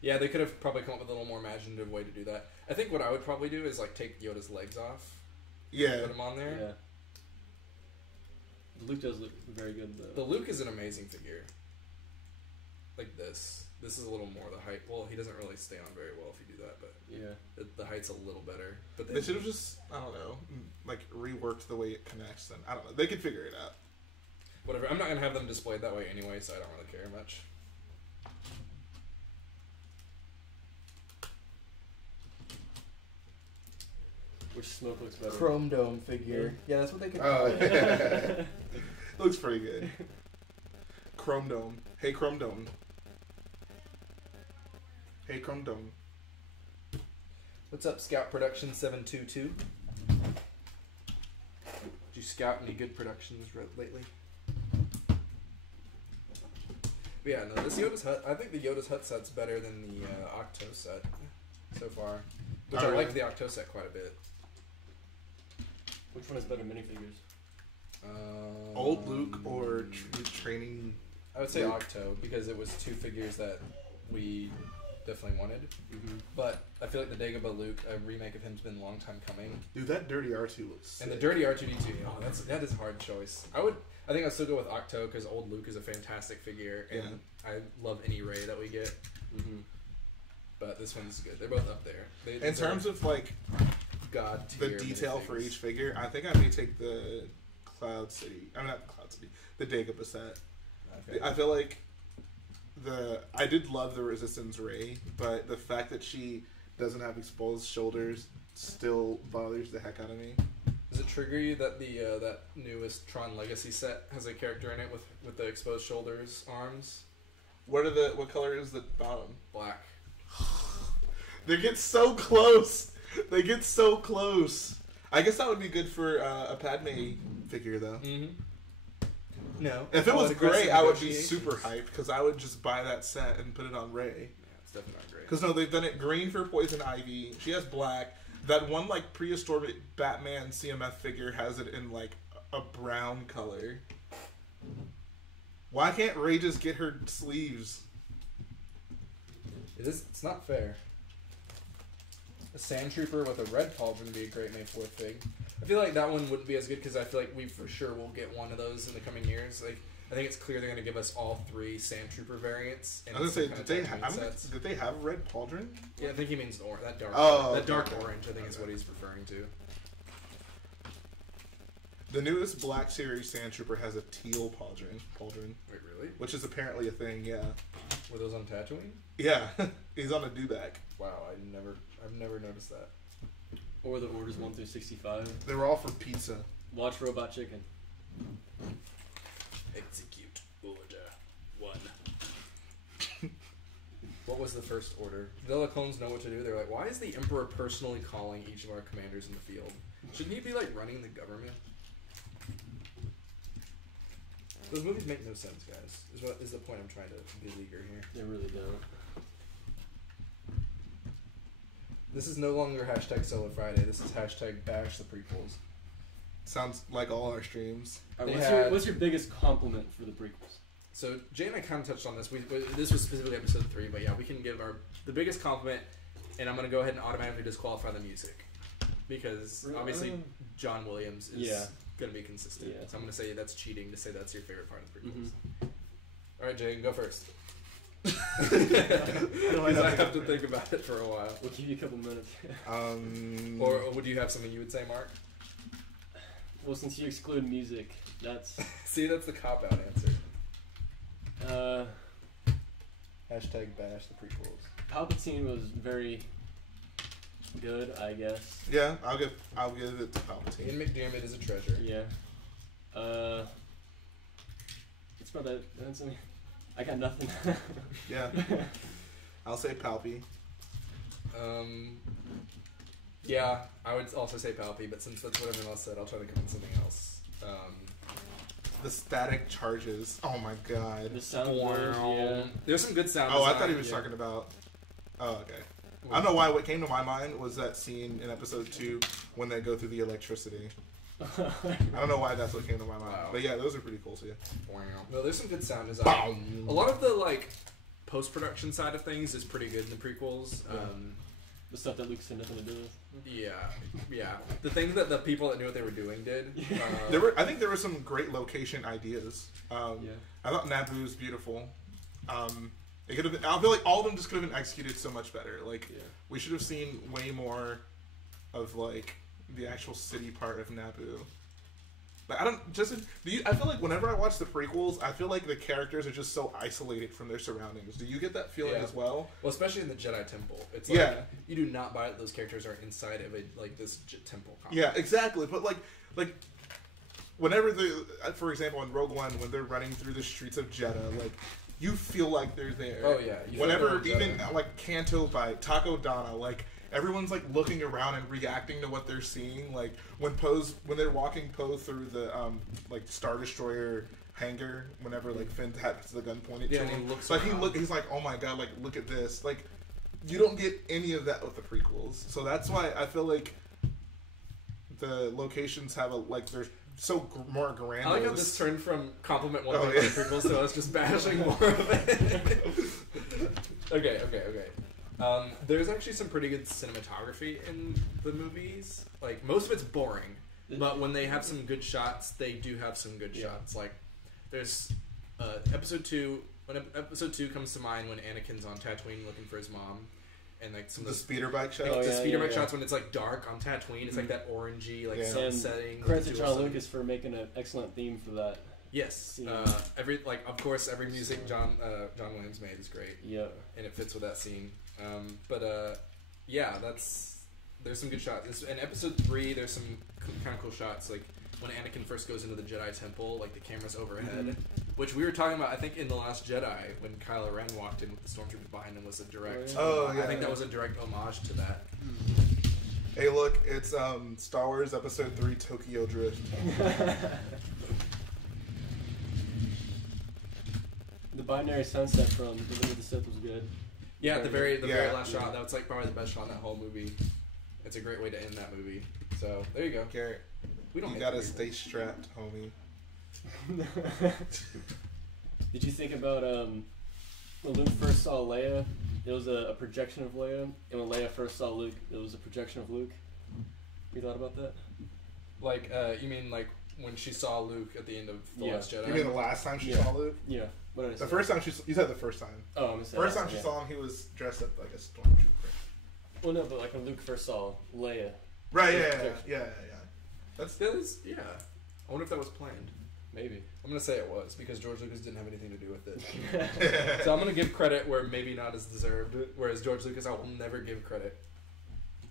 Yeah, they could have probably come up with a little more imaginative way to do that. I think what I would probably do is like take Yoda's legs off. Yeah. Put him on there. Yeah. Luke does look very good though. The Luke is an amazing figure. Like this. This is a little more the height. Well, he doesn't really stay on very well if you do that, but yeah, the height's a little better. But they should have just, I don't know, like reworked the way it connects. And I don't know, they could figure it out. Whatever. I'm not gonna have them displayed that way anyway, so I don't really care much. Which smoke looks better? Chrome Dome figure. Yeah, that's what they could. Looks pretty good. Chrome Dome. Hey, Chrome Dome. Hey, Chrome Dome. What's up, Scout Production 722? Did you scout any good productions lately? But yeah, no, this Yoda's Hut. I think the Yoda's Hut set's better than the Octo set so far, which I like the Octo set quite a bit. Which one has better minifigures? Old Luke or training? I would say Luke. Octo because it was two figures that we definitely wanted. Mm-hmm. But I feel like the Dagobah Luke, a remake of him's been a long time coming. Dude, that dirty R2 looks sick. And the dirty R2D2, oh, that is a hard choice. I think I'd still go with Octo because Old Luke is a fantastic figure, and I love any Rey that we get. Mm-hmm. But this one's good. They're both up there. In terms of like God the tier detail for minifigs. each figure, I think I may take the Cloud City. I mean, not the Cloud City. The Dagobah set. Okay. I feel like I did love the Resistance Rey, but the fact that she doesn't have exposed shoulders still bothers the heck out of me. Does it trigger you that the that newest Tron Legacy set has a character in it with the exposed shoulders, arms? What color is the bottom? Black. They get so close. They get so close. I guess that would be good for a Padme figure, though. Mm-hmm. No. If it was aggressive gray, I would be negotiations. super hyped because I would just buy that set and put it on Rey. Yeah, it's definitely not great. Because no, they've done it green for Poison Ivy. She has black. That one like prehistoric Batman CMF figure has it in like a brown color. Why can't Rey just get her sleeves? It's not fair. A Sand Trooper with a red pauldron would be a great May 4th fig. I feel like that one wouldn't be as good because I feel like we for sure will get one of those in the coming years. Like I think it's clear they're going to give us all three Sand Trooper variants. I was gonna say, some did kind they of sets. did they have red pauldron? Yeah, I think he means that dark. Oh, that dark okay. orange. I think is what he's referring to. The newest Black Series Sand Trooper has a teal pauldron, Wait, really? which is apparently a thing. Yeah, Were those on Tatooine? yeah, he's on a dewback. Wow, I've never noticed that. Or the orders 1 through 65. They were all for pizza. Watch Robot Chicken. Execute order 1. What was the first order? Did all the clones know what to do? They're like, why is the Emperor personally calling each of our commanders in the field? Shouldn't he be like running the government? Those movies make no sense, guys. Is the point I'm trying to beleaguer here. They really don't. This is no longer hashtag Solo Friday. This is hashtag Bash the Prequels. Sounds like all our streams. They What's your biggest compliment for the prequels? So Jay and I kind of touched on this. This was specifically episode 3, but yeah, we can give the biggest compliment, and I'm gonna go ahead and automatically disqualify the music because obviously John Williams is gonna be consistent. Yeah. So I'm gonna say that's cheating to say that's your favorite part of the prequels. Mm-hmm. All right, Jay, go first. I Because I have to think about it for a while. We'll give you a couple minutes. Or would you have something you would say, Mark? Well, since you exclude music, that's See, that's the cop-out answer. Hashtag Bash the Prequels. Palpatine was very good, I guess. Yeah, I'll give it to Palpatine. Ian McDiarmid is a treasure. Yeah. It's about that. I got nothing. Yeah, I'll say Palpy. Yeah, I would also say Palpy, but since that's what everyone else said, I'll try to come up with something else. The static charges. Oh my god. The sound waves, yeah. There's some good sound Oh, I design. thought he was talking about. Oh, okay. I don't know why. What came to my mind was that scene in episode 2 when they go through the electricity. I don't know why that's what came to my mind. Wow. But yeah, those are pretty cool too. Wow. No, there's some good sound design. Boom. A lot of the like post-production side of things is pretty good in the prequels. The stuff that Luke had nothing to do with. Yeah. The things that the people that knew what they were doing did. I think there were some great location ideas. I thought Naboo's beautiful. It could have been, I feel like all of them just could have been executed so much better. Like we should have seen way more of like the actual city part of Naboo. Like I feel like whenever I watch the prequels, I feel like the characters are just so isolated from their surroundings. Do you get that feeling as well? Well, especially in the Jedi Temple, it's like you do not buy that those characters are inside of this temple complex. Yeah, exactly. But like whenever for example, in Rogue One, when they're running through the streets of Jeddah, like you feel like they're there. Oh yeah. Whenever, even like Kanto by Taco Donna, like everyone's like looking around and reacting to what they're seeing. Like when they're walking Poe through the like Star Destroyer hangar, whenever like Finn has the gun pointed to him, he's like, oh my god, like look at this. Like you don't get any of that with the prequels, so that's why I feel like the locations have they're so more grandiose. I like how this turned from compliment one thing about the prequels to us just bashing more of it. Okay. There's actually some pretty good cinematography in the movies. Like most of it's boring, but when they have some good shots, they do have some good shots. Like there's episode 2. When episode 2 comes to mind, when Anakin's on Tatooine looking for his mom, and like some of the speeder bike shots. The speeder bike shots when it's like dark on Tatooine, it's like that orangey sun setting. Credit to John Lucas for making an excellent theme for that. Yes, every music John Williams made is great. Yeah, and it fits with that scene. There's some good shots. In episode 3, there's some kind of cool shots, like when Anakin first goes into the Jedi Temple, like the camera's overhead, which we were talking about, I think, in The Last Jedi, when Kylo Ren walked in with the stormtroopers behind him, was a direct... I think that was a direct homage to that. Hey, look, it's Star Wars Episode 3, Tokyo Drift. The binary sunset from The Revenge of the Sith was good. Yeah, the very last shot, that was like probably the best shot in that whole movie. It's a great way to end that movie. So, there you go. Garrett. You gotta stay strapped, homie. Did you think about when Luke first saw Leia, it was a projection of Leia, and when Leia first saw Luke, it was a projection of Luke? You thought about that? Like, you mean like when she saw Luke at the end of The Last Jedi? You mean the last time she saw Luke? Yeah. What did I say? The first time you said the first time. Oh, I'm saying first time she saw him, he was dressed up like a stormtrooper. Well, no, but like when Luke first saw Leia. Right, yeah. I wonder if that was planned. Maybe. I'm going to say it was, because George Lucas didn't have anything to do with it. So I'm going to give credit where maybe not as deserved, whereas George Lucas, I will never give credit.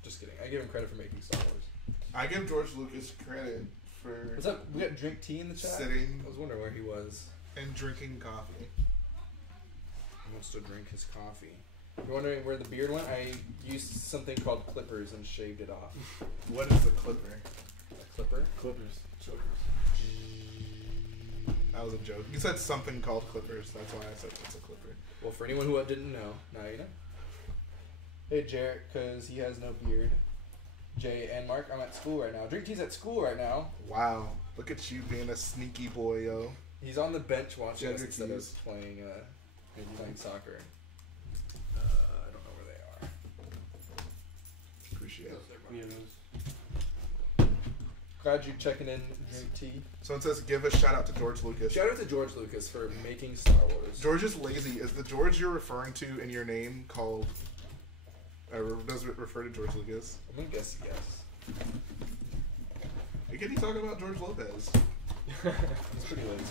Just kidding. I give him credit for making Star Wars. I give George Lucas credit for... What's up? We got Drink Tea in the chat? Sitting... I was wondering where he was. And drinking coffee. He wants to drink his coffee. You're wondering where the beard went? I used something called clippers and shaved it off. What is a clipper? A clipper? Clippers. That was a joke. You said something called clippers. That's why I said it's a clipper. Well, for anyone who didn't know, now you know. Hey, Jarrett, because he has no beard. Jay and Mark, I'm at school right now. Drink Tea's at school right now. Wow. Look at you being a sneaky boy, yo. He's on the bench watching us instead of playing soccer. I don't know where they are. Appreciate it. Glad you're checking in, Drink Tea. So it says, give a shout out to George Lucas. Shout out to George Lucas for making Star Wars. George is lazy. Is the George you're referring to in your name called... does it refer to George Lucas? I'm going to guess yes. Can you talk about George Lopez? He's pretty lazy.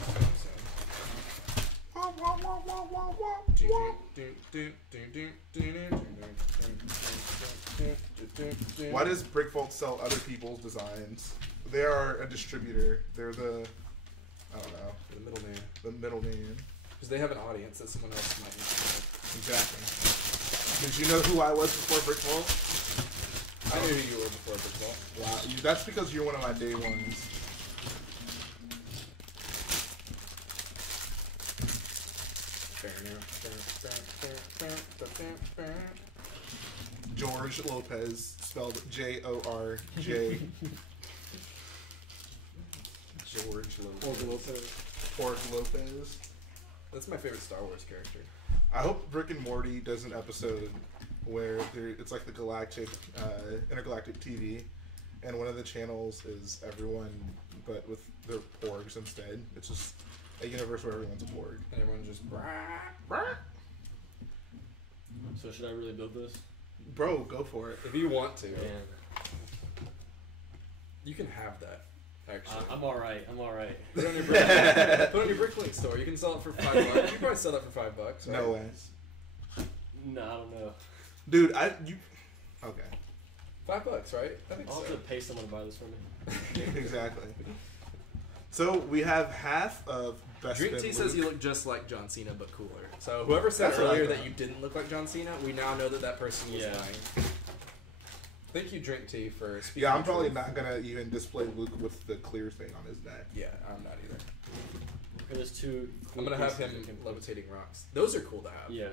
Why does Brickvault sell other people's designs? They are a distributor. They're the... I don't know. The middleman. The middleman. Because they have an audience that someone else might need to know. Exactly. Did you know who I was before Brickvault? I knew who you were before Prequel. Wow, that's because you're one of my day ones. George Lopez, spelled J-O-R-J. George Lopez. Jorge Lopez. That's my favorite Star Wars character. I hope Rick and Morty does an episode where it's like the intergalactic TV, and one of the channels is everyone, but with their porgs instead. It's just a universe where everyone's a porg. And everyone's just... So should I really build this? Bro, go for it. If you want to. Man. You can have that, actually. I'm alright. Put it on your Bricklink store. You can sell it for $5. You can probably sell that for $5, right? No way. No, I don't know. Dude, okay. $5, right? I think I'll so. have to pay someone to buy this for me. Exactly. So we have half of Best Drink Spin Tea Luke. says you look just like John Cena, but cooler. So whoever said That's what I earlier thought. that you didn't look like John Cena, we now know that that person was Yeah. lying. Thank you, Drink Tea, for speaking. Yeah, I'm the probably truth. not gonna even display Luke with the clear thing on his neck. Yeah, I'm not either. Okay, there's two. I'm gonna have him levitating rocks. Those are cool to have. Yeah.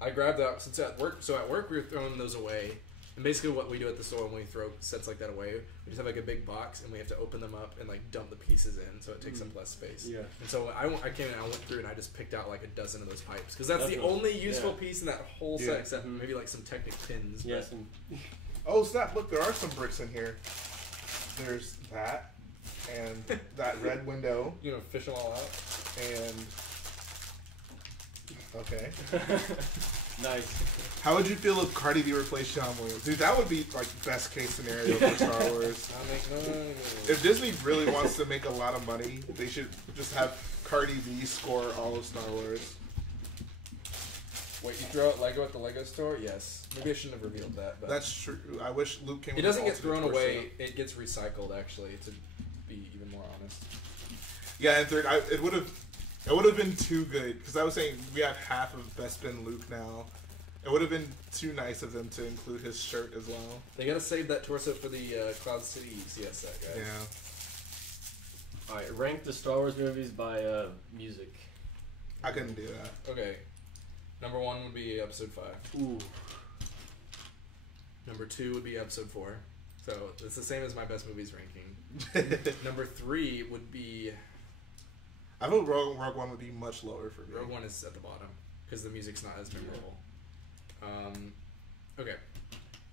I grabbed that since at work. So at work we were throwing those away, and basically what we do at the store when we throw sets like that away, we just have like a big box and we have to open them up and like dump the pieces in, so it takes up less space. Yeah. And so I came in and I went through and I just picked out like a dozen of those pipes because that's the Definitely. only useful Yeah. piece in that whole Yeah. set, except maybe like some Technic pins. Yes. but- And Oh snap! Look, there are some bricks in here. There's that, and that red window, You know, fish them all out. and okay. nice. How would you feel if Cardi B replaced Sean Williams? Dude, that would be like best case scenario for Star Wars. I'll make no. If Disney really wants to make a lot of money, they should just have Cardi B score all of Star Wars. Wait, you throw out Lego at the Lego store? Yes. Maybe I shouldn't have revealed that. But That's true. I wish Luke came. it with doesn't an get thrown alternate away. torso. It gets recycled, actually, to be even more honest. Yeah, and third, it would have been too good because I was saying we have half of Best Spin Luke now. It would have been too nice of them to include his shirt as well. They gotta save that torso for the Cloud City CS set, guys. Yeah, All right, rank the Star Wars movies by music. I couldn't do that. Okay. Number 1 would be Episode 5. Ooh. Number 2 would be Episode 4. So it's the same as my best movies ranking. Number 3 would be I thought Rogue One would be much lower for me. Rogue One is at the bottom because the music's not as memorable. Okay.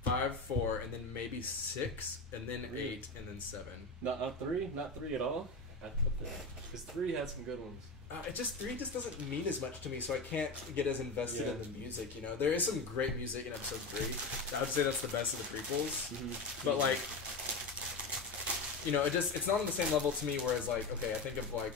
5, 4, and then maybe 6, and then Really? 8, and then 7. Not 3? Not 3 at all? Because 3 had some good ones. It just 3 just doesn't mean as much to me, so I can't get as invested Yeah. in the music. You know, there is some great music in Episode 3. I would say that's the best of the prequels, but like, you know, it's not on the same level to me. Whereas like, okay, I think of like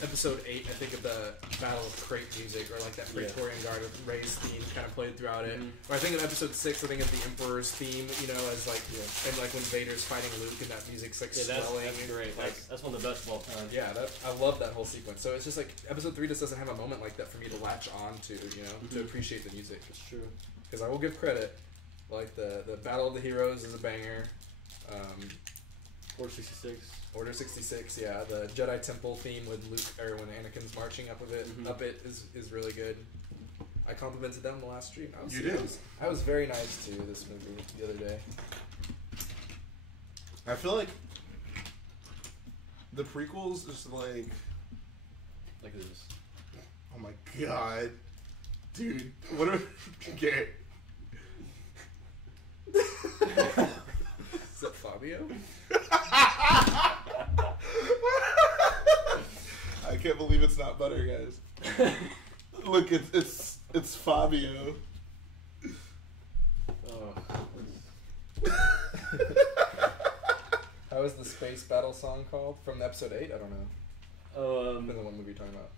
Episode 8, I think of the Battle of Crate music, or like that Yeah. Praetorian Guard of Rey's theme kind of played throughout it. Or I think of Episode 6, I think of the Emperor's theme, you know, as like, and like when Vader's fighting Luke and that music's like Yeah, swelling. that's great. Like, That's one of the best of all time. yeah, I love that whole sequence. So it's just like Episode 3 just doesn't have a moment like that for me to latch on to, you know, to appreciate the music. It's true. Because I will give credit, like the Battle of the Heroes is a banger. Order 66. Order 66, yeah, the Jedi Temple theme with Luke, or when Anakin's marching up it is really good. I complimented them the last stream. You did. I was very nice to this movie the other day. I feel like the prequels is like, Like this. oh my god, dude, what are okay? Is that Fabio? I can't believe it's not butter, guys. Look, it's Fabio. Oh. How is the space battle song called? From Episode 8? I don't know. Depends on what movie you're talking about.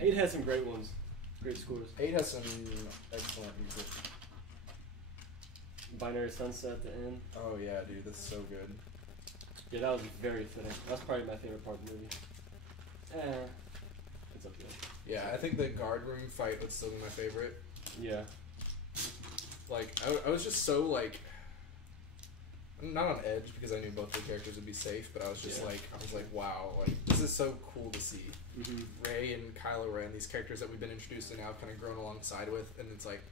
8 had some great ones. Great scores. 8 has some excellent music. Binary Sunset at the end. Oh yeah, dude, that's so good. Yeah, that was very fitting. That's probably my favorite part of the movie. It's up there. Yeah, I think the guard room fight would still be my favorite. Yeah. Like, I was just so, like, not on edge because I knew both the characters would be safe, but I was just like, wow, like, this is so cool to see. Rey and Kylo Ren, these characters that we've been introduced to now, kind of grown alongside with, and it's like,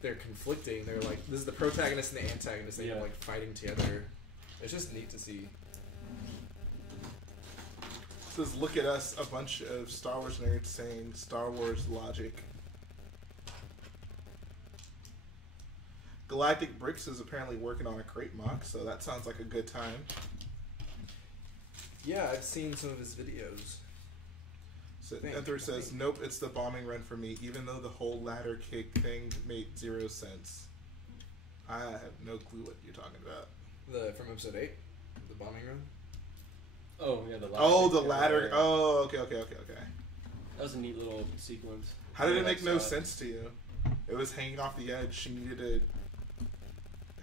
they're conflicting. They're like, this is the protagonist and the antagonist. They are like fighting together. It's just neat to see. It says, look at us, a bunch of Star Wars nerds saying Star Wars logic. Galactic Bricks is apparently working on a crate mock, so that sounds like a good time. Yeah, I've seen some of his videos. So Enter says, nope, it's the bombing run for me, even though the whole ladder kick thing made 0 sense. I have no clue what you're talking about. From Episode 8? The bombing run? Oh, yeah, the ladder. Oh, the ladder. Oh, okay. That was a neat little sequence. How did it make no sense to you? It was hanging off the edge. She needed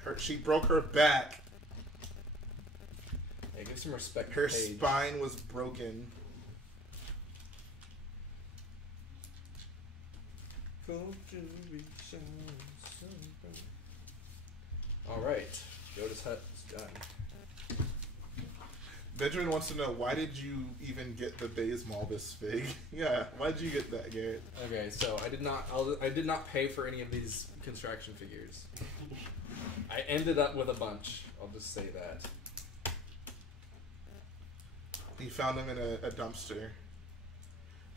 to... she broke her back. Hey Give some respect to Her Paige. spine was broken. Alright. Yoda's hut is done. Benjamin wants to know, why did you even get the Baze Mall this big? Yeah, why did you get that, Garrett? Okay, so I did not pay for any of these construction figures. I ended up with a bunch. I'll just say that. He found them in a dumpster.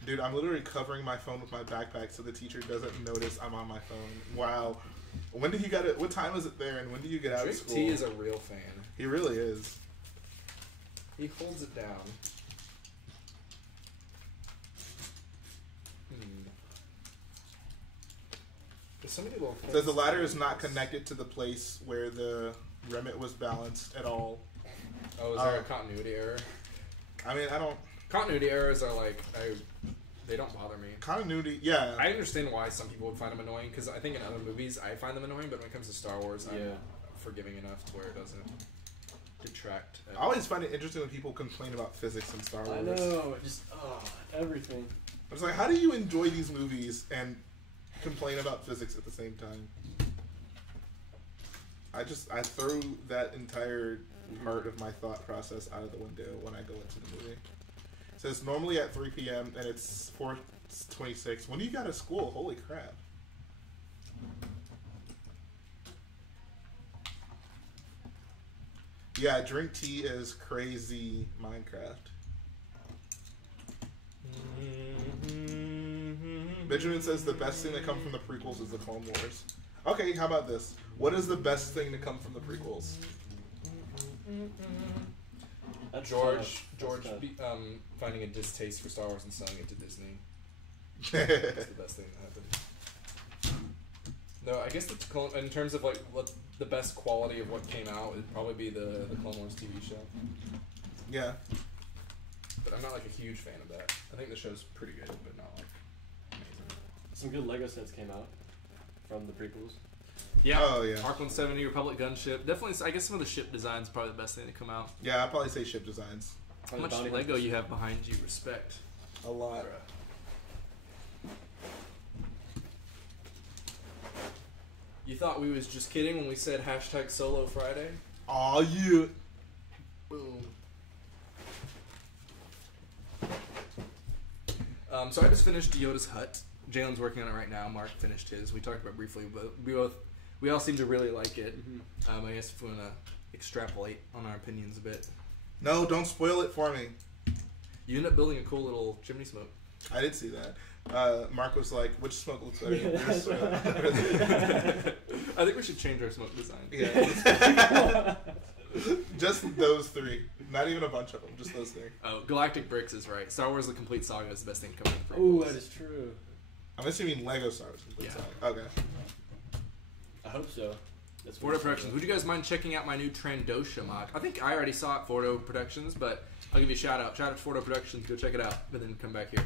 Dude, I'm literally covering my phone with my backpack so the teacher doesn't notice I'm on my phone. Wow. When did you get it? What time is it there? And when do you get out of school? T is a real fan. He really is. He holds it down. There's so many little things. Says the ladder is not connected to the place where the remit was balanced at all. Oh, is there a continuity error? I mean, I don't... Continuity errors are like, they don't bother me. Continuity, yeah. I understand why some people would find them annoying, because I think in other movies I find them annoying, but when it comes to Star Wars, I'm forgiving enough to where it doesn't detract. I always find it interesting when people complain about physics in Star Wars. I know, just everything. It's like, how do you enjoy these movies and complain about physics at the same time? I throw that entire part of my thought process out of the window when I go into the movie. It says normally at 3 p.m. and it's 4:26. When do you got to school? Holy crap. Yeah, drink tea is crazy Minecraft. Benjamin says the best thing that comes from the prequels is the Clone Wars. Okay, how about this? What is the best thing to come from the prequels? George finding a distaste for Star Wars and selling it to Disney. That's the best thing that happened. No, I guess in terms of like what the best quality of what came out, it'd probably be the Clone Wars TV show. Yeah. But I'm not like a huge fan of that. I think the show's pretty good, but not like amazing. Some good Lego sets came out from the prequels. Yeah. Oh, yeah. Arc 170, Republic gunship. Definitely, I guess some of the ship designs probably the best thing to come out. Yeah, I'd probably say ship designs. How much Lego you have behind you, respect. A lot. You thought we was just kidding when we said hashtag Solo Friday? Aw, you. Boom. So I just finished Yoda's hut. Jalen's working on it right now. Mark finished his. We talked about it briefly, but we all seem to really like it. I guess if we want to extrapolate on our opinions a bit. No, don't spoil it for me. You end up building a cool little chimney smoke. I did see that. Mark was like, which smoke looks better? I think we should change our smoke design. Yeah. Just those three. Not even a bunch of them. Just those three. Oh, Galactic Bricks is right. Star Wars: The Complete Saga is the best thing coming from. Oh, that is true. I'm assuming Lego Star Wars. Yeah. Okay. I hope so. That's Fordo Productions. Would you guys mind checking out my new Trandosha mod? I think I already saw it, Fordo Productions, but I'll give you a shout out. Shout out to Fordo Productions. Go check it out, but then come back here.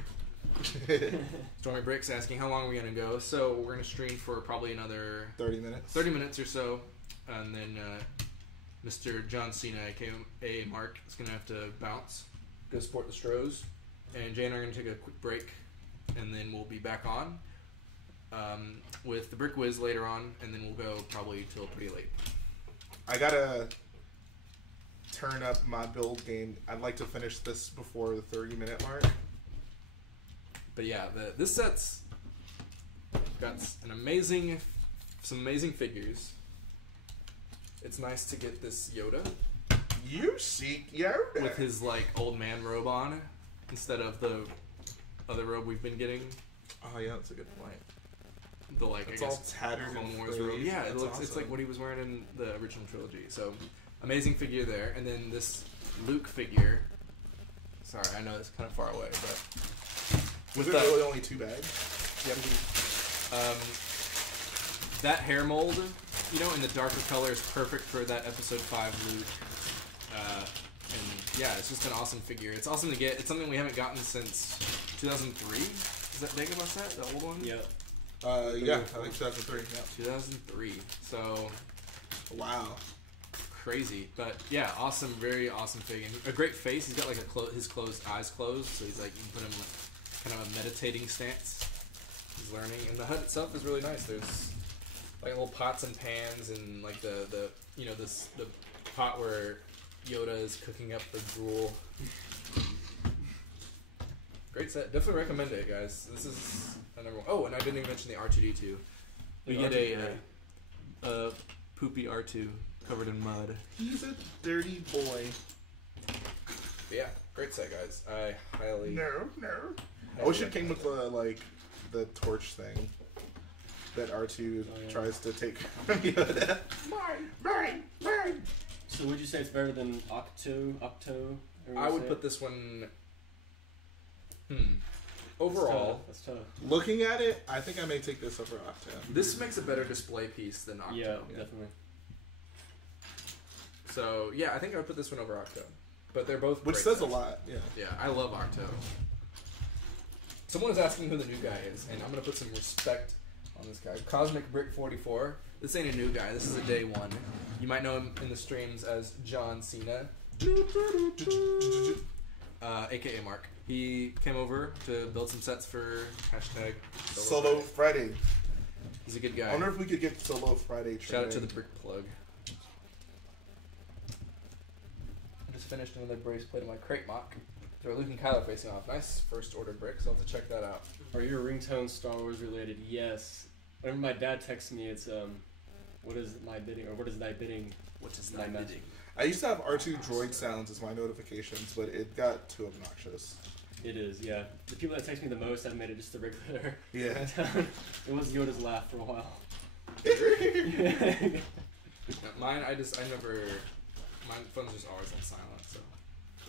Stormy Bricks asking how long are we going to go. So we're going to stream for probably another 30 minutes. 30 minutes or so, and then Mr. John Cena, aka Mark, is going to have to bounce, go support the Stros, and Jay and I are going to take a quick break, and then we'll be back on with the Brick Whiz later on, and then we'll go probably till pretty late. I gotta turn up my build game. I'd like to finish this before the 30-minute mark. But yeah, this set's got some amazing figures. It's nice to get this Yoda. You seek Yoda with his like old man robe on instead of the other robe we've been getting. Oh yeah, that's a good point. The like it's I guess all tattered Clone and Wars robe. Yeah, it looks awesome. It's like what he was wearing in the original trilogy. So amazing figure there, and then this Luke figure. Sorry, I know it's kind of far away, but was there really only 2 bags? Yep. That hair mold, you know, in the darker color is perfect for that Episode 5 Luke. And yeah, it's just an awesome figure. It's awesome to get. It's something we haven't gotten since 2003. Is that Dagobah set, the old one? Yeah. Yeah, I think 2003. Yeah. 2003. So, wow, crazy. But yeah, awesome, very awesome fig. And a great face. He's got like his closed eyes closed, so he's like, you can put him in like, kind of a meditating stance. He's learning, and the hut itself is really nice. There's like little pots and pans, and like the pot where Yoda is cooking up the gruel. Great set. Definitely recommend it, guys. This is a number one. Oh, and I didn't even mention the R2D2. We get a poopy R2 covered in mud. He's a dirty boy. But yeah, great set, guys. I highly. No. I wish it came with the torch thing that R2 tries to take from Yoda. Mine. So would you say it's better than Octo? I would put this one. Overall, that's tough. Looking at it, I think I may take this over Octo. This makes a better display piece than Octo. Yeah, definitely. So yeah, I think I would put this one over Octo. But they're both which great says sets. a lot. Yeah. Yeah, I love Octo. Someone is asking who the new guy is, and I'm gonna put some respect on this guy. Cosmic Brick 44. This ain't a new guy. This is a day one. You might know him in the streams as John Cena, aka Mark. He came over to build some sets for hashtag Solo Friday. He's a good guy. I wonder if we could get Solo Friday training. Shout out to the brick plug. I just finished another brace plate of my crate mock. So Luke and Kylo facing off. Nice first order bricks. I'll have to check that out. Are your ringtones Star Wars related? Yes. Whenever my dad texts me, it's what is my bidding, or what is thy bidding? What is thy bidding? I used to have R2 droid sounds as my notifications, but it got too obnoxious. It is, yeah. The people that text me the most, I've made it just a regular. Yeah. It was Yoda's laugh for a while. Mine, I never. My phone's just always on silent, so.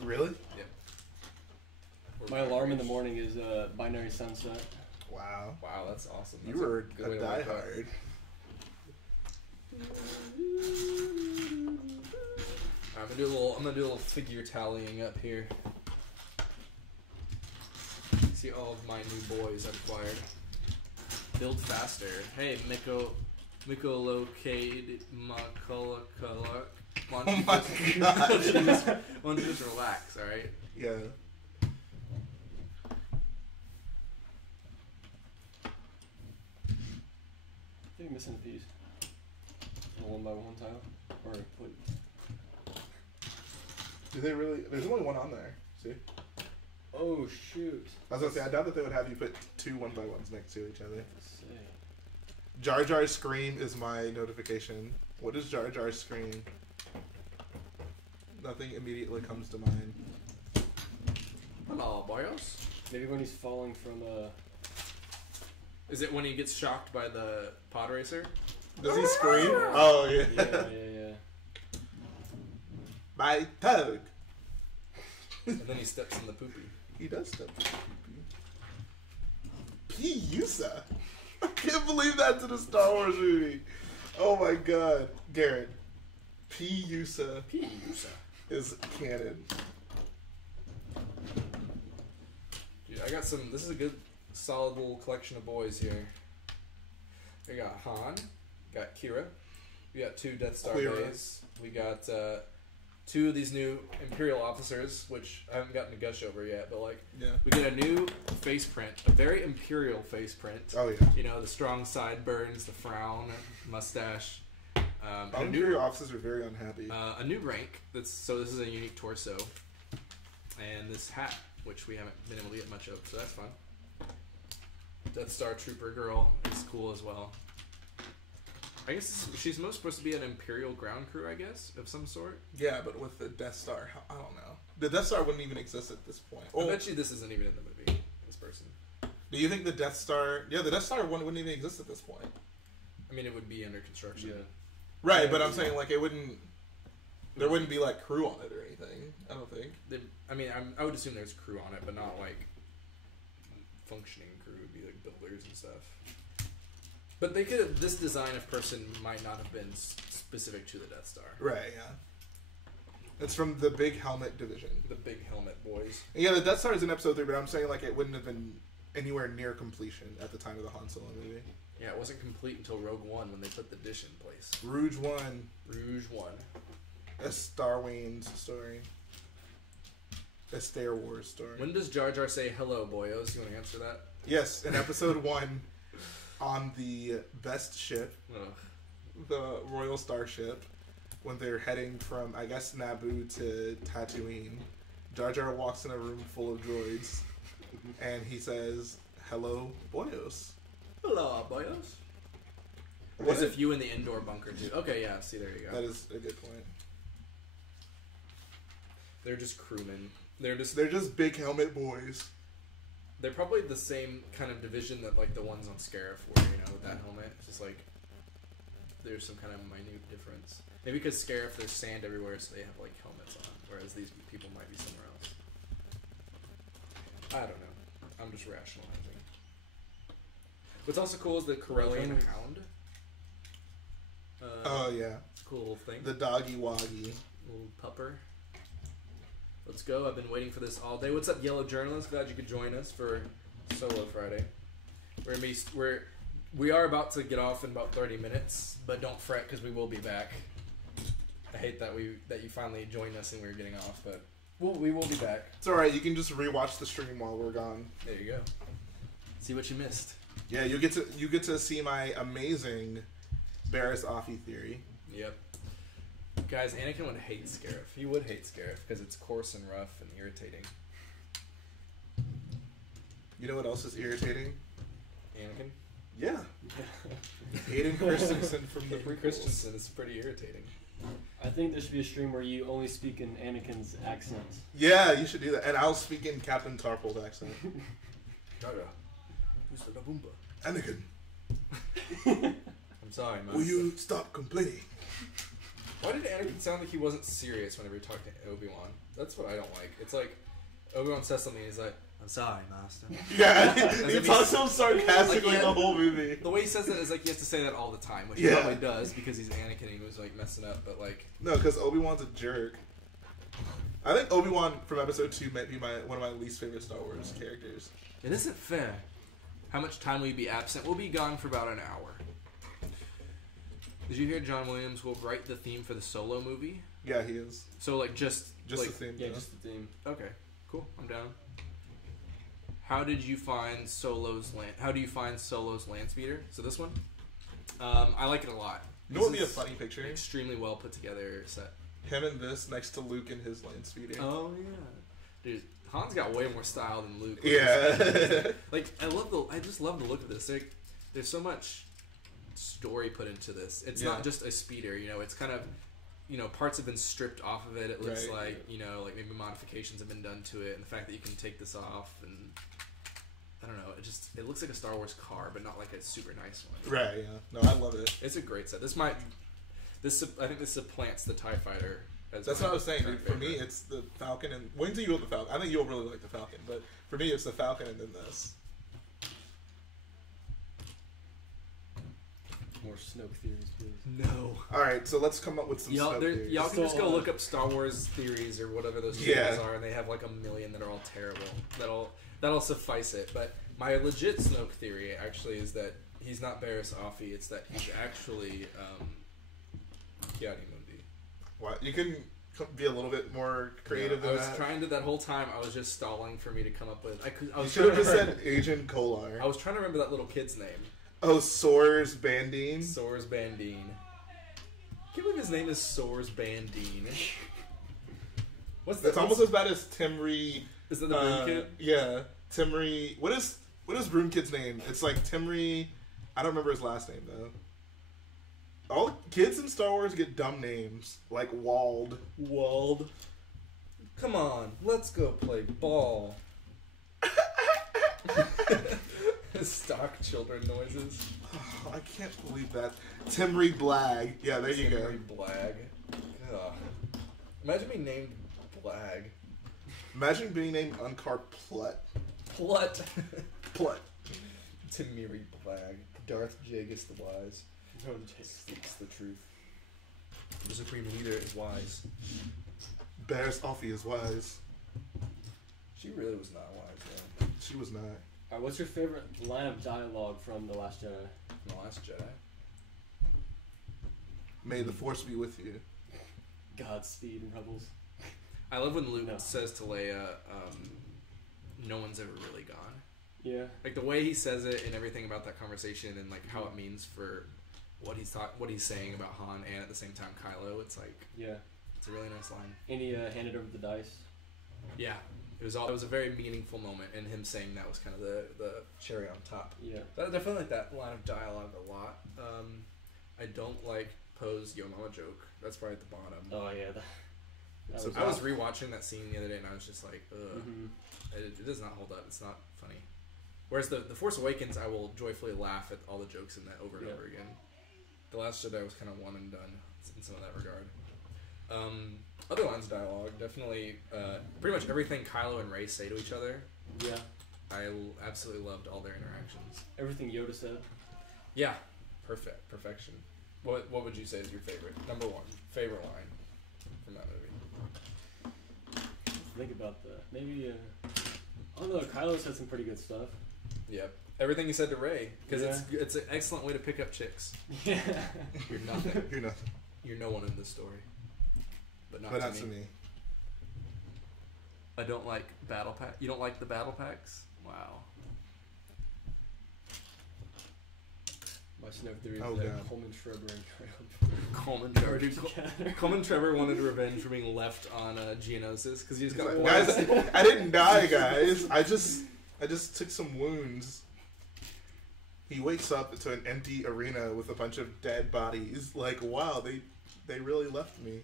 Really? Yep. My alarm in the morning is binary sunset. Wow. Wow, that's awesome. That's You were good a way to wake up. diehard. I'm gonna do a little figure tallying up here. See all of my new boys I've acquired. Build faster. Hey, Miko Locade Makulakala. Why Oh my god. don't you just relax, alright? Yeah. I think I'm missing a piece. A 1x1 tile. Or plate. Do they really? There's only one on there. See? Oh shoot. I was gonna say, I doubt that they would have you put two 1x1s next to each other. Let's see. Jar Jar Scream is my notification. What is Jar Jar Scream? Nothing immediately comes to mind. Hello, boyos. Maybe when he's falling from Is it when he gets shocked by the pod racer? Does he scream? Oh yeah. Yeah. My toad. And then he steps in the poopy. He does step in the poopy. P-Usa. I can't believe that's in a Star Wars movie. Oh my god. Garrett. P-Usa is canon. Dude, I got some. This is a good, solid little collection of boys here. We got Han. Got Kira. We got 2 Death Star bays. We got 2 of these new Imperial officers, which I haven't gotten to gush over yet, but like, Yeah. we get a new face print, a very Imperial face print. Oh yeah. You know, the strong sideburns, the frown, mustache. All Imperial officers are very unhappy. A new rank. So this is a unique torso, and this hat, which we haven't been able to get much of, so that's fun. Death Star Trooper girl is cool as well. I guess she's most supposed to be an Imperial ground crew, I guess, of some sort. Yeah, but with the Death Star, I don't know. The Death Star wouldn't even exist at this point. I bet you this isn't even in the movie, this person. Do you think the Death Star... Yeah, the Death Star wouldn't even exist at this point. I mean, it would be under construction. Yeah. Right, Yeah, but I'm yeah. saying, like, it wouldn't... There wouldn't be, like, crew on it or anything, I don't think. I would assume there's crew on it, but not, like, functioning crew. Would be, like, builders and stuff. But they could have... This design of person might not have been specific to the Death Star. Right, yeah. It's from the Big Helmet Division. The big helmet boys. And yeah, the Death Star is in Episode 3, but I'm saying, like, it wouldn't have been anywhere near completion at the time of the Han Solo movie. Yeah, it wasn't complete until Rogue One when they put the dish in place. Rouge One. Rouge One. A Star Wars story. A Star Wars story. When does Jar Jar say hello, boyos? You want to answer that? Yes, in episode 1, on the best ship, Ugh. the Royal Starship, when they're heading from, I guess, Naboo to Tatooine, Jar Jar walks in a room full of droids, and he says, hello, boyos. Hello, boyos. What There's a if- few in the indoor bunker, too. Okay, yeah, see, there you go. That is a good point. They're just crewmen. They're just big helmet boys. They're probably the same kind of division that like the ones on Scarif were, you know, with that helmet. It's just like there's some kind of minute difference. Maybe because Scarif there's sand everywhere, so they have like helmets on, whereas these people might be somewhere else. I don't know. I'm just rationalizing. What's also cool is the Corellian Hound. Oh yeah, It's a cool little thing. the doggy woggy. Little pupper. Let's go. I've been waiting for this all day. What's up, Yellow Journalist? Glad you could join us for Solo Friday. We are about to get off in about 30 minutes, but don't fret because we will be back. I hate that you finally joined us and we were getting off, but we will be back. It's alright, you can just rewatch the stream while we're gone. There you go. See what you missed. Yeah, you get to see my amazing Barris Offee theory. Yep. Guys, Anakin would hate Scarif. He would hate Scarif because it's coarse and rough and irritating. You know what else is irritating? Anakin? Yeah. Hayden Christensen from the Hayden Prequels. Christensen is pretty irritating. I think there should be a stream where you only speak in Anakin's accent. Yeah, you should do that. And I'll speak in Captain Tarple's accent. Gaga. Who's the Baboomba? Anakin, I'm sorry, man. will you stop complaining? Why did Anakin sound like he wasn't serious whenever he talked to Obi-Wan? That's what I don't like. It's like Obi-Wan says something and he's like, I'm sorry, master. Yeah, he if talks he's- so sarcastically like, the whole movie. The way he says that is like he has to say that all the time, which he Yeah. probably does because he's Anakin and he was like messing up, but like... No, because Obi-Wan's a jerk. I think Obi-Wan from episode 2 might be one of my least favorite Star Wars characters. It isn't fair. How much time will you be absent? We'll be gone for about an hour. Did you hear John Williams will write the theme for the Solo movie? Yeah, he is. So like just Just like, the theme. Yeah, though. just the theme. okay, cool. I'm down. How did you find Solo's land? How do you find Solo's land speeder? So this one, I like it a lot. You know what would be a This is funny picture? an extremely well put together set. Him and this next to Luke and his land speeder. Oh yeah, dude. Han's got way more style than Luke. Yeah. Like I just love the look of this. Like, there's so much story put into this. It's Yeah. not just a speeder, you know. It's kind of, you know, parts have been stripped off of it. It looks Right. like, you know, like maybe modifications have been done to it, and the fact that you can take this off, and I don't know, it looks like a Star Wars car, but not like a super nice one. Right, yeah. No, I love it. It's a great set. I think this supplants the TIE Fighter. As That's my what I was saying, current dude. For me, favorite. it's the Falcon and... Wait until you go with the Falcon. I think you'll really like the Falcon, but for me, it's the Falcon and then this. More Snoke theories, please. No. Alright, so let's come up with some Y'all, Snoke there- theories. y'all can just go So, look up Star Wars theories or whatever those Yeah. channels are, and they have like a million that are all terrible. That'll suffice it. But my legit Snoke theory actually is that he's not Barris Offee. It's that he's actually Ki-Adi-Mundi. What? You can be a little bit more creative I than was that. trying to that whole time. I was just stalling for me to come up with. I You was should have trying just to said Agent Kolar. I was trying to remember that little kid's name. Oh, Soars Bandine. Soars Bandine. I can't believe his name is Soars Bandine. That's almost as bad as Timry. Is that the Broom Kid? Yeah, Timry. What is Broom Kid's name? It's like Timry. I don't remember his last name though. All kids in Star Wars get dumb names like Wald. Wald. Come on, let's go play ball. Stock children noises. Oh, I can't believe that. Timry Blag. Yeah, there you go. Henry Blag. Ugh. Imagine being named Blag. Imagine being named Unkar Plut. Plut. Plut. Timiri Blag. Darth Jagus the Wise. Speaks the truth. The Supreme Leader is wise. Barris Offee is wise. She really was not wise, though. She was not. Alright, what's your favorite line of dialogue from The Last Jedi? In The Last Jedi. May the Force be with you. Godspeed in Rebels. I love when Luke says to Leia, "No one's ever really gone." Yeah. Like the way he says it and everything about that conversation and like how it means for what he's saying about Han and at the same time Kylo. It's like it's a really nice line. And he handed over the dice. Yeah. It was a very meaningful moment, and him saying that was kind of the cherry on top. Yeah. So I definitely like that line of dialogue a lot. I don't like Poe's Yo Mama joke. That's probably at the bottom. Oh yeah. I was rewatching that scene the other day, and I was just like, ugh. It does not hold up. It's not funny. Whereas the Force Awakens, I will joyfully laugh at all the jokes in that over and over again. The Last Jedi was kind of one and done in some of that regard. Other lines of dialogue, definitely pretty much everything Kylo and Rey say to each other. Yeah. I absolutely loved all their interactions. Everything Yoda said. Yeah. Perfection. What would you say is your favorite? Number one. Favorite line from that movie? Think about that. Maybe, I don't know, Kylo said some pretty good stuff. Yep. Everything he said to Rey. Because it's an excellent way to pick up chicks. Yeah. You're nothing. You're nothing. You're no one in this story. But not to me. I don't like battle pack. You don't like the battle packs? Wow. My Snow theory is Oh, that God. Coleman, Schreiber, and Coleman Trevor. Dude, Coleman Trevor wanted revenge for being left on Geonosis because he just got Guys, I didn't die, guys. I just took some wounds. He wakes up to an empty arena with a bunch of dead bodies. Like, wow, they really left me.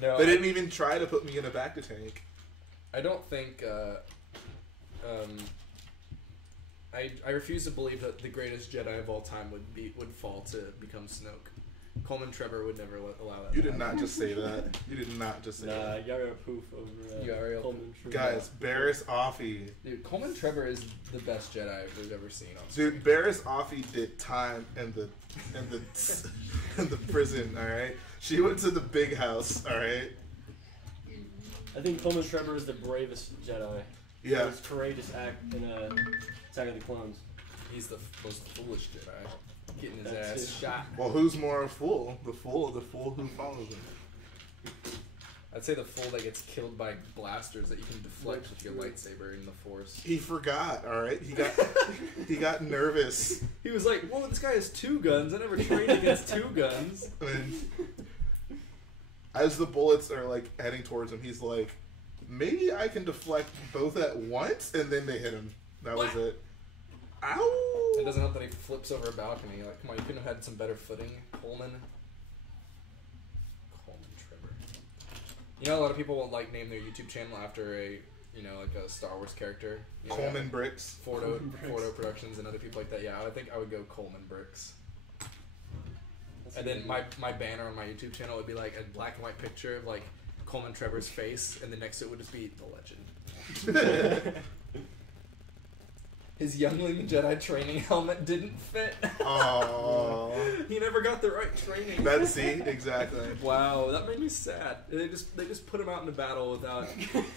No, They didn't even try to put me in a back to tank. I don't think. I refuse to believe that the greatest Jedi of all time would fall to become Snoke. Coleman Trevor would never allow that. You did not just say that. You did not just say that. Yara Poof over Yara Coleman, Schreiber. Guys, Barriss Offee. Dude, Coleman Trevor is the best Jedi we've ever seen on Dude, Barriss Offee did time in the in the prison. All right, she went to the big house. All right. I think Coleman Schreiber is the bravest Jedi. Yeah. His courageous act in Attack of the Clones. He's the most foolish Jedi. Getting his That's ass it. shot. Well, who's more a fool? The fool or the fool who follows him? I'd say the fool that gets killed by blasters that you can deflect with your lightsaber in the Force. He forgot. All right. He got nervous. He was like, "Whoa, this guy has 2 guns. I never trained against 2 guns." And as the bullets are like heading towards him, he's like, maybe I can deflect both at once, and then they hit him. That was it. Ow! It doesn't help that he flips over a balcony. Like, come on, you couldn't have had some better footing, Coleman. Coleman Trevor. You know, a lot of people will like name their YouTube channel after a, like a Star Wars character. You know, Coleman Bricks. Fordo Productions and other people like that. Yeah, I think I would go Coleman Bricks. And then my banner on my YouTube channel would be like a black and white picture of like Coleman Trevor's face, and the next to it would just be the legend. His youngling Jedi training helmet didn't fit. Oh. He never got the right training. That's exactly. Wow, that made me sad. They just put him out into battle without.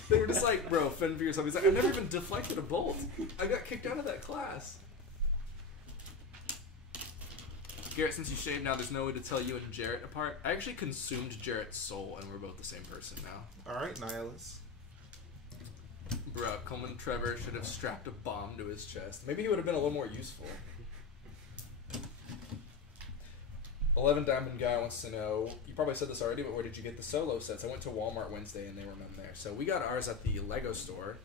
They were just like, bro, fend for yourself. He's like, I never even deflected a bolt. I got kicked out of that class. Garrett, since you shaved now, there's no way to tell you and Jarrett apart. I actually consumed Jarrett's soul, and we're both the same person now. All right, Nihilus. Bro, Coleman Trevor should have strapped a bomb to his chest. Maybe he would have been a little more useful. 11 Diamond Guy wants to know, you probably said this already, but where did you get the Solo sets? I went to Walmart Wednesday and they were none there. So we got ours at the Lego store.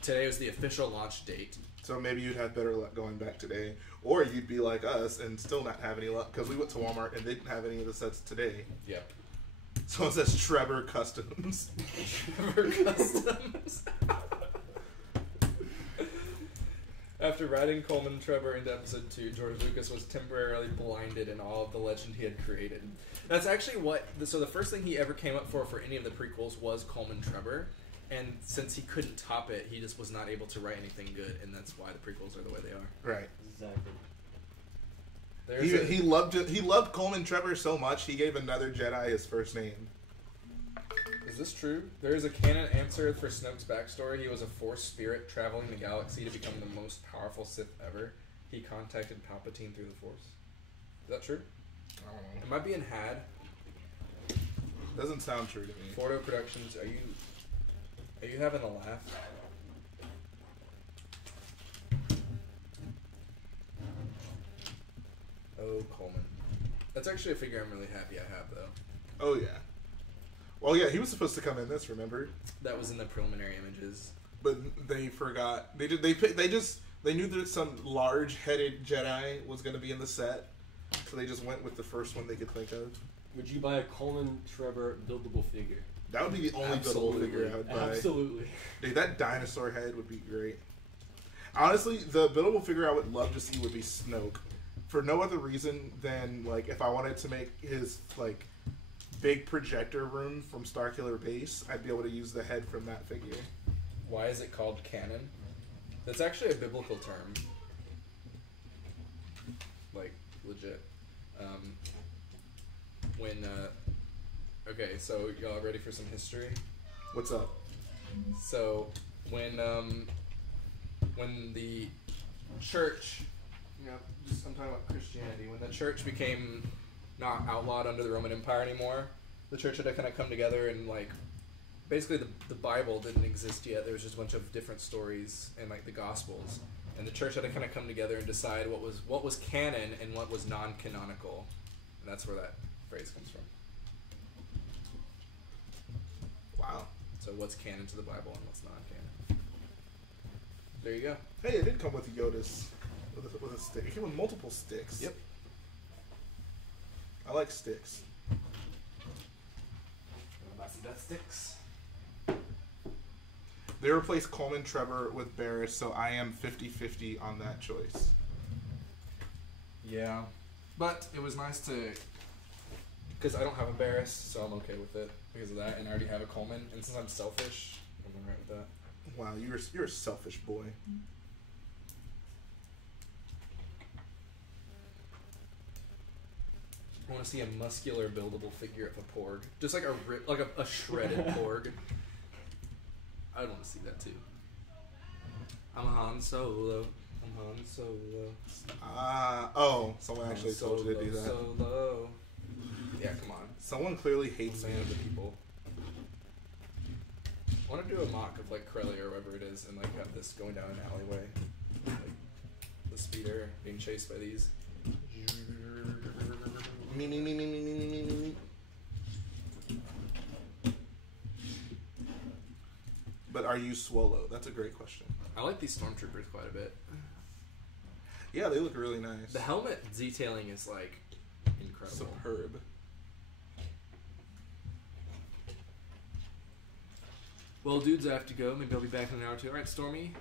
Today was the official launch date. So maybe you'd have better luck going back today. Or you'd be like us and still not have any luck, because we went to Walmart and they didn't have any of the sets today. Yep. So it says Trevor Customs. Trevor Customs. After writing Coleman Trevor into episode 2, George Lucas was temporarily blinded in all of the legend he had created. That's actually so the first thing he ever came up for any of the prequels was Coleman Trevor. And since he couldn't top it, he just was not able to write anything good, and that's why the prequels are the way they are. Right. Exactly. He loved it. He loved Coleman Trevor so much, he gave another Jedi his first name. Is this true? There is a canon answer for Snoke's backstory. He was a Force spirit traveling the galaxy to become the most powerful Sith ever. He contacted Palpatine through the Force. Is that true? I don't know. Am I being had? Doesn't sound true to me. Fordo Productions, are you having a laugh? Oh, Coleman. That's actually a figure I'm really happy I have, though. Oh yeah. Well, yeah, he was supposed to come in this. Remember? That was in the preliminary images. But they forgot. They knew that some large-headed Jedi was going to be in the set, so they just went with the first one they could think of. Would you buy a Coleman Trevor buildable figure? That would be the only buildable figure I would buy. Absolutely. Dude, that dinosaur head would be great. Honestly, the buildable figure I would love to see would be Snoke. For no other reason than, like, if I wanted to make his, like, big projector room from Starkiller Base, I'd be able to use the head from that figure. Why is it called canon? That's actually a biblical term. Like, legit. Okay, so y'all ready for some history? What's up? So, when the church, I'm talking about Christianity, when the church became not outlawed under the Roman Empire anymore, the church had to kind of come together and, like, basically the Bible didn't exist yet. There was just a bunch of different stories and, like, the Gospels. And the church had to kind of come together and decide what was canon and what was non-canonical. And that's where that phrase comes from. Wow. So what's canon to the Bible and what's non-canon. There you go. Hey, it did come with Yoda's with a stick. It came with multiple sticks. Yep. I like sticks. Buy some death sticks. They replaced Coleman Trevor with Barris, so I am 50-50 on that choice. Yeah. But it was nice to... Because I don't have a Barris, so I'm okay with it because of that, and I already have a Coleman, and since I'm selfish, I'm alright with that. Wow, you're a selfish boy. I want to see a muscular buildable figure of a Porg. Just like a shredded Porg. I'd want to see that too. I'm a Han Solo. Someone actually told you to do that. Solo. Yeah, come on. Someone clearly hates Man me. of the people. I want to do a mock of like Corellia or whoever it is and like have this going down an alleyway. Like the speeder being chased by these. Me. But are you Swallow? That's a great question. I like these stormtroopers quite a bit. Yeah, they look really nice. The helmet detailing is like incredible. Superb. Well, dudes, I have to go. Maybe I'll be back in an hour or two. All right, Stormy,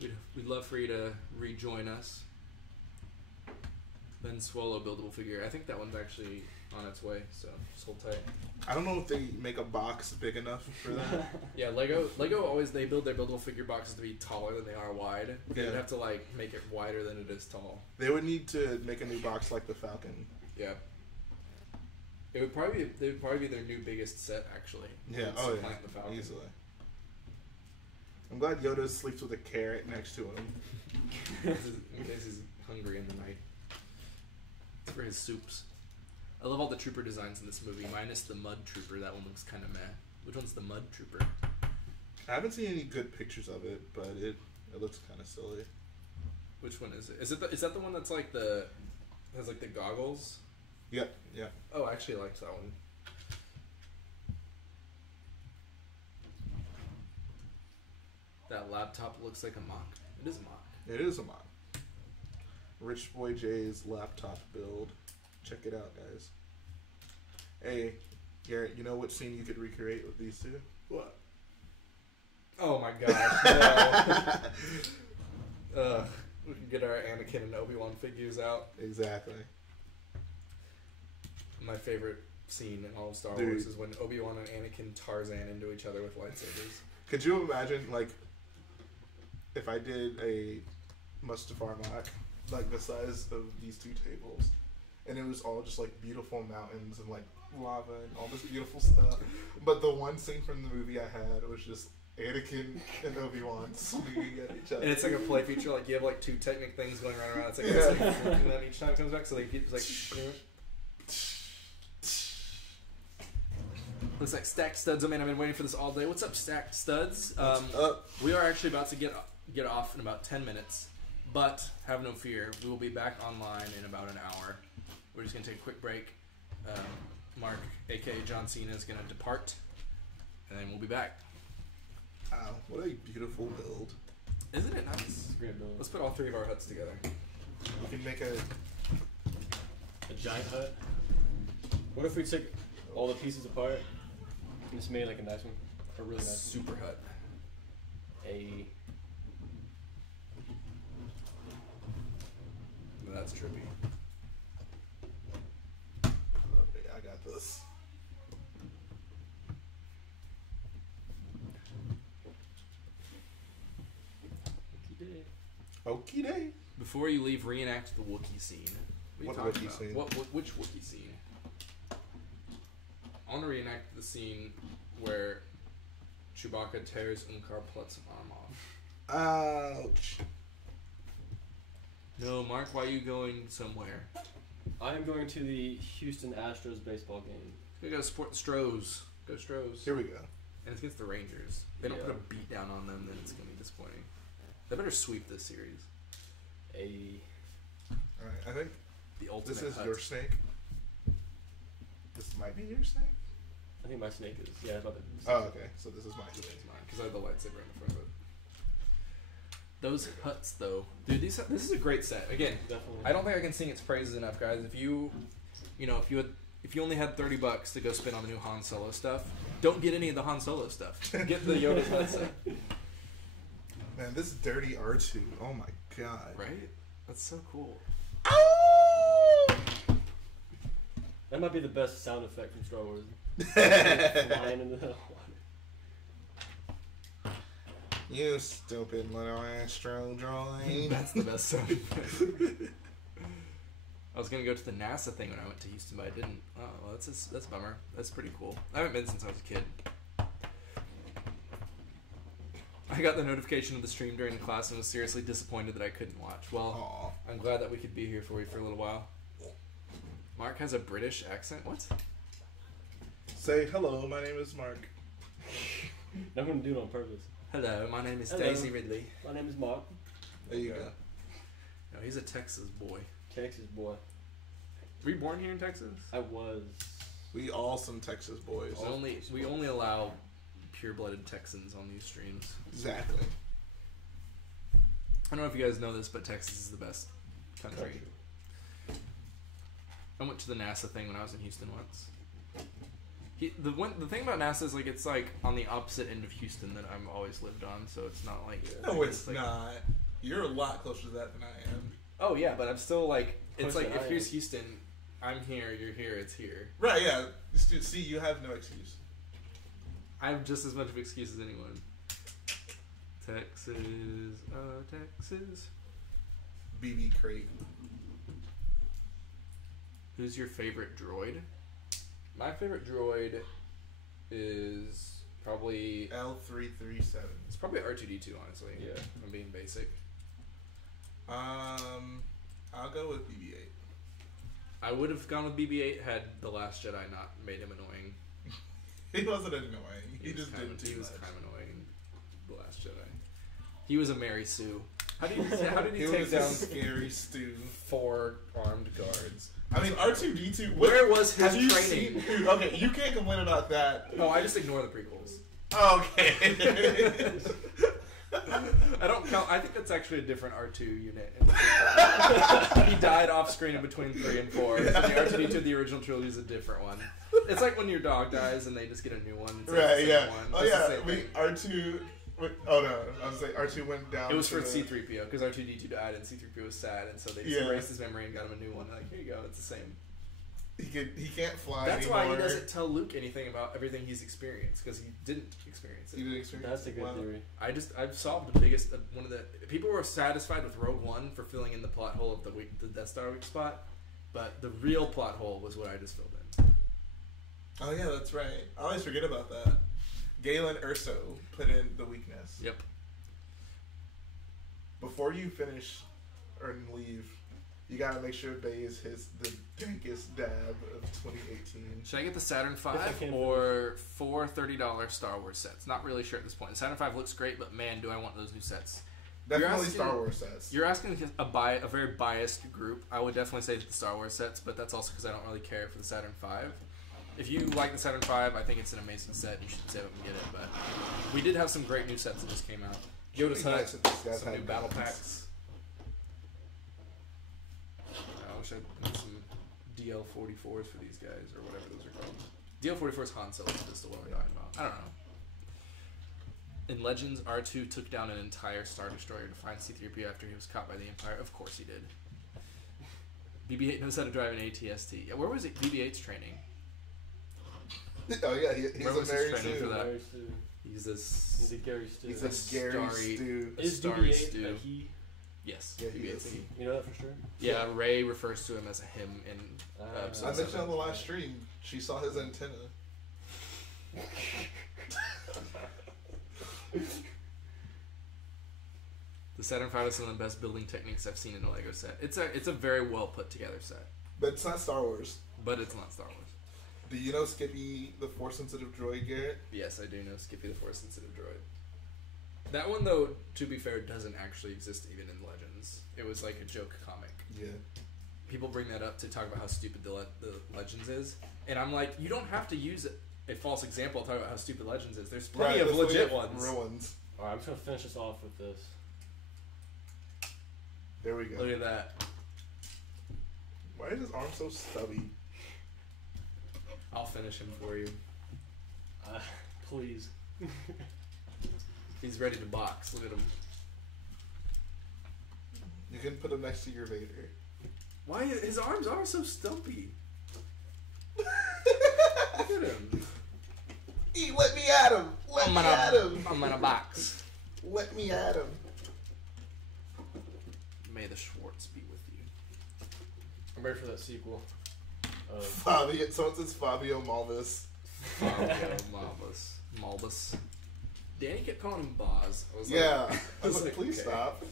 we'd love for you to rejoin us. Then Swallow buildable figure. I think that one's actually on its way, so just hold tight. I don't know if they make a box big enough for that. Yeah, Lego always, they build their buildable figure boxes to be taller than they are wide. They would Yeah. have to like make it wider than it is tall. They would need to make a new box like the Falcon. Yeah. They would probably be their new biggest set actually. Yeah, It's oh Plant the yeah, Falcon. easily. I'm glad Yoda sleeps with a carrot next to him. In case he's hungry in the night. It's for his soups. I love all the trooper designs in this movie, minus the Mud Trooper. That one looks kind of meh. Which one's the Mud Trooper? I haven't seen any good pictures of it, but it looks kind of silly. Which one is it? Is that the one that's like has like the goggles? Yep, yeah. Oh, I actually liked that one. That laptop looks like a mock. It is a mock. It is a mod. Rich Boy J's laptop build. Check it out, guys. Hey, Garrett, you know what scene you could recreate with these two? What? Oh my gosh, no. We can get our Anakin and Obi-Wan figures out. Exactly. My favorite scene in all of Star Dude. Wars is when Obi-Wan and Anakin Tarzan into each other with lightsabers. Could you imagine, like, if I did a Mustafar mock, like the size of these two tables, and it was all just like beautiful mountains and like lava and all this beautiful stuff, but the one scene from the movie I had was just Anakin and Obi-Wan swinging at each other. And it's like a play feature, like you have like two Technic things going around. It's like, Yeah. it's like flipping them each time it comes back, so they keep like. Looks like Stacked Studs. Oh man, I've been waiting for this all day. What's up, Stacked Studs? What's up? We are actually about to get off in about 10 minutes, but have no fear. We will be back online in about an hour. We're just going to take a quick break. Mark, aka John Cena, is going to depart, and then we'll be back. Wow, what a beautiful build. Isn't it nice? Great build. Let's put all three of our huts together. We can make a giant hut. What if we took all the pieces apart and just made like a nice one? A really nice super hut. That's trippy. Okay, I got this. Okie day. Before you leave, reenact the Wookiee scene. What talking Wookiee about? scene? Which Wookiee scene? I want to reenact the scene where Chewbacca tears Unkar Plutt's arm off. Ouch. No, Mark, why are you going somewhere? I am going to the Houston Astros baseball game. We gotta support the Stros. Go Stros. Here we go. And it's against the Rangers. If they don't put a beat down on them, then it's gonna be disappointing. They better sweep this series. Alright, I think The ultimate this is hut. your snake. This might be your snake? I think my snake is. Yeah, it's about to. Oh, okay. So this is my It's snake. mine, because I have the lightsaber in the front of it. Those huts, though, dude, this is a great set. Again, Definitely. I don't think I can sing its praises enough, guys. If you only had $30 to go spend on the new Han Solo stuff, don't get any of the Han Solo stuff. Get the Yoda hut set. Man, this dirty R2. Oh my god. Right? That's so cool. That might be the best sound effect from Star Wars. Flying in the water. You stupid little astro droid. That's the best sound effect. I was gonna go to the NASA thing when I went to Houston, but I didn't. Oh, well, that's a bummer. That's pretty cool. I haven't been since I was a kid. I got the notification of the stream during the class and was seriously disappointed that I couldn't watch. Well, Aw. I'm glad that we could be here for you for a little while. Mark has a British accent? What? Say hello, my name is Mark. I'm gonna do it on purpose. Hello, my name is Hello. Daisy Ridley. My name is Mark. There you go. No, he's a Texas boy. Texas boy. Were you born here in Texas? I was. We all some Texas boys. We only allow pure-blooded Texans on these streams. Exactly. I don't know if you guys know this, but Texas is the best country. I went to the NASA thing when I was in Houston once. The thing about NASA is it's on the opposite end of Houston that I've always lived on, so it's not like No, it's not. You're a lot closer to that than I am. Oh yeah, but I'm still it's Closer like than if I here's am. Houston, I'm here, you're here, it's here. Right, yeah. See, you have no excuse. I have just as much of an excuse as anyone. Texas, Texas. BB crate. Who's your favorite droid? My favorite droid is probably L337. it's probably R2D2, honestly. Yeah. If I'm being basic. I'll go with BB-8. I would have gone with BB-8 had The Last Jedi not made him annoying. He wasn't annoying. He was just kind did of, he too was much. kind of annoying in The Last Jedi. He was a Mary Sue. How did he He take was down a scary stew. 4 armed guards? I mean, R2D2. Where was his have you training? seen- dude, okay, you can't complain about that. No, I just ignore the prequels. Okay. I don't count. I think that's actually a different R2 unit. He died off screen in between 3 and 4. So the R2D2 of the original trilogy is a different one. It's like when your dog dies and they just get a new one. It's like the Right, same yeah. one. Oh, It's the yeah. same We, thing. R2. Oh, no. I was like, R2 went down. It was to for the- C-3PO because R2D2 died and C-3PO was sad, and so they just Yeah. erased his memory and got him a new one. Like, here you go, it's the same. He can't fly That's anymore. why he doesn't tell Luke anything about everything he's experienced because he didn't experience He it. didn't experience That's a good Wow. theory. I've solved the biggest one of the people were satisfied with Rogue One for filling in the plot hole of the Death Star weak spot, but the real plot hole was what I just filled in. Oh, yeah, that's right. I always forget about that. Galen Erso put in the weakness. Yep. Before you finish or leave, You gotta make sure Bay is the dankest dab of 2018. Should I get the Saturn V can or four $30 Star Wars sets? Not really sure at this point. The Saturn V looks great, but man, do I want those new sets. Definitely Star Wars sets. You're asking a very biased group. I would definitely say the Star Wars sets, but that's also because I don't really care for the Saturn V. If you like the Saturn V, I think it's an amazing set. You should save up and get it. But we did have some great new sets that just came out. Yoda's Hut, Nice if these guys some had new battle guns. packs. I wish I had some DL44s for these guys, or whatever those are called. DL44 is Han Solo pistol, what am I talking about? I don't know. In Legends, R2 took down an entire Star Destroyer to find C-3PO after he was caught by the Empire. Of course he did. BB-8 knows how to drive an AT-ST. Yeah, where was it? BB-8's training. Oh yeah, he's Where a was his Mary training Sue. for that? Gary Stu. He's He's a Gary Stu. He's a Gary Stu. a Is starry BB-8 stew. a he? Yes, Yeah, he BB-8's is. a he. You know that for sure? Yeah, Rey refers to him as a him in episode I mentioned 7. on the last stream, she saw his antenna. The Saturn V is some of the best building techniques I've seen in a Lego set. It's a very well put together set, But it's not Star Wars. but it's not Star Wars. Do you know Skippy, the Force-sensitive droid, Garrett? Yes, I do know Skippy the Force sensitive droid. That one, though, to be fair, doesn't actually exist even in Legends. It was like a joke comic. Yeah. People bring that up to talk about how stupid the Legends is, and I'm like, you don't have to use a false example to talk about how stupid Legends is. There's plenty of there's legit plenty of ones. Real ones. Alright, I'm just gonna finish this off with this. There we go. Look at that. Why is his arm so stubby? I'll finish him for you. Please. He's ready to box. Look at him. You can put him next to your Vader. Why his arms are so stumpy? Look at him. Let me at him! Let me at him! I'm in a box. Let me at him! May the Schwartz be with you. I'm ready for that sequel. Fabio, someone says Fabio Malvis. Malbus. Danny kept calling him Boz. I was Yeah. like, I was like, like, please okay. stop.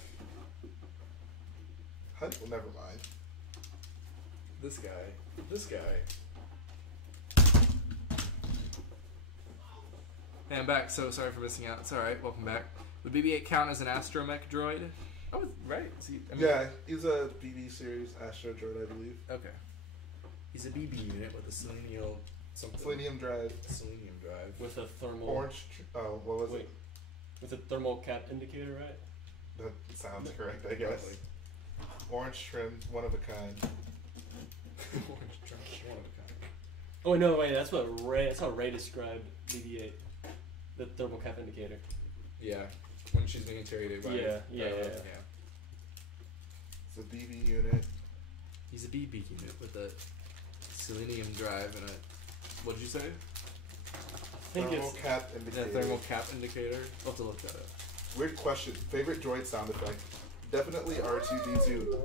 Well, never mind. This guy. Hey, I'm back. So sorry for missing out. It's alright. Welcome back. Would BB-8 count as an astromech droid? Oh, right. Is he, Yeah, he's a BB series Astro droid, I believe. Okay. He's a BB unit with a selenium something. Selenium drive. Selenium drive. With a thermal. Oh, what was Wait. it? With a thermal cap indicator, right? That sounds correct, I guess. Probably. Orange trim, one of a kind. Orange trunk, one of a kind. Oh no, wait, that's how Ray described BB-8. The thermal cap indicator. Yeah. When she's being interrogated by Yeah. It's a BB unit. He's a BB unit with a selenium drive and a. What did you say? I think Thermal it's cap A indicator. thermal cap indicator. I'll have to look that up. Weird question. Favorite droid sound effect? Definitely R2D2.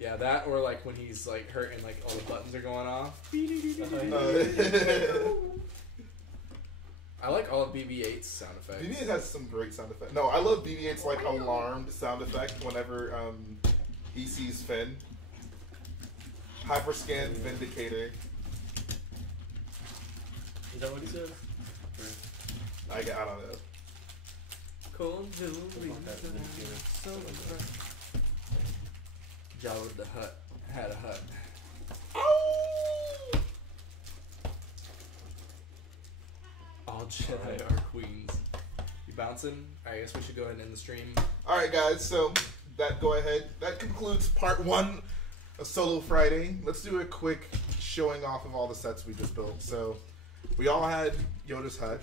Yeah, that or like when he's like hurt and like all the buttons are going off. I like all of BB-8's sound effects. BB-8 has some great sound effects. No, I love BB-8's like alarmed sound effect whenever he sees Finn. Hyperscan Vindicator. Is that what he said? I don't know. Cold Thermal cap indicator. Jabba the Hutt had a hut. All Jedi are queens. You bouncing? I guess we should go ahead and end the stream. All right, guys. So that concludes part 1 of Solo Friday. Let's do a quick showing off of all the sets we just built. So we all had Yoda's hut.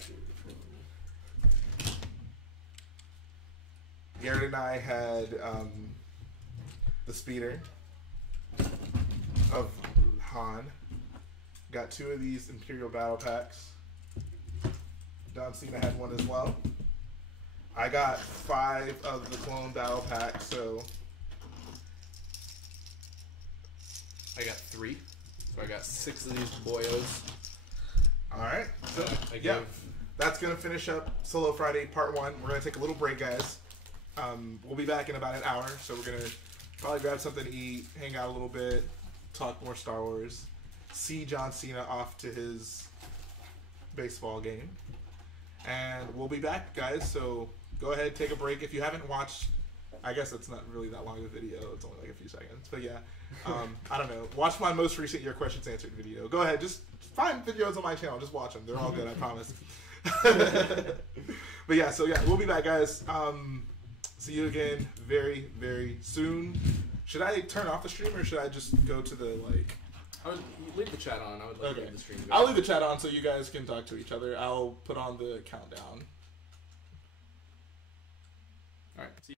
Garrett and I had the speeder of Han. Got 2 of these Imperial battle packs. Don Cena had one as well. I got 5 of the clone battle packs, so I got 3. So I got 6 of these boyos. alright. So I yeah, gave that's gonna finish up Solo Friday Part 1. We're gonna take a little break, guys. We'll be back in about an hour, so we're gonna probably grab something to eat, hang out a little bit, talk more Star Wars, see John Cena off to his baseball game, and we'll be back, guys. So go ahead, take a break. If you haven't watched, I guess it's not really that long of a video. It's only like a few seconds, but yeah, I don't know. Watch my most recent Your Questions Answered video. Go ahead, just find videos on my channel. Just watch them. They're all good, I promise. But yeah, so yeah, we'll be back, guys. See you again very, very soon. Should I turn off the stream or should I just go to the like? I would leave the chat on. I would like to leave the stream. I'll leave the chat on so you guys can talk to each other. I'll put on the countdown. All right. See you.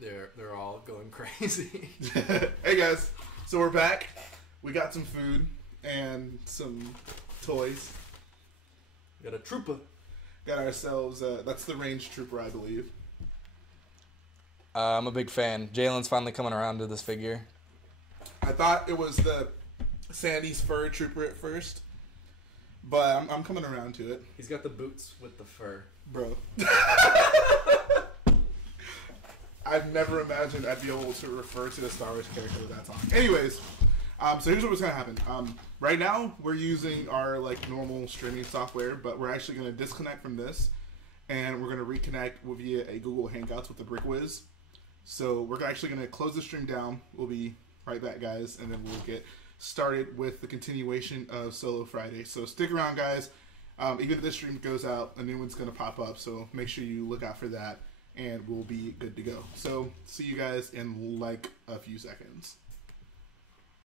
They're all going crazy. Hey guys, so we're back. We got some food and some toys. Got a trooper. Got ourselves. That's the range trooper, I believe. I'm a big fan. Jalen's finally coming around to this figure. I thought it was the Sandy's fur trooper at first, but I'm coming around to it. He's got the boots with the fur. Bro. I've never imagined I'd be able to refer to the Star Wars character with that song. Anyways, so here's what's going to happen. Right now, we're using our like normal streaming software, but we're actually going to disconnect from this, and we're going to reconnect via a Google Hangouts with the Brickwiz. So we're actually going to close the stream down. We'll be right back, guys, and then we'll get started with the continuation of Solo Friday. So stick around, guys. Even if this stream goes out, a new one's going to pop up, so make sure you look out for that, and we'll be good to go. So see you guys in like a few seconds.